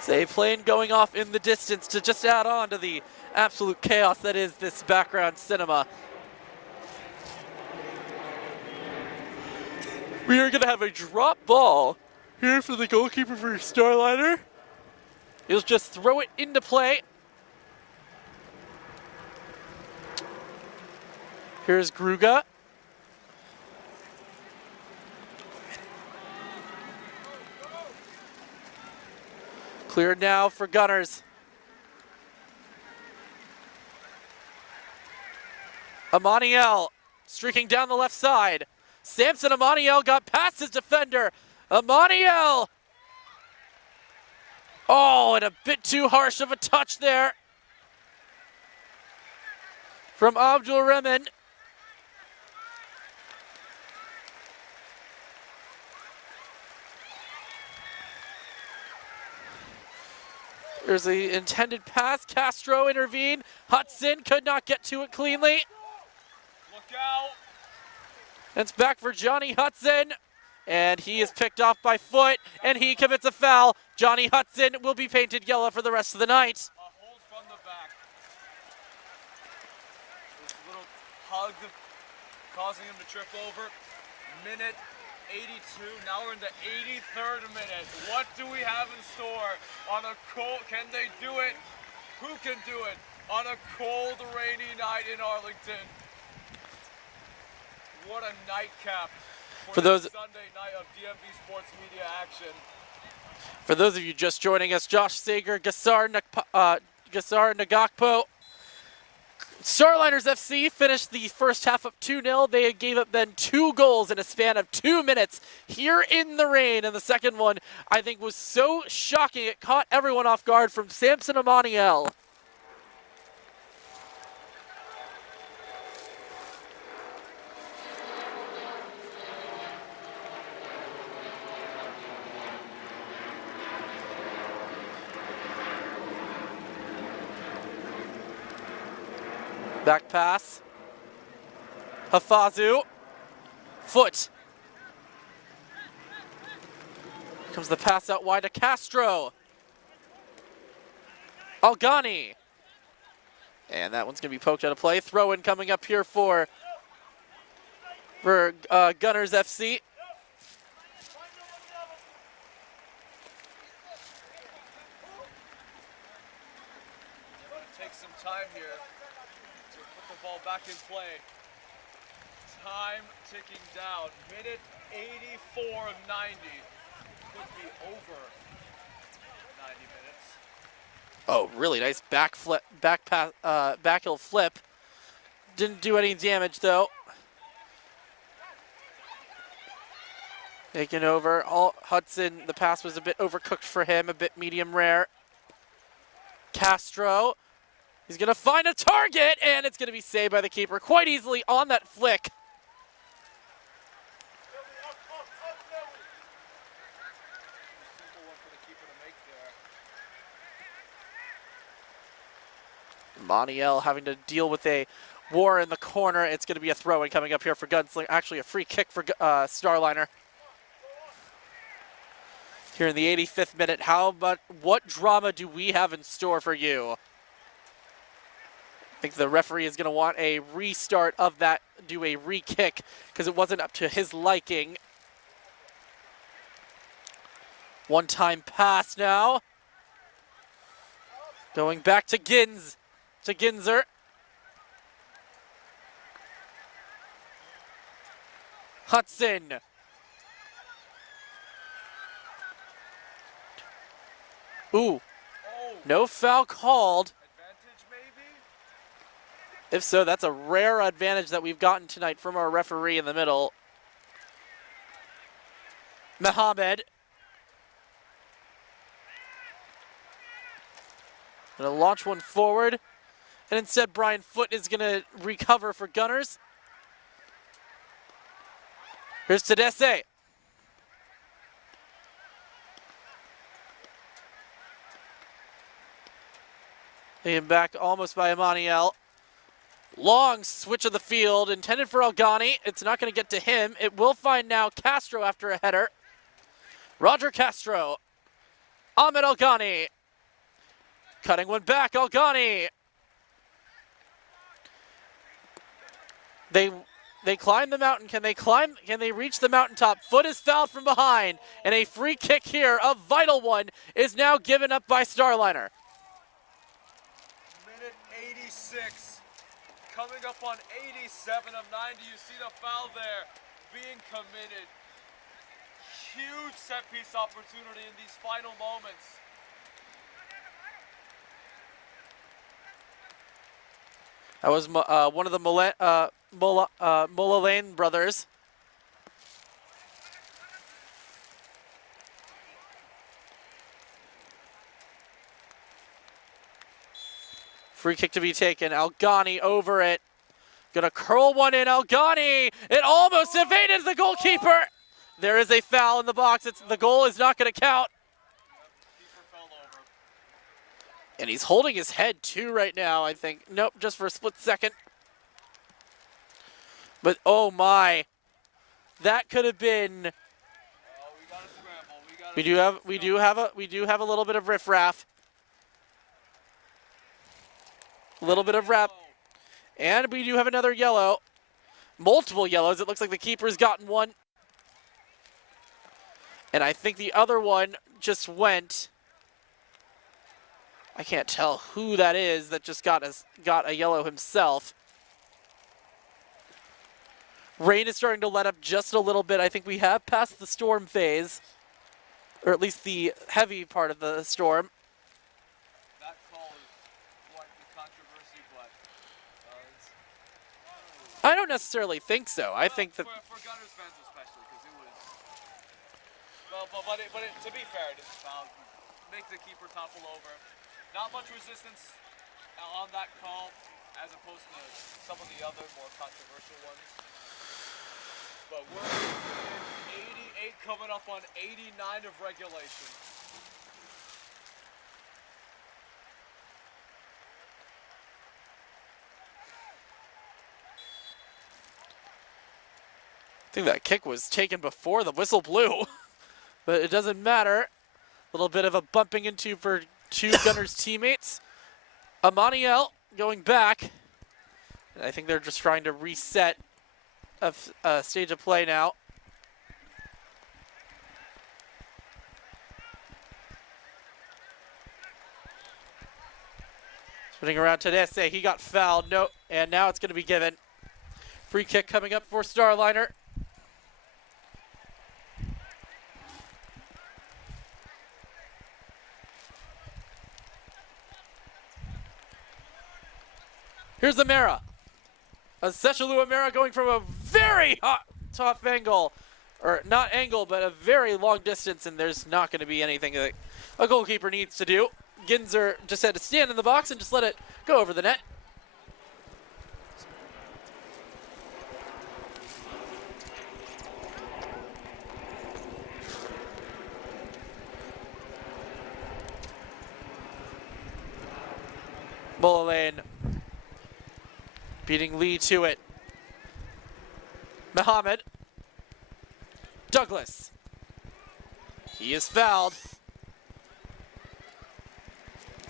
Save plane going off in the distance to just add on to the absolute chaos that is this background cinema. We are going to have a drop ball here for the goalkeeper for Starliner. He'll just throw it into play. Here's Gruga. Cleared now for Gunners. Amaniel streaking down the left side. Samson Amaniel got past his defender. Amaniel! Oh, and a bit too harsh of a touch there from Abdul Rahman. There's the intended pass. Castro intervened. Hudson could not get to it cleanly. Look out. It's back for Johnny Hudson, and he is picked off by Foot, and he commits a foul. Johnny Hudson will be painted yellow for the rest of the night. A hold from the back. This little hug causing him to trip over. Minute 82, now we're in the 83rd minute. What do we have in store on a cold, can they do it? Who can do it on a cold, rainy night in Arlington? What a nightcap for those Sunday night of DMV Sports Media action. For those of you just joining us, Josh Sager, Gasar Nagakpo. Starliners FC finished the first half up 2-0. They gave up then 2 goals in a span of 2 minutes here in the rain. And the second one, I think, was so shocking it caught everyone off guard from Samson Amaniel. Back pass. Hafazu. Foot. Comes the pass out wide to Castro. Algani. And that one's going to be poked out of play. Throw in coming up here for Gunners FC. Take some time here to put the ball back in play. Time ticking down. Minute 84 of 90. Could be over 90 minutes. Oh, really nice back flip, back heel flip. Didn't do any damage though. Taken over. Hudson, the pass was a bit overcooked for him, a bit medium rare. Castro, he's gonna find a target, and it's gonna be saved by the keeper quite easily on that flick. Moniel having to deal with a war in the corner. It's going to be a throw-in coming up here for Gunslinger. Actually, a free kick for Starliner. Here in the 85th minute, what drama do we have in store for you? I think the referee is going to want a restart of that, do a re-kick, because it wasn't up to his liking. One-time pass now. Going back to Gins. To Ginzer. Hudson. Ooh. No foul called. Advantage maybe? If so, that's a rare advantage that we've gotten tonight from our referee in the middle. Mohamed. Gonna launch one forward. And instead, Brian Foote is going to recover for Gunners. Here's Tedesse. Taken back almost by Amaniel. Long switch of the field, intended for Algani. It's not going to get to him. It will find now Castro after a header. Roger Castro. Ahmed Algani. Cutting one back, Algani. They climb the mountain. Can they reach the mountaintop? Foote is fouled from behind, and a free kick here, a vital one, is now given up by Starliner. Minute 86, coming up on 87 of 90. You see the foul there being committed. Huge set piece opportunity in these final moments. That was one of the Mullane brothers. Free kick to be taken. Algani over it. Gonna curl one in. Algani! It almost evaded the goalkeeper! There is a foul in the box. The goal is not gonna count. And he's holding his head too right now, I think. Nope, just for a split second. But oh my, that could have been. We gotta scramble. We do have a little bit of riffraff. A little bit of wrap. And we do have another yellow. Multiple yellows. It looks like the keeper's gotten one. And I think the other one just went. I can't tell who that is that just got a yellow himself. Rain is starting to let up just a little bit. I think we have passed the storm phase. Or at least the heavy part of the storm. That call is quite the controversy, but I don't necessarily think so. I think that for Gunners fans especially, because it was but to be fair, it is foul. Make the keeper topple over. Not much resistance on that call, as opposed to some of the other more controversial ones. But we're in 88 coming up on 89 of regulation. I think that kick was taken before the whistle blew, but it doesn't matter. A little bit of a bumping into for two Gunners teammates. Amaniel going back. I think they're just trying to reset a stage of play now. Spinning around Tedesse, he got fouled, no, and now it's going to be given. Free kick coming up for Starliner. Here's Amara. A Sechelu Amara going from a very hot top angle. Or not angle, but a very long distance, and there's not going to be anything that a goalkeeper needs to do. Ginzer just had to stand in the box and just let it go over the net. Mullane beating Lee to it. Muhammad. Douglas. He is fouled.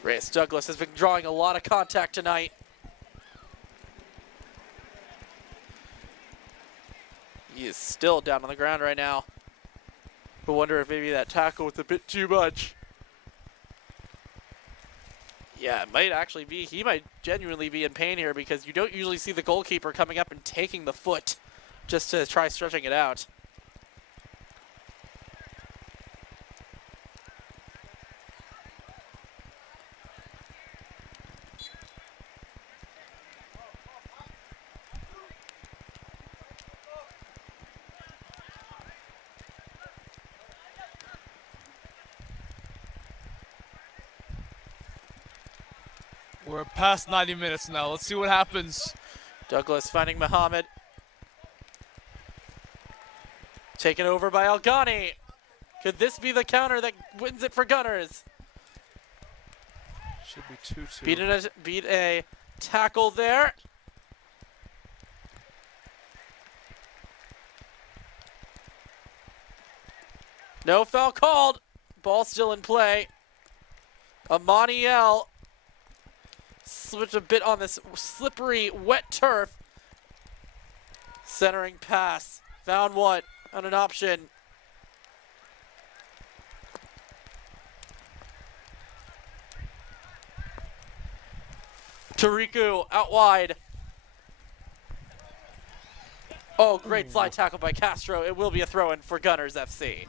Reyes Douglas has been drawing a lot of contact tonight. He is still down on the ground right now. I wonder if maybe that tackle was a bit too much. Yeah, it might actually be. He might genuinely be in pain here because you don't usually see the goalkeeper coming up and taking the foot just to try stretching it out. We're past 90 minutes now. Let's see what happens. Douglas finding Muhammad. Taken over by Algani. Could this be the counter that wins it for Gunners? Should be 2-2. Beat a tackle there. No foul called. Ball still in play. Amaniel switched a bit on this slippery, wet turf. Centering pass. Found one on an option. Tariku out wide. Oh, great slide tackle by Castro. It will be a throw-in for Gunners FC.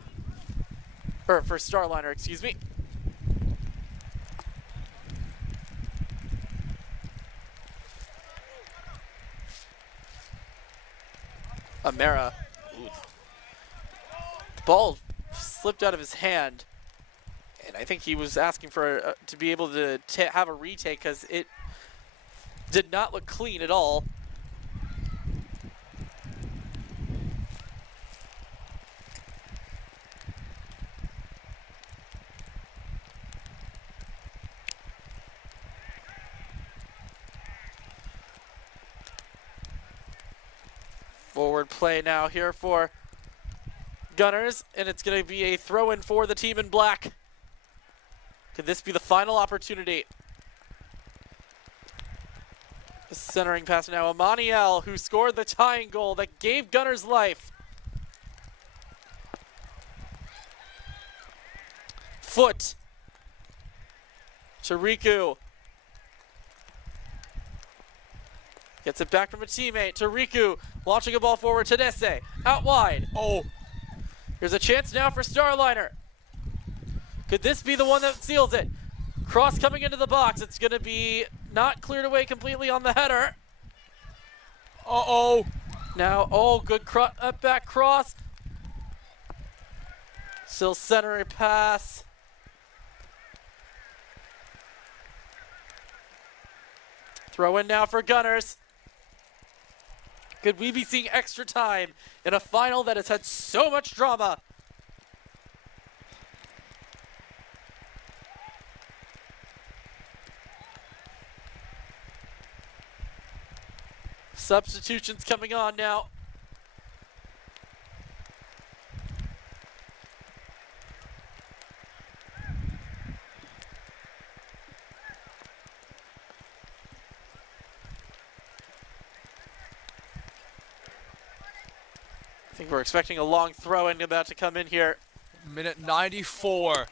Or for Starliner, excuse me. Amara. Ooh. The ball slipped out of his hand. And I think he was asking for to be able to have a retake because it did not look clean at all. Forward play now here for Gunners, and it's going to be a throw-in for the team in black. Could this be the final opportunity? The centering pass now, Amaniel, who scored the tying goal that gave Gunners life. Foot. Tariku. Gets it back from a teammate. Tariku launching a ball forward. Tedesse out wide. Oh. Here's a chance now for Starliner. Could this be the one that seals it? Cross coming into the box. It's going to be not cleared away completely on the header. Uh-oh. Now, good back cross. Still center pass. Throw in now for Gunners. Could we be seeing extra time in a final that has had so much drama? Substitutions coming on now. I think we're expecting a long throw-in about to come in here. Minute 94.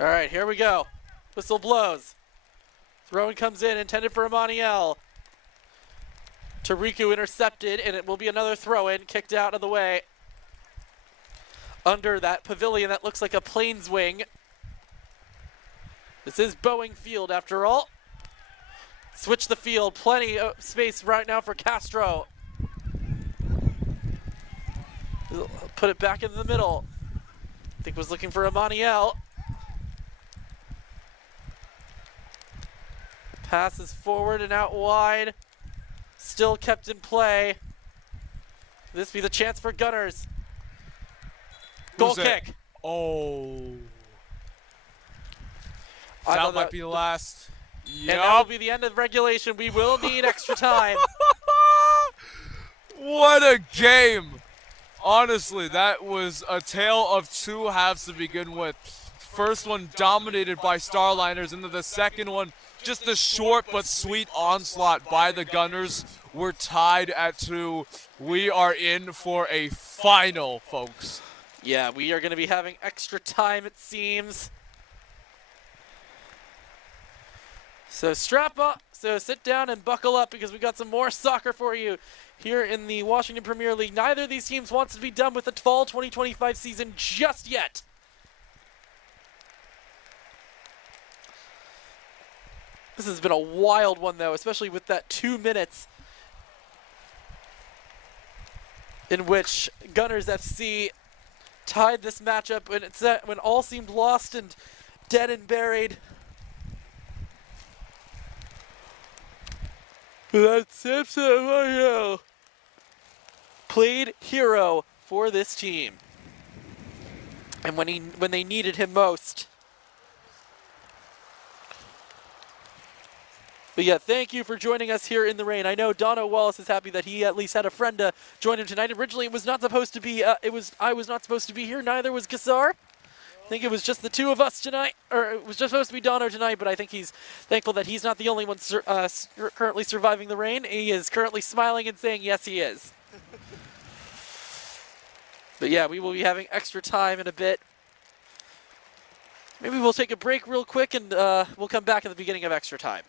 All right, here we go. Whistle blows. Throw-in comes in, intended for Amaniel. Tariku intercepted, and it will be another throw-in, kicked out of the way. Under that pavilion that looks like a plane's wing. This is Boeing Field, after all. Switch the field, plenty of space right now for Castro. Put it back in the middle. I think was looking for Amaniel. Passes forward and out wide. Still kept in play. This be the chance for Gunners. Goal kick. Oh. That That might be the last. And that will be the end of regulation. We will need extra time. What a game. Honestly, that was a tale of two halves to begin with. First one dominated by Starliners, and then the second one just a short but sweet onslaught by the Gunners. We're tied at 2. We are in for a final, folks. Yeah, we are going to be having extra time, it seems. So strap up, so sit down and buckle up because we got some more soccer for you here in the Washington Premier League. Neither of these teams wants to be done with the fall 2025 season just yet. This has been a wild one, though, especially with that 2 minutes in which Gunners FC tied this matchup when all seemed lost and dead and buried. That's Simpson played hero for this team, and when they needed him most. But yeah, thank you for joining us here in the rain. I know Dono Wallace is happy that he at least had a friend to join him tonight. Originally, it was not supposed to be. I was not supposed to be here. Neither was Gassar. I think it was just the two of us tonight, or it was just supposed to be Dono tonight. But I think he's thankful that he's not the only one currently surviving the rain. He is currently smiling and saying yes, he is. But yeah, we will be having extra time in a bit. Maybe we'll take a break real quick, and we'll come back at the beginning of extra time.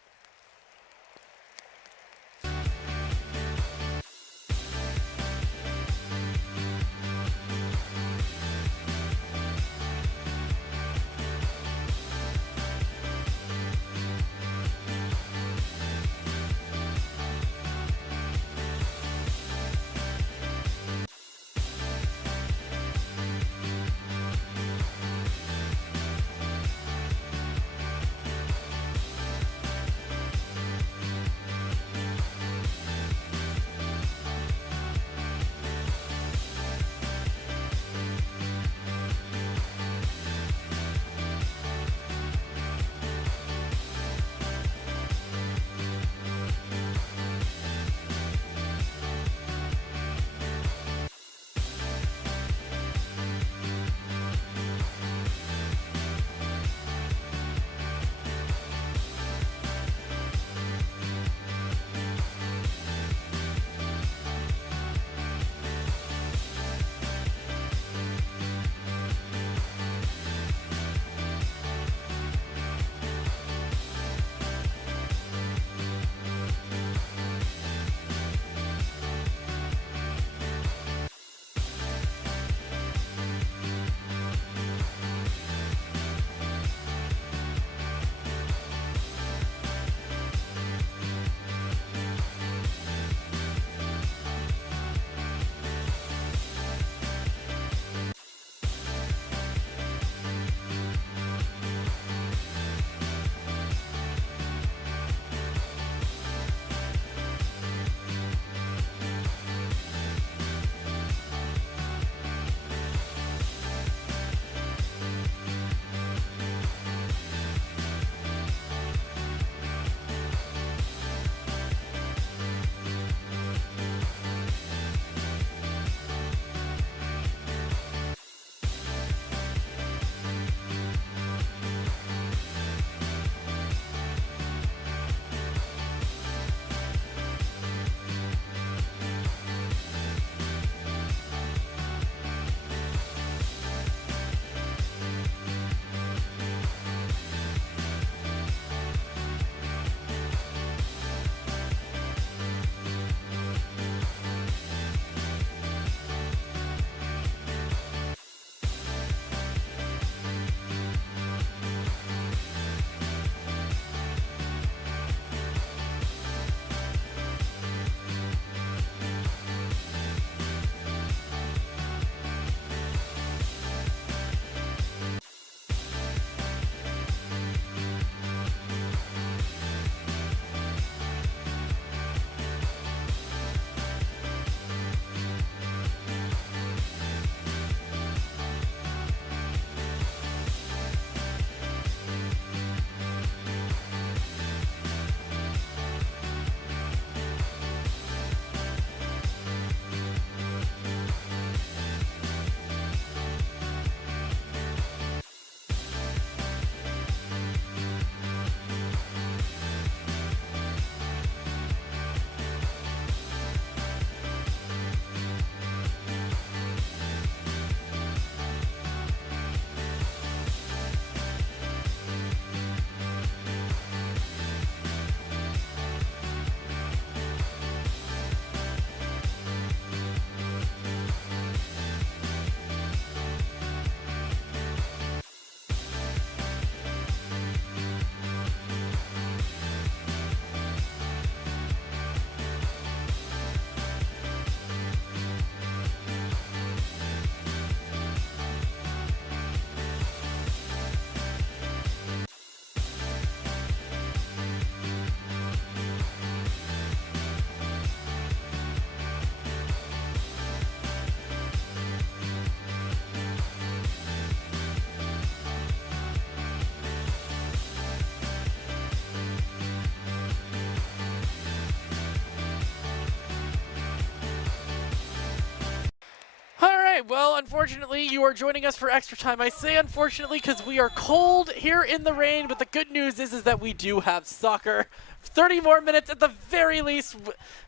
right, well, unfortunately, you are joining us for extra time. I say unfortunately because we are cold here in the rain, but the good news is that we do have soccer. 30 more minutes at the very least.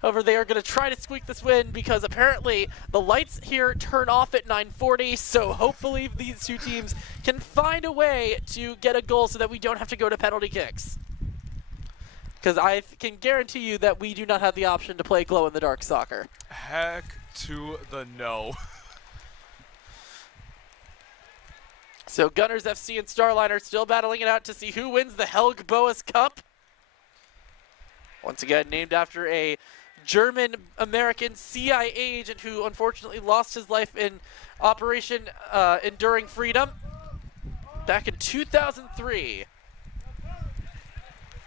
However, they are going to try to squeak this win because apparently the lights here turn off at 9:40, so hopefully these two teams can find a way to get a goal so that we don't have to go to penalty kicks. Because I can guarantee you that we do not have the option to play glow-in-the-dark soccer. Heck to the no. So Gunners FC and Starliners still battling it out to see who wins the Helge Boes Cup. Once again, named after a German-American CIA agent who unfortunately lost his life in Operation Enduring Freedom back in 2003.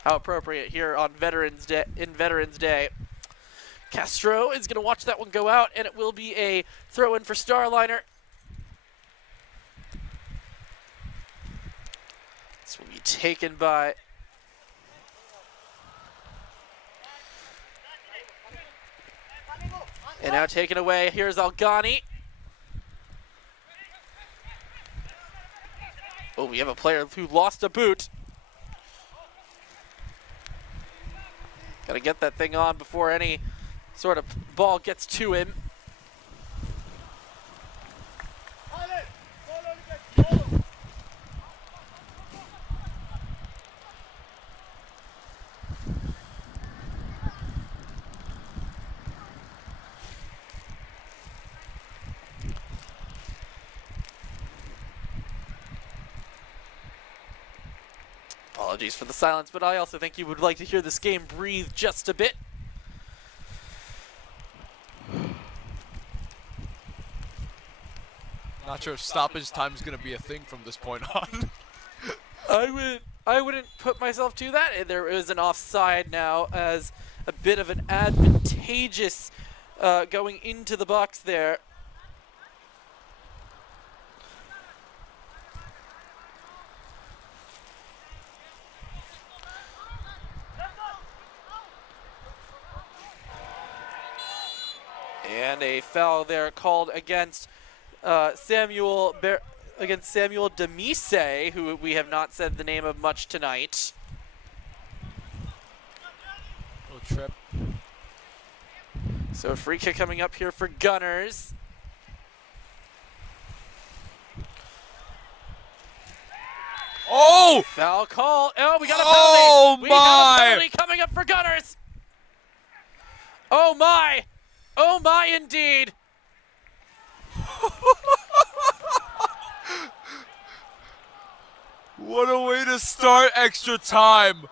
How appropriate here on Veterans Day. Castro is going to watch that one go out, and it will be a throw-in for Starliner. This will be taken by... And now taken away, here's Algani. Oh, we have a player who lost a boot. Gotta get that thing on before any sort of ball gets to him. Apologies for the silence, but I also think you would like to hear this game breathe just a bit. Not sure if stoppage time is going to be a thing from this point on. I wouldn't put myself to that. There is an offside now as a bit of an advantageous going into the box there. And a foul there called against Samuel Demise, who we have not said the name of much tonight. Little trip. So a free kick coming up here for Gunners. Oh! Foul call. Oh, we got a penalty. Oh, We got a my! penalty coming up for Gunners. Oh, my. Oh, my, indeed. What a way to start extra time.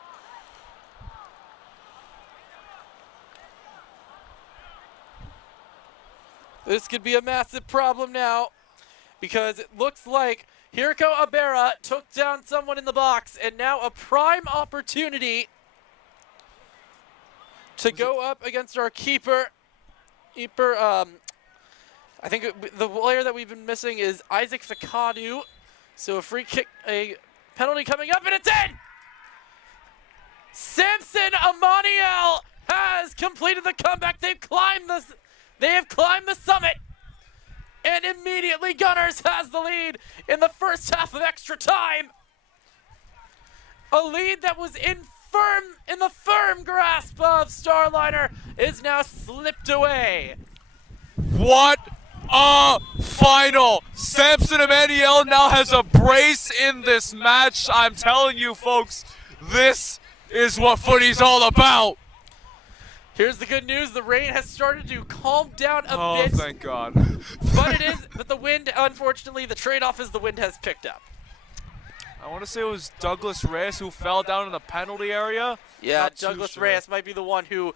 This could be a massive problem now because it looks like Hirko Abera took down someone in the box, and now a prime opportunity to go up against our keeper. I think the player that we've been missing is Isaac Fakadu. So a free kick, a penalty coming up, and it's in! Samson Amaniel has completed the comeback. They have climbed the summit. And immediately Gunners has the lead in the first half of extra time. A lead that was in the firm grasp of Starliner is now slipped away. What a final! Samson Emmanuel now has a brace in this match. I'm telling you, folks, this is what footy's all about. Here's the good news. The rain has started to calm down a bit. Oh, thank God. But the wind, unfortunately, the trade-off is the wind has picked up. I want to say it was Douglas Reyes who fell down in the penalty area. Yeah, Not too Douglas sure. Reyes might be the one who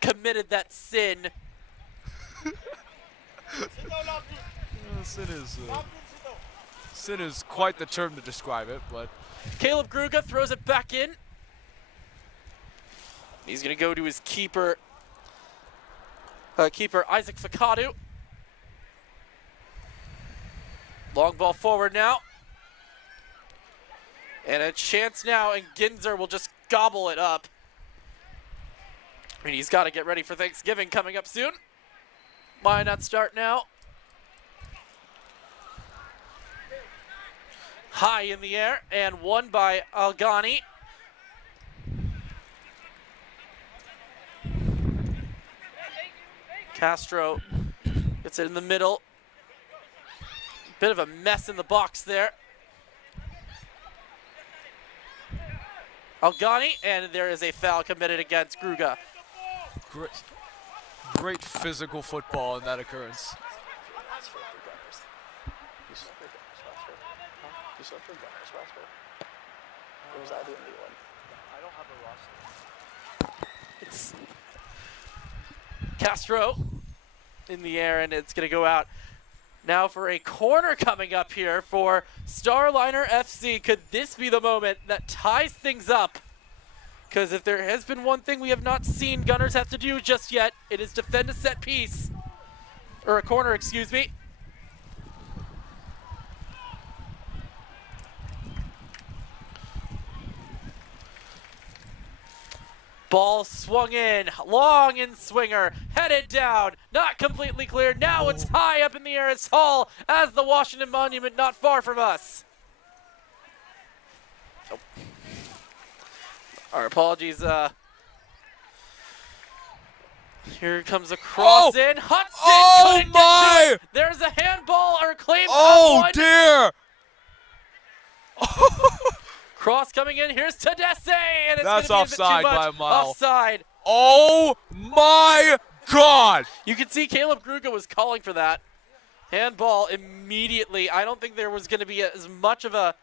committed that sin. Sin is quite the term to describe it, but Caleb Gruga throws it back in. He's going to go to his keeper Isaac Fakadu. Long ball forward now. And a chance now, and Ginzer will just gobble it up. I mean, he's got to get ready for Thanksgiving coming up soon. Why not start now? High in the air and won by Algani. Castro gets it in the middle. Bit of a mess in the box there. Algani, and there is a foul committed against Gruga. Great physical football in that occurrence. It's Castro in the air, and it's going to go out. Now for a corner coming up here for Starliner FC. Could this be the moment that ties things up? Because if there has been one thing we have not seen Gunners have to do just yet, it is defend a set piece. Or a corner, excuse me. Ball swung in, long in swinger, headed down, not completely clear. Now it's high up in the air. It's Hall as the Washington Monument not far from us. Nope. Our apologies. Here comes a cross in. Hudson. Oh my! There's a handball or claim. Oh dear! Cross coming in. Here's Tedesse, and it's That's gonna be a bit offside too much. by a mile. Offside. Oh my God! You can see Caleb Gruga was calling for that. Handball immediately. I don't think there was going to be as much of a...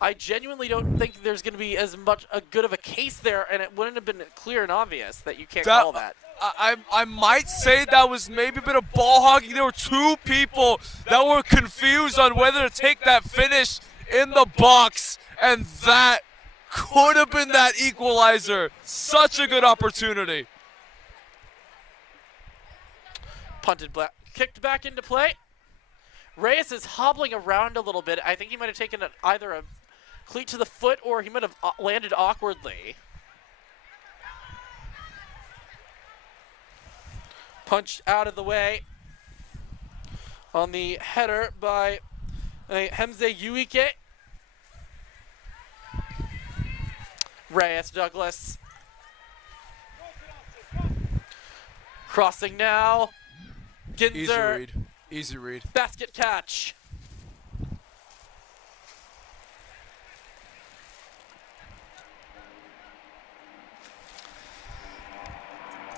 I genuinely don't think there's going to be as much a good of a case there, and it wouldn't have been clear and obvious that you can't call that. I might say that was maybe a bit of ball hogging. There were two people that were confused on whether to take that finish in the box, and that could have been that equalizer. Such a good opportunity. Punted, kicked back into play. Reyes is hobbling around a little bit. I think he might have taken either a cleat to the foot or he might have landed awkwardly. Punched out of the way on the header by Hemze Yuike. Reyes Douglas. Crossing now. Ginzer. Easy read. Easy read. Basket catch.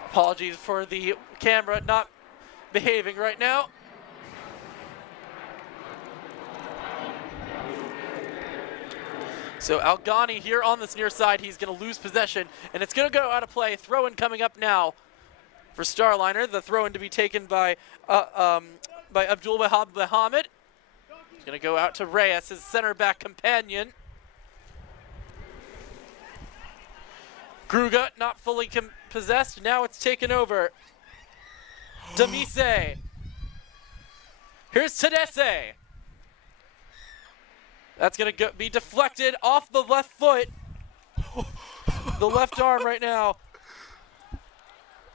Apologies for the camera not behaving right now. So Algani here on this near side, he's going to lose possession, and it's going to go out of play. Throw-in coming up now for Starliner. The throw-in to be taken by Abdul Wahab Mohammed. He's going to go out to Reyes, his center back companion. Gruga not fully possessed. Now it's taken over. Demise. Here's Tedesse. That's going to be deflected off the left foot. The left arm right now.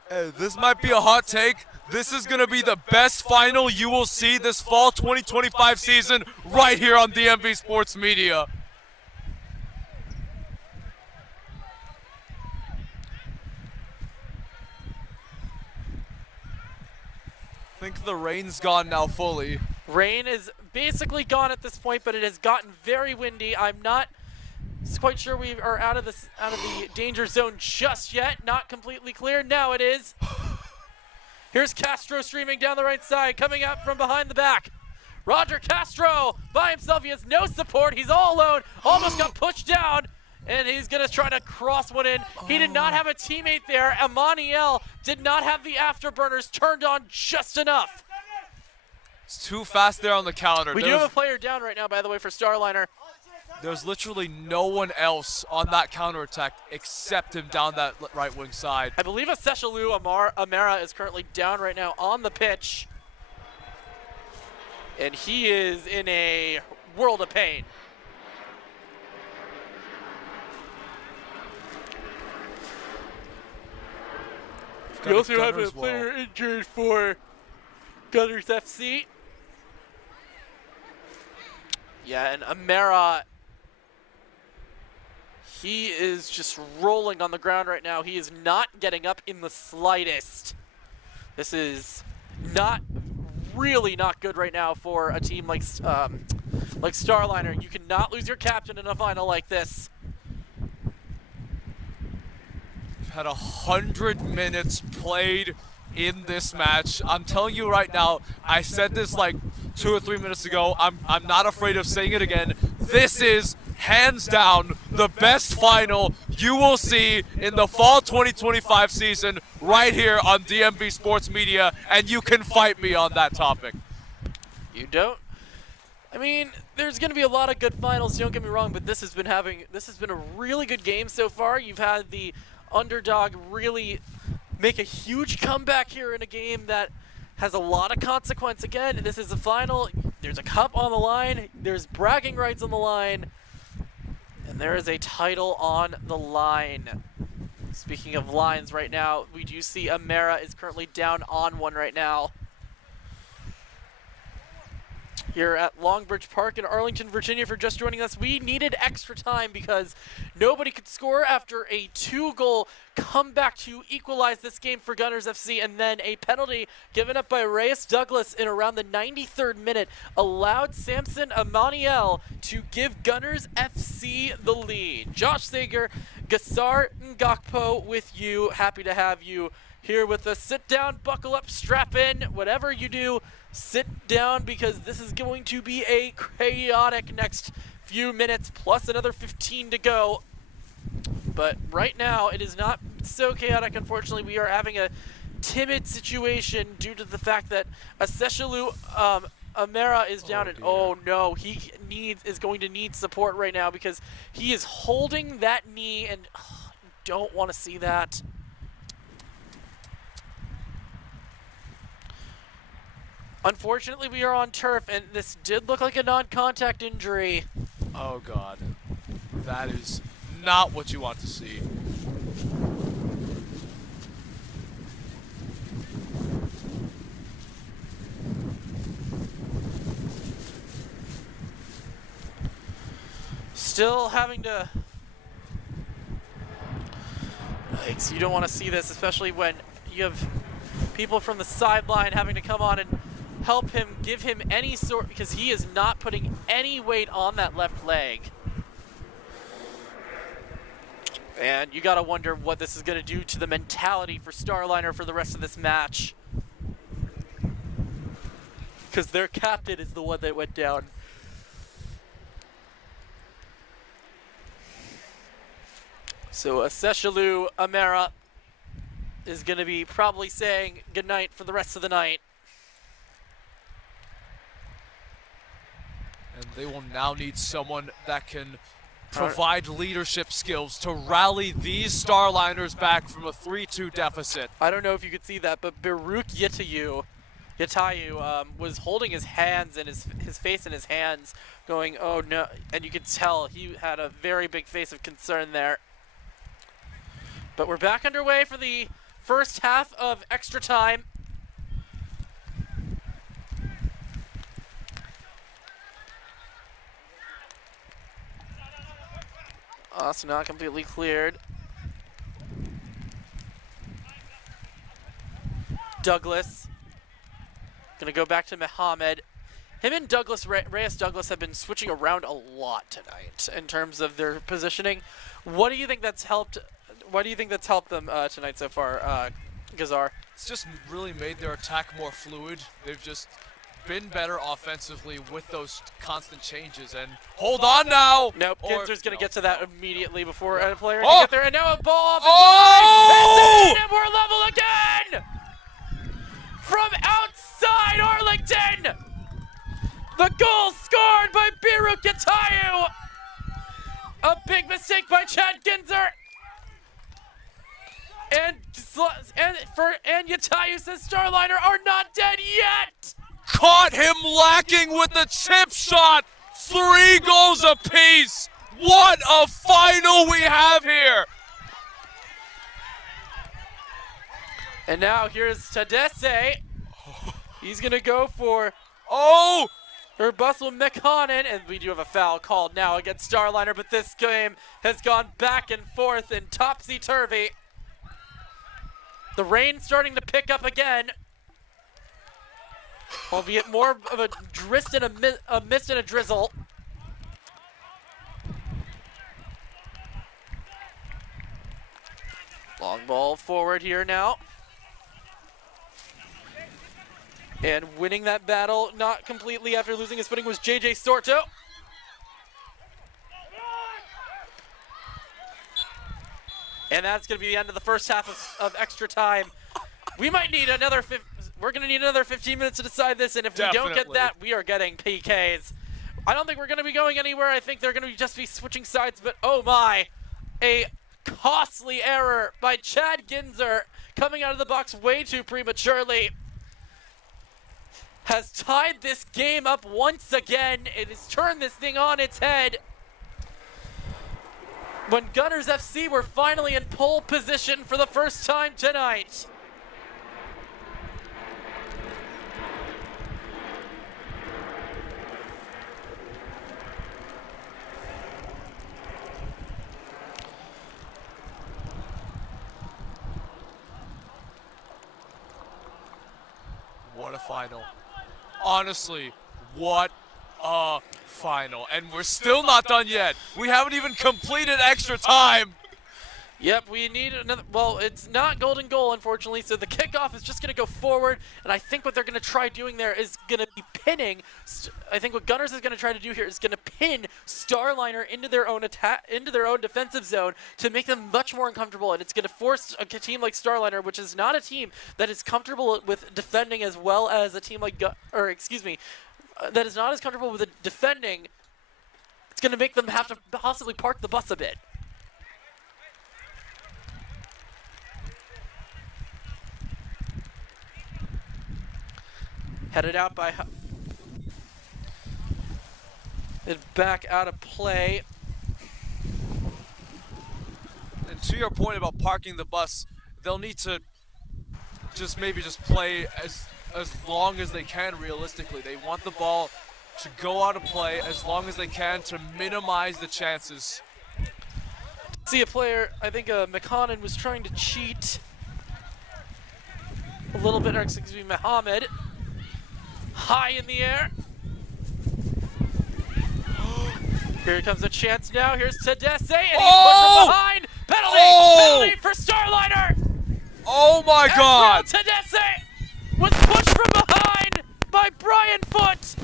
Hey, this might be a hot take. This is going to be the best final you will see this fall 2025 season right here on DMV Sports Media. I think the rain's gone now fully. Rain is basically gone at this point, but it has gotten very windy. I'm not quite sure we are out of the danger zone just yet. Not completely clear. Now it is. Here's Castro streaming down the right side, coming out from behind the back. Roger Castro by himself. He has no support. He's all alone. Almost got pushed down. And he's going to try to cross one in. He did not have a teammate there. Amaniel did not have the afterburners turned on just enough. It's too fast there on the counter. We do have a player down right now, by the way, for Starliner. There's literally no one else on that counterattack except him down that right wing side. I believe Seshalu Amara is currently down right now on the pitch. And he is in a world of pain. We also have a player injured for Gunners FC. Yeah, and Amera, he is just rolling on the ground right now. He is not getting up in the slightest. This is really not good right now for a team like Starliner. You cannot lose your captain in a final like this. We've had 100 minutes played in this match. I'm telling you right now, I said this like 2 or 3 minutes ago. I'm not afraid of saying it again. This is hands down the best final you will see in the fall 2025 season right here on DMV Sports Media, and you can fight me on that topic. You don't? I mean, there's going to be a lot of good finals, don't get me wrong, but this has been a really good game so far. You've had the underdog really make a huge comeback here in a game that has a lot of consequence. Again, this is the final. There's a cup on the line. There's bragging rights on the line. And there is a title on the line. Speaking of lines right now, we do see Amera is currently down on one right now. Here at Longbridge Park in Arlington, Virginia, for just joining us. We needed extra time because nobody could score after a 2-goal comeback to equalize this game for Gunners FC, and then a penalty given up by Reyes Douglas in around the 93rd minute allowed Samson Amaniel to give Gunners FC the lead. Josh Sager, Gassar Ngakpo with you. Happy to have you here with us. Sit down, buckle up, strap in, whatever you do. Sit down because this is going to be a chaotic next few minutes plus another 15 to go. But right now it is not so chaotic. Unfortunately, we are having a timid situation due to the fact that Aseshalu Amera is down, and oh no, he is going to need support right now because he is holding that knee, and don't want to see that. Unfortunately, we are on turf, and this did look like a non-contact injury. Oh God, that is not what you want to see. Still having to... Yikes, you don't want to see this, especially when you have people from the sideline having to come on and help him, give him any sort, because he is not putting any weight on that left leg. And you gotta wonder what this is gonna do to the mentality for Starliner for the rest of this match. Because their captain is the one that went down. So Aseshalu Amera is gonna be probably saying goodnight for the rest of the night. And they will now need someone that can provide leadership skills to rally these Starliners back from a 3-2 deficit. I don't know if you could see that, but Baruch Yatayu was holding his hands and his face in his hands, going, oh no, and you could tell he had a very big face of concern there. But we're back underway for the first half of extra time. So not completely cleared. Douglas. Gonna go back to Mohammed. Him and Douglas, Reyes Douglas, have been switching around a lot tonight in terms of their positioning. What do you think that's helped? Why do you think that's helped them tonight so far, Gazar? It's just really made their attack more fluid. They've just been better offensively with those constant changes. And hold on now. Nope, Kinzer's going to get to that immediately before a player Oh! can get there. And now a ball off Oh! and we're level again! From outside Arlington! The goal scored by Baruch Yatayu! A big mistake by Chad Kinzer! And Yatayu says Starliner are not dead yet! Caught him lacking with the chip shot. 3 goals apiece. What a final we have here. And now here's Tadesse. He's going to go for... Oh! Her bustle McConnon, and we do have a foul called now against Starliner, but this game has gone back and forth and topsy-turvy. The rain starting to pick up again, albeit more of a mist and a drizzle. Long ball forward here now. And winning that battle, not completely after losing his footing, was JJ Sorto. And that's going to be the end of the first half of extra time. We might need another, we're going to need another 15 minutes to decide this, and if we don't get that, we are getting PKs. I don't think we're going to be going anywhere. I think they're going to just be switching sides, but oh my, a costly error by Chad Ginzer coming out of the box way too prematurely has tied this game up once again. It has turned this thing on its head. When Gunners FC were finally in pole position for the first time tonight. What a final. Honestly, what a final. And we're still not done yet. We haven't even completed extra time. Yep, we need another, well, it's not golden goal, unfortunately, so the kickoff is just going to go forward, and I think what they're going to try doing there is going to be pinning, I think what Gunners is going to try to do here is going to pin Starliner into their own attack, into their own defensive zone to make them much more uncomfortable, and it's going to force a team like Starliner, which is not a team that is comfortable with defending as well as a team like, that is not as comfortable with defending. It's going to make them have to possibly park the bus a bit. Headed out by... and back out of play. And to your point about parking the bus, they'll need to maybe just play as long as they can realistically. They want the ball to go out of play as long as they can to minimize the chances. See a player, I think McConnon was trying to cheat a little bit, or excuse me, Mohammed. High in the air. Here comes a chance now. Here's Tedesse, and he's pushed from behind. Penalty! Penalty for Starliner! Oh my God! Tedesse was pushed from behind by Brian Foote.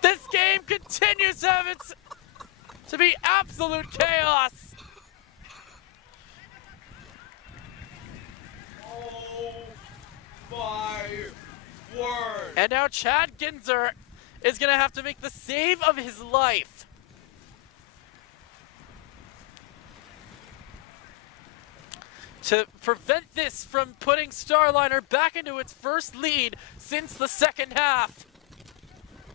This game continues to be absolute chaos. My word. And now Chad Ginzer is going to have to make the save of his life. To prevent this from putting Starliner back into its first lead since the second half.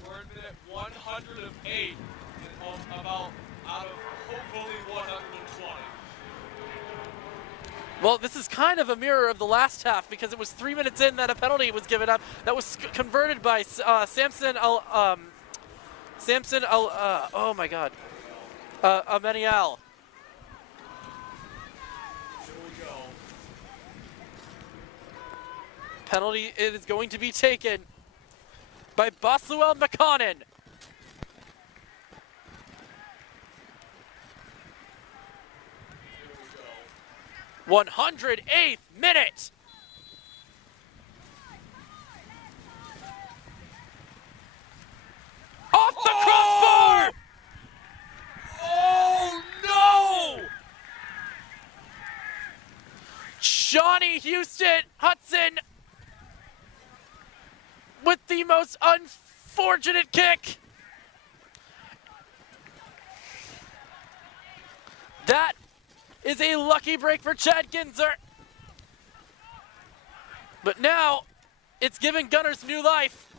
We're in minute 108 and about out of hopefully 120. Well, this is kind of a mirror of the last half because it was 3 minutes in that a penalty was given up. That was converted by Samson oh my God, Amenial. Here we go. Penalty is going to be taken by Bosluel McConnon. 108th minute. Off the crossbar! Oh no! Johnny Hudson with the most unfortunate kick. That is a lucky break for Chad Ginzer. But now, it's giving Gunners new life.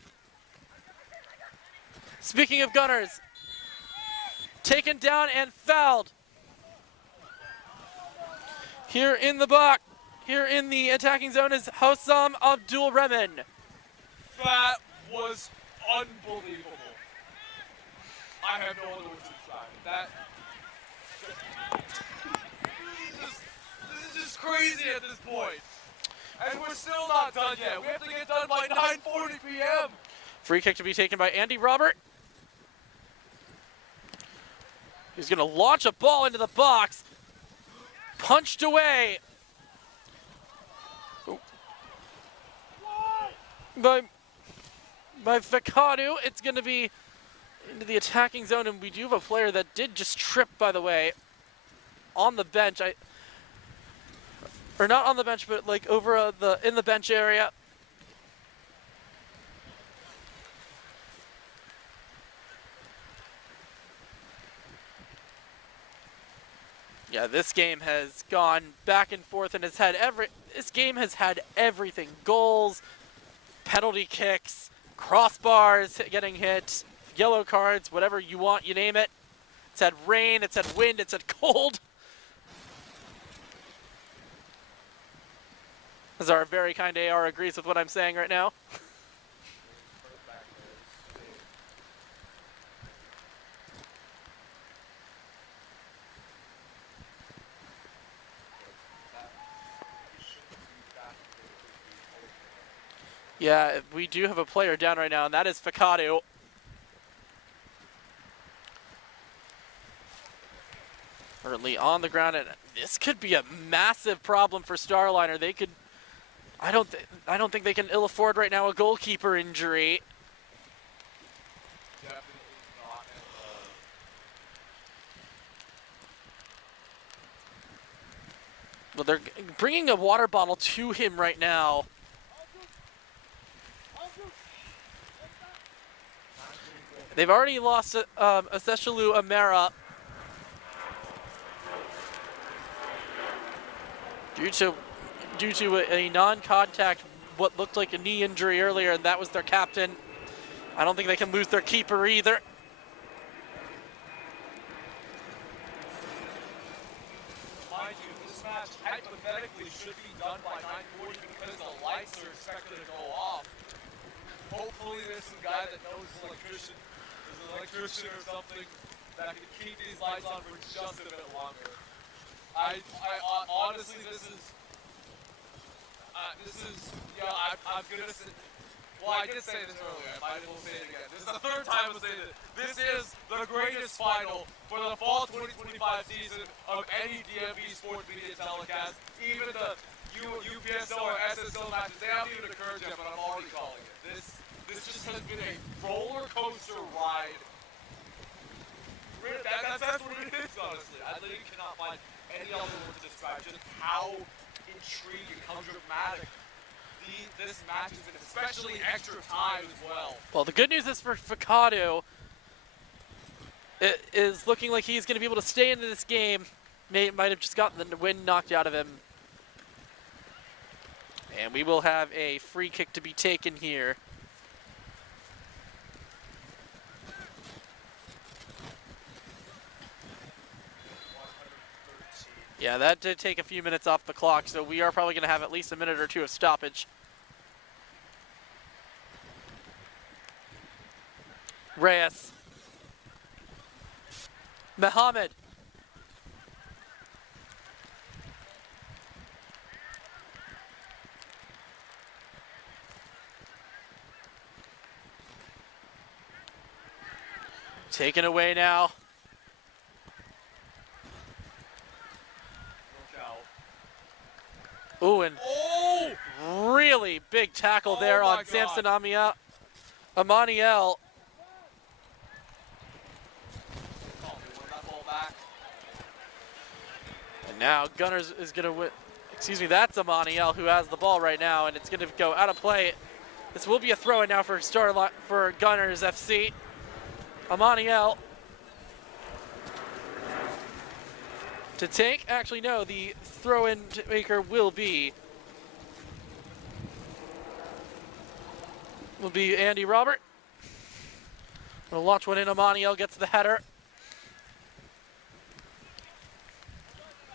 Speaking of Gunners, taken down and fouled. Here in the box, here in the attacking zone is Hossam Abdul Rehman. That was unbelievable. I have no other words to describe it. That this is just crazy at this point. And we're still not done yet. We have to get done by 9:40 p.m. Free kick to be taken by Andy Robert. He's going to launch a ball into the box. Punched away by Fakadu. It's going to be into the attacking zone, and we do have a player that did just trip, by the way, on the bench. Or not on the bench, but like over in the bench area. Yeah, this game has gone back and forth and this game has had everything. Goals, penalty kicks, crossbars getting hit, yellow cards, whatever you want, you name it. It's had rain, it's had wind, it's had cold. As our very kind AR agrees with what I'm saying right now. Yeah, we do have a player down right now, and that is Fakadu. Currently on the ground, and this could be a massive problem for Starliner. They could, I don't think they can ill afford right now a goalkeeper injury. Definitely not. Well, they're bringing a water bottle to him right now. They've already lost Aseshalu Amera due to a non-contact, what looked like a knee injury earlier, and that was their captain. I don't think they can lose their keeper either. Mind you, this match hypothetically should be done by 9:40 because the lights are expected to go off. Hopefully there's some guy that knows an electrician or something that can keep these lights on for just a bit longer. I honestly, this is, yeah, I'm gonna say, well, I did say this earlier, I might as well say it again. This is the third time I'm saying this. This is the greatest final for the fall 2025 season of any DMV sports media telecast. Even the UPSL or SSL matches, they haven't even occurred yet, but I'm already calling it. This just has been a roller coaster ride. That's what it is, honestly. I literally cannot find any other word to describe just how intriguing, how dramatic this match has been, especially extra time as well. Well, the good news is for Fakadu, it is looking like he's going to be able to stay into this game. Might have just gotten the wind knocked out of him. And we will have a free kick to be taken here. Yeah, that did take a few minutes off the clock, so we are probably going to have at least a minute or two of stoppage. Reyes. Mohammed. Taken away now. Ooh, and really big tackle there on Samson Amaniel. And now Gunners is going to win. Excuse me, that's Amaniel who has the ball right now, and it's going to go out of play. This will be a throw-in now for Gunners FC. Amaniel to take. Actually, no, the throw-in maker will be Andy Robert. We'll launch one in. Amaniel gets the header.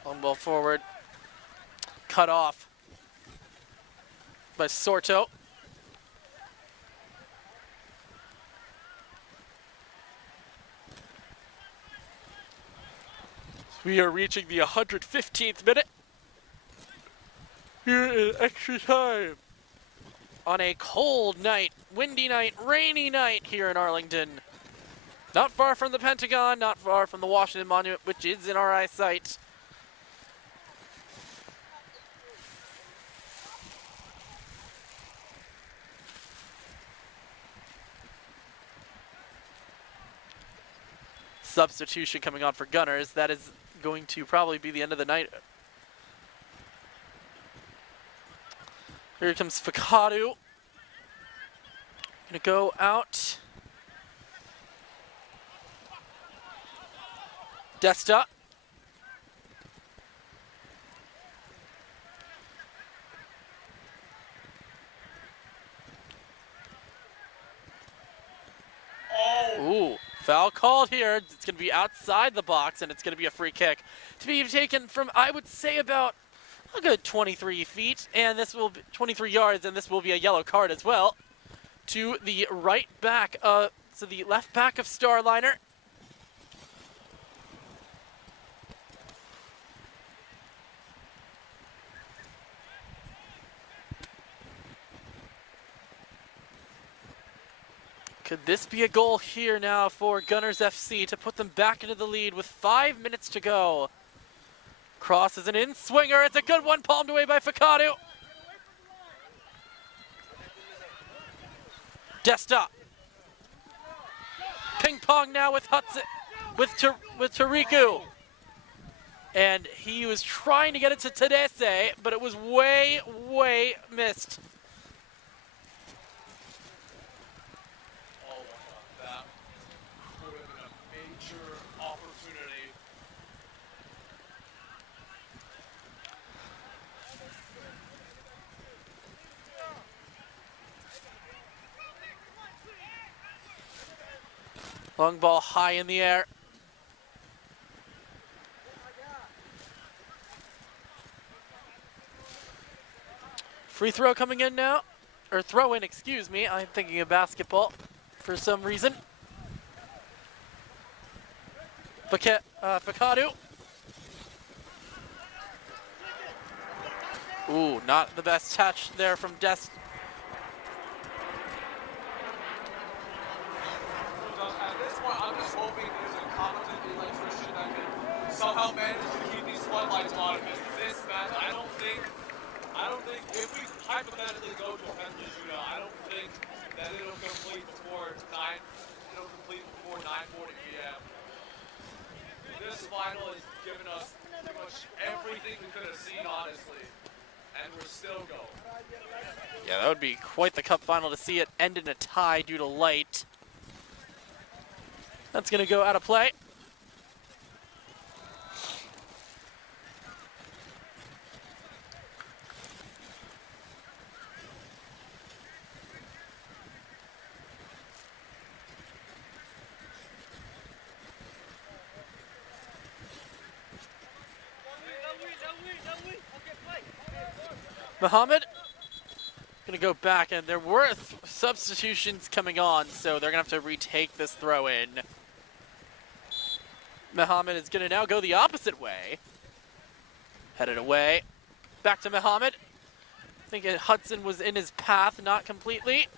On ball forward. Cut off by Sorto. We are reaching the 115th minute here in extra time on a cold night, windy night, rainy night here in Arlington. Not far from the Pentagon, not far from the Washington Monument, which is in our eyesight. Substitution coming on for Gunners. That is going to probably be the end of the night. Here comes Fakadu. Gonna go out. Desta. Ooh, foul called here. It's going to be outside the box, and it's going to be a free kick to be taken from, I would say, about a good 23 feet, and this will be 23 yards, and this will be a yellow card as well to the right back, so the left back of Starliner. Could this be a goal here now for Gunners FC to put them back into the lead with 5 minutes to go? Cross is an in-swinger. It's a good one, palmed away by Fakadu. Desta. Ping pong now with Hudson, with Tariku. And he was trying to get it to Tedese, but it was way, way missed. Long ball high in the air. Free throw coming in now. Or throw in, excuse me. I'm thinking of basketball for some reason. Fakadu. Ooh, not the best touch there from Dest. I'm just hoping there's a competent electrician that can somehow manage to keep these floodlights on. Because this match, I don't think if we hypothetically go to a penalty shootout, I don't think that it'll complete before 9:40 p.m. This final has given us pretty much everything we could have seen, honestly, and we're still going. Yeah, that would be quite the cup final to see it end in a tie due to light. That's going to go out of play. Muhammad going to go back, and there were substitutions coming on, so they're going to have to retake this throw in. Muhammad is going to now go the opposite way. Headed away. Back to Muhammad. I think Hudson was in his path, not completely.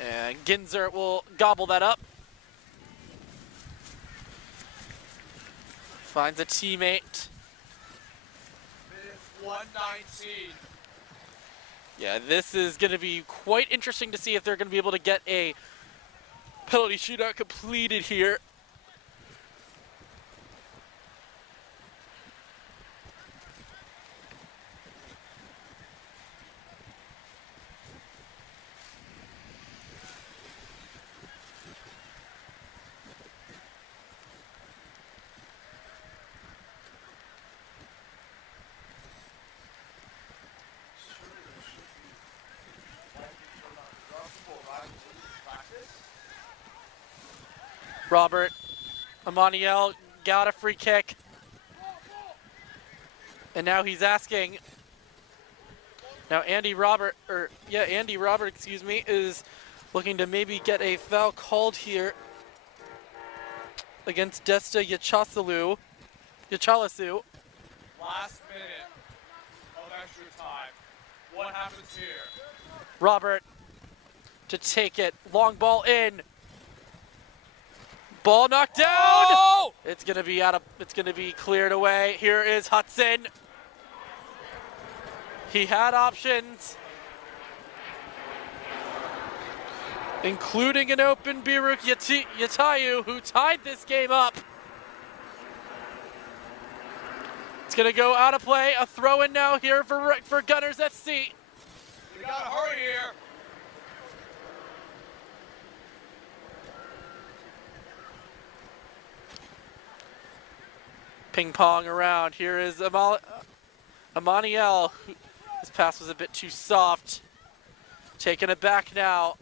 And Ginzer will gobble that up. Finds a teammate. 119. Yeah, this is going to be quite interesting to see if they're going to be able to get a penalty shootout completed here. Robert Amaniel got a free kick. And now he's asking. Now Andy Robert, excuse me, is looking to maybe get a foul called here. against Desta Yachalasu. Last minute of extra time. What happens here? Robert to take it. Long ball in. Ball knocked down. Oh! It's gonna be cleared away. Here is Hudson. He had options, including an open Biruk Yatayu, who tied this game up. It's gonna go out of play. A throw in now here for Gunners FC. We gotta hurry here. Ping pong around. Here is Amaniel. His pass was a bit too soft. Taking it back now.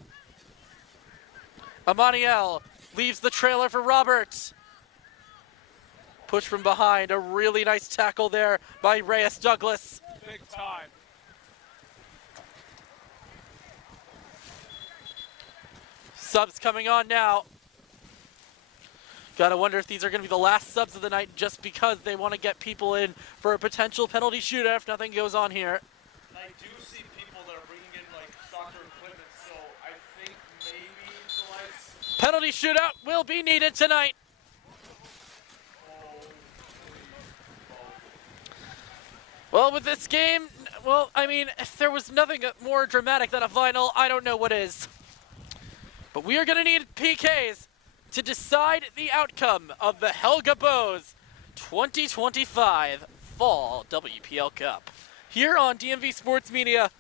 Amaniel leaves the trailer for Robert. Push from behind. A really nice tackle there by Reyes Douglas. Big time. Subs coming on now. Gotta wonder if these are gonna be the last subs of the night just because they want to get people in for a potential penalty shootout if nothing goes on here. I do see people that are bringing in like soccer equipment, so I think maybe the lights. Penalty shootout will be needed tonight. Well, with this game, well, I mean, if there was nothing more dramatic than a final, I don't know what is. But we are going to need PKs to decide the outcome of the Helge Boes 2025 Fall WPL Cup. Here on DMV Sports Media,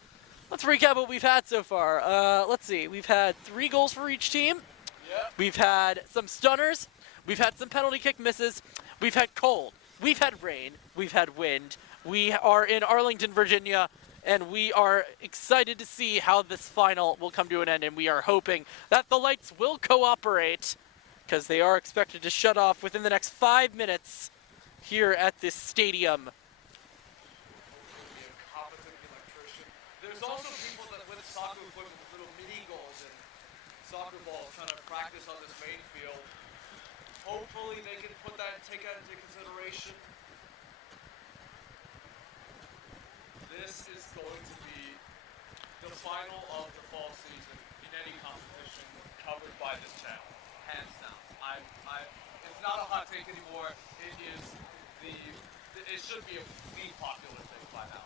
let's recap what we've had so far. Let's see, we've had 3 goals for each team. Yep. We've had some stunners. We've had some penalty kick misses. We've had cold. We've had rain. We've had wind. We are in Arlington, Virginia, and we are excited to see how this final will come to an end, and we are hoping that the lights will cooperate because they are expected to shut off within the next 5 minutes here at this stadium. There's also people that with soccer equipment with little mini goals and soccer balls trying to practice on this main field. Hopefully they can take that into consideration. This is going to be the final of the fall season in any competition covered by this channel, hands down. It's not a hot take anymore. It is it should be the popular thing by now.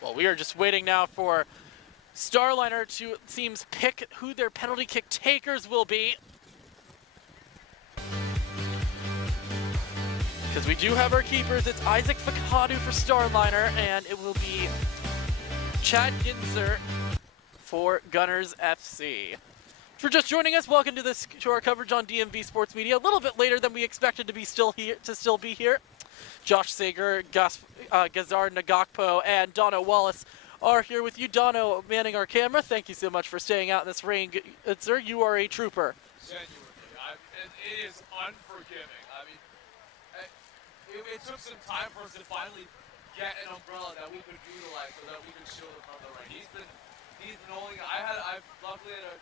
Well, we are just waiting now for Starliner to, it seems, pick who their penalty kick takers will be. Because we do have our keepers. It's Isaac Fakadu for Starliner, and it will be Chad Ginzer for Gunners FC. If you're just joining us, welcome to our coverage on DMV Sports Media. A little bit later than we expected to be still be here. Josh Sager, Gazar Nagakpo, and Dono Wallace are here with you. Dono manning our camera. Thank you so much for staying out in this rain. Sir, you are a trooper. Genuinely. It is unforgiving. I mean, it took some time for us to finally get an umbrella that we could utilize so that we could shield him from the rain. He's been holding. I've luckily had a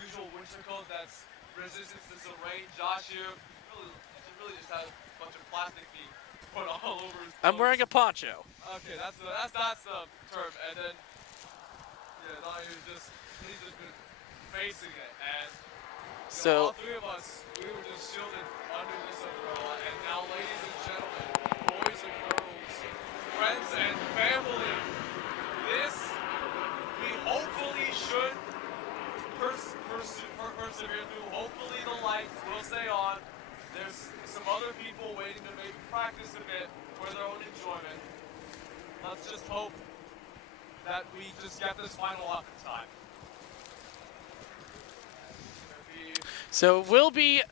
usual winter coat that's resistant to some rain. Josh here really just has a bunch of plastic feet put all over his clothes. I'm wearing a poncho. Okay, that's the term. And then he's just been facing it, and So all 3 of us, we were just shielded under this umbrella. And now, ladies and gentlemen, boys and girls, friends and family, we hopefully should persevere through. Hopefully the lights will stay on. There's some other people waiting to maybe practice a bit for their own enjoyment. Let's just hope that we just get this final off in time. So will be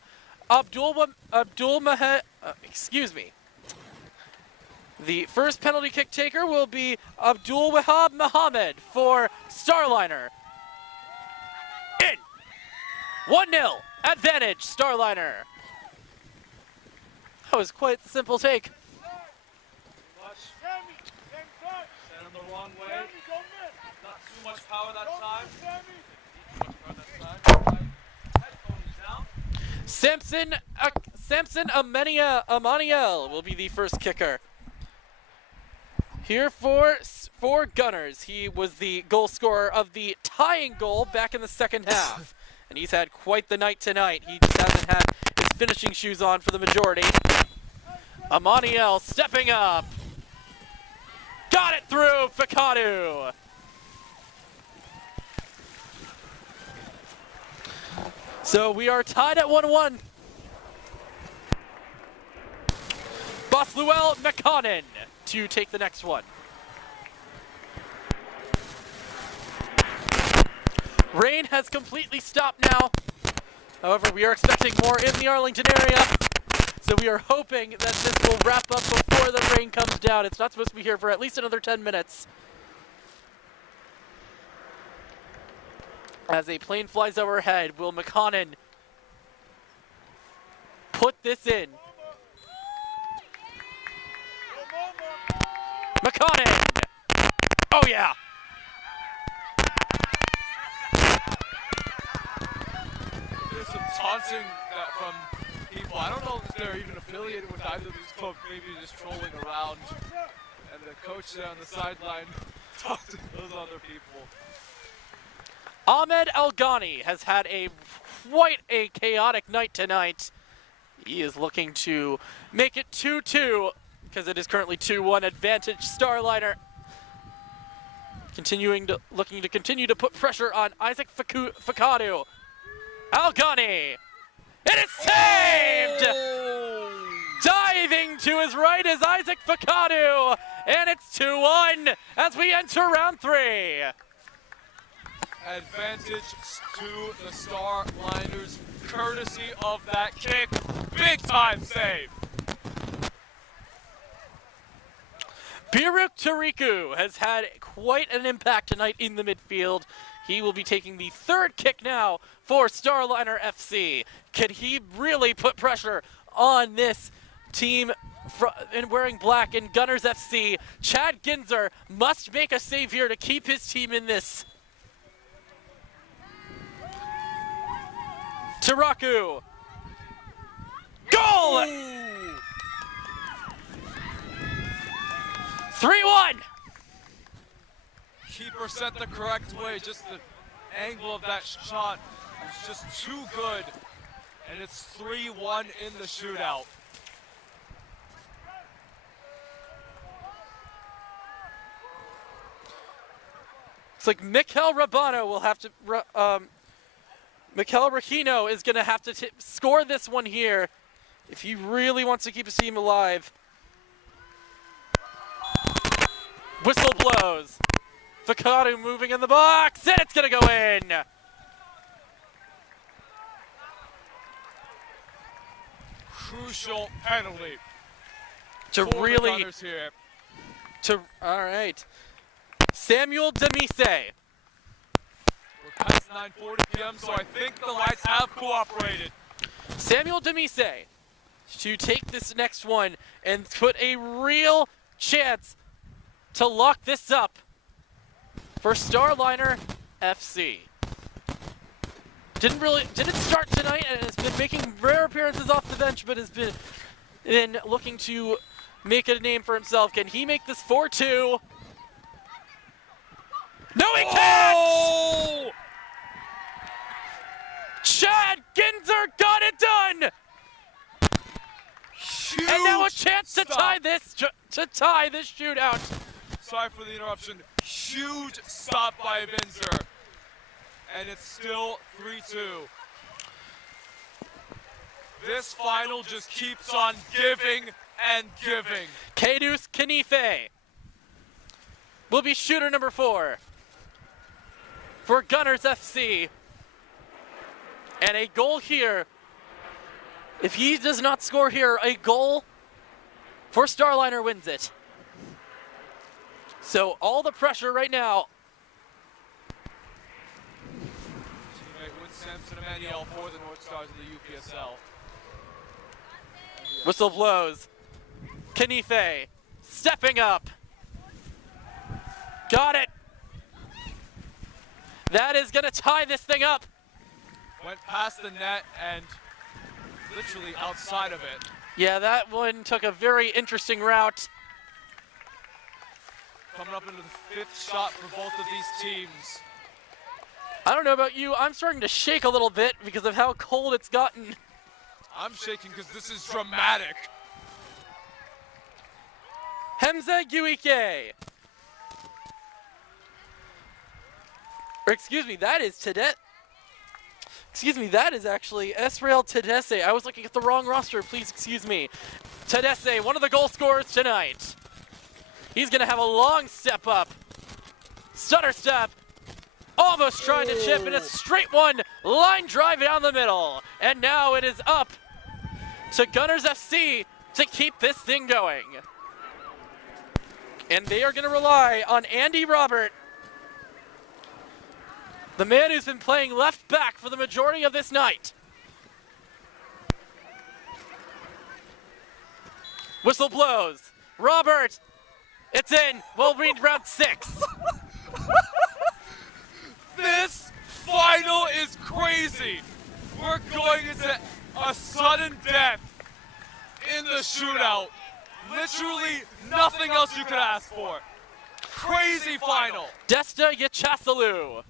excuse me. The first penalty kick taker will be Abdul Wahab Mohammed for Starliner. In. 1-0. Advantage, Starliner. That was quite the simple take. And in the wrong way. Not too much power that time. Too much power that time. Headphones down. Samson Amaniel will be the first kicker. Here for Gunners, he was the goal scorer of the tying goal back in the second half. And he's had quite the night tonight. He just hasn't had his finishing shoes on for the majority. Amaniel stepping up. Got it through Fakadu. So we are tied at 1-1. Bothluel McConnon to take the next one. Rain has completely stopped now. However, we are expecting more in the Arlington area. So we are hoping that this will wrap up before the rain comes down. It's not supposed to be here for at least another 10 minutes. As a plane flies overhead, will McConnon put this in? McConnon! Oh yeah! There's some taunting from people. I don't know if they're even affiliated with either of these clubs, maybe just trolling around. And the coach there on the sideline talked to those other people. Ahmed Alghani has had quite a chaotic night tonight. He is looking to make it 2-2 because it is currently 2-1 advantage Starliner. Looking to continue to put pressure on Isaac Fakadu. Alghani! It is saved! Oh. Diving to his right is Isaac Fakadu, and it's 2-1 as we enter round 3. Advantage to the Starliners, courtesy of that kick. Big time save. Biruk Tariku has had quite an impact tonight in the midfield. He will be taking the third kick now for Starliner FC. Can he really put pressure on this team in wearing black in Gunners FC? Chad Ginzer must make a save here to keep his team in this. Taraku. Goal! 3-1. Keeper set the correct way, just the angle of that shot was just too good. And it's 3-1 in the shootout. It's like Mikel Rabano will have to, Mikel Rachino is going to have to score this one here if he really wants to keep his team alive. Whistle blows. Fakadu moving in the box, and it's going to go in. Crucial penalty. To for really, the Gunners here. all right. Samuel Demise. We're past 9:40 p.m., so I think the lights have cooperated. Samuel Demise to take this next one and put a real chance to lock this up for Starliner FC. Didn't start tonight and has been making rare appearances off the bench, but has been looking to make a name for himself. Can he make this 4-2? No, he can't! Oh! Chad Ginzer got it done! Huge And now a chance to stop. tie this shootout. Sorry for the interruption. Huge stop by Binzer. And it's still 3-2. This final just keeps on giving and giving. Kadus Kanife will be shooter number 4 for Gunners FC. And a goal here. If he does not score here, a goal for Starliner wins it. So all the pressure right now. Teammate with Samson Emmanuel for the North Stars of the UPSL. Whistle blows. Kanife stepping up. Got it. That is going to tie this thing up. Went past the net and literally outside of it. Yeah, that one took a very interesting route. Coming up into the 5th shot for both of these teams. I don't know about you, I'm starting to shake a little bit because of how cold it's gotten. I'm shaking because this is dramatic. Hemza Guike. Or excuse me, that is Tedet. Excuse me, that is actually Esrael Tedesse. I was looking at the wrong roster, please excuse me. Tedesse, one of the goal scorers tonight. He's gonna have a long step up. Stutter step. Almost trying to chip in a straight one. Line drive down the middle. And now it is up to Gunners FC to keep this thing going. And they are gonna rely on Andy Robert, the man who's been playing left back for the majority of this night. Whistle blows. Robert, it's in. We'll read round 6. This final is crazy. We're going into a sudden death in the shootout. Literally nothing else you could ask for. Crazy final. Desta Yachasalu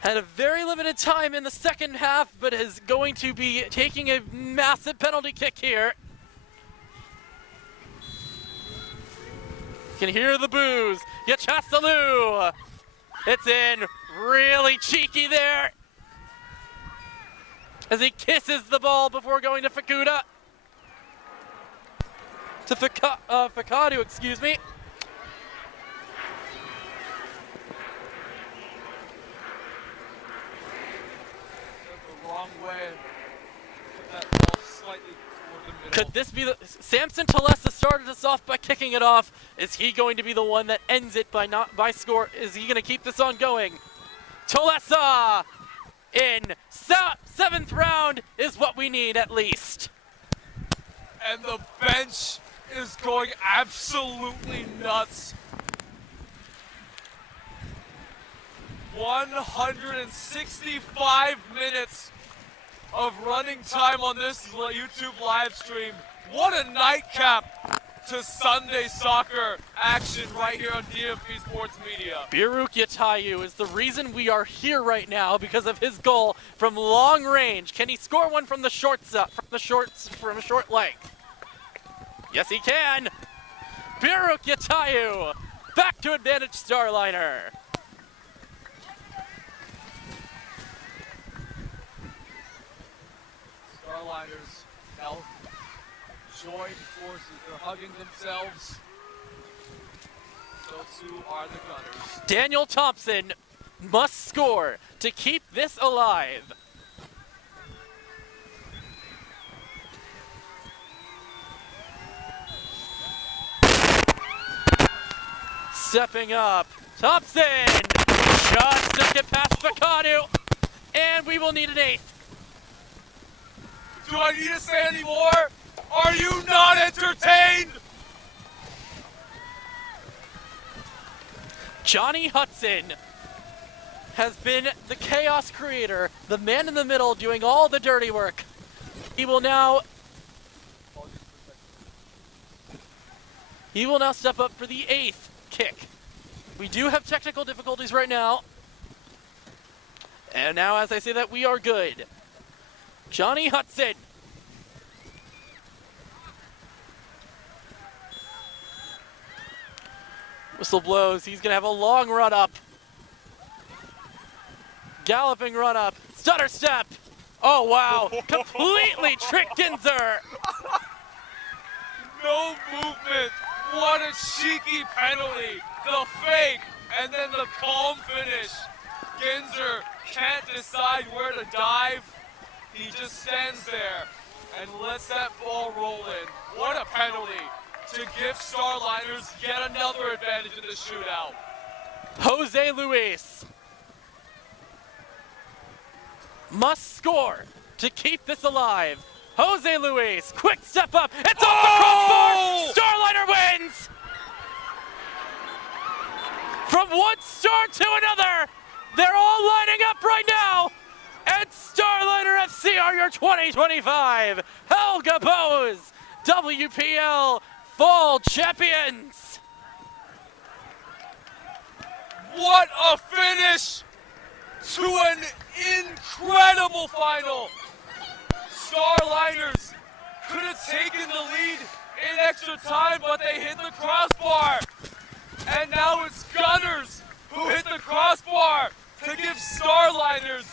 had a very limited time in the second half, but is going to be taking a massive penalty kick here. You can hear the boos. Yachasalu. It's in. Really cheeky there. As he kisses the ball before going to Fukuda. To Fakadu, excuse me. The wrong way. Put that ball slightly toward the middle. Could this be the Samson Talesa started us off by kicking it off? Is he going to be the one that ends it by score? Is he going to keep this on going? Talesa in 7th round is what we need at least. And the bench is going absolutely nuts. 165 minutes of running time on this YouTube live stream. What a nightcap to Sunday soccer action right here on DMP Sports Media. Biruk Yatayu is the reason we are here right now because of his goal from long range. Can he score one from the short length? Yes, he can. Biruk Yatayu back to advantage Starliner. Starliners now join forces. They're hugging themselves. So too are the Gunners. Daniel Thompson must score to keep this alive. Stepping up, Thompson just to get past Fakadu, and we will need an 8th. Do I need to say any more? Are you not entertained? Johnny Hudson has been the chaos creator, the man in the middle doing all the dirty work. He will now step up for the 8th kick. We do have technical difficulties right now. And now as I say that, we are good. Johnny Hudson. Whistle blows. He's going to have a long run up. Galloping run up. Stutter step. Oh, wow. Completely tricked Ginzer. No movement. What a cheeky penalty. The fake and then the calm finish. Ginzer can't decide where to dive. He just stands there and lets that ball roll in. What a penalty to give Starliners yet another advantage in the shootout. Jose Luis must score to keep this alive. Jose Luis, quick step up. It's off the crossbar. Starliner wins. From one star to another, they're all lining up right now. And Starliner FC are your 2025 Helge Boes WPL Fall Champions. What a finish to an incredible final. Starliners could have taken the lead in extra time, but they hit the crossbar. And now it's Gunners who hit the crossbar to give Starliners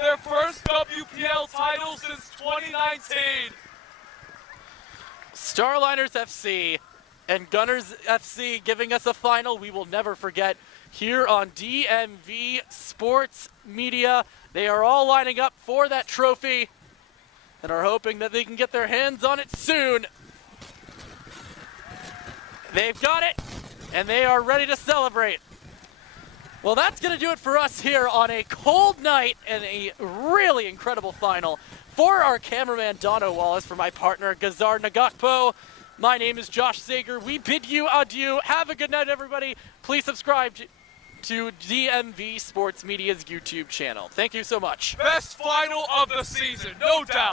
their first WPL title since 2019. Starliners FC and Gunners FC giving us a final we will never forget here on DMV Sports Media. They are all lining up for that trophy and are hoping that they can get their hands on it soon. They've got it, and they are ready to celebrate. Well, that's going to do it for us here on a cold night and a really incredible final. For our cameraman, Dono Wallace, for my partner, Gazar Nagakpo, my name is Josh Sager. We bid you adieu. Have a good night, everybody. Please subscribe to DMV Sports Media's YouTube channel. Thank you so much. Best final of the season, no doubt.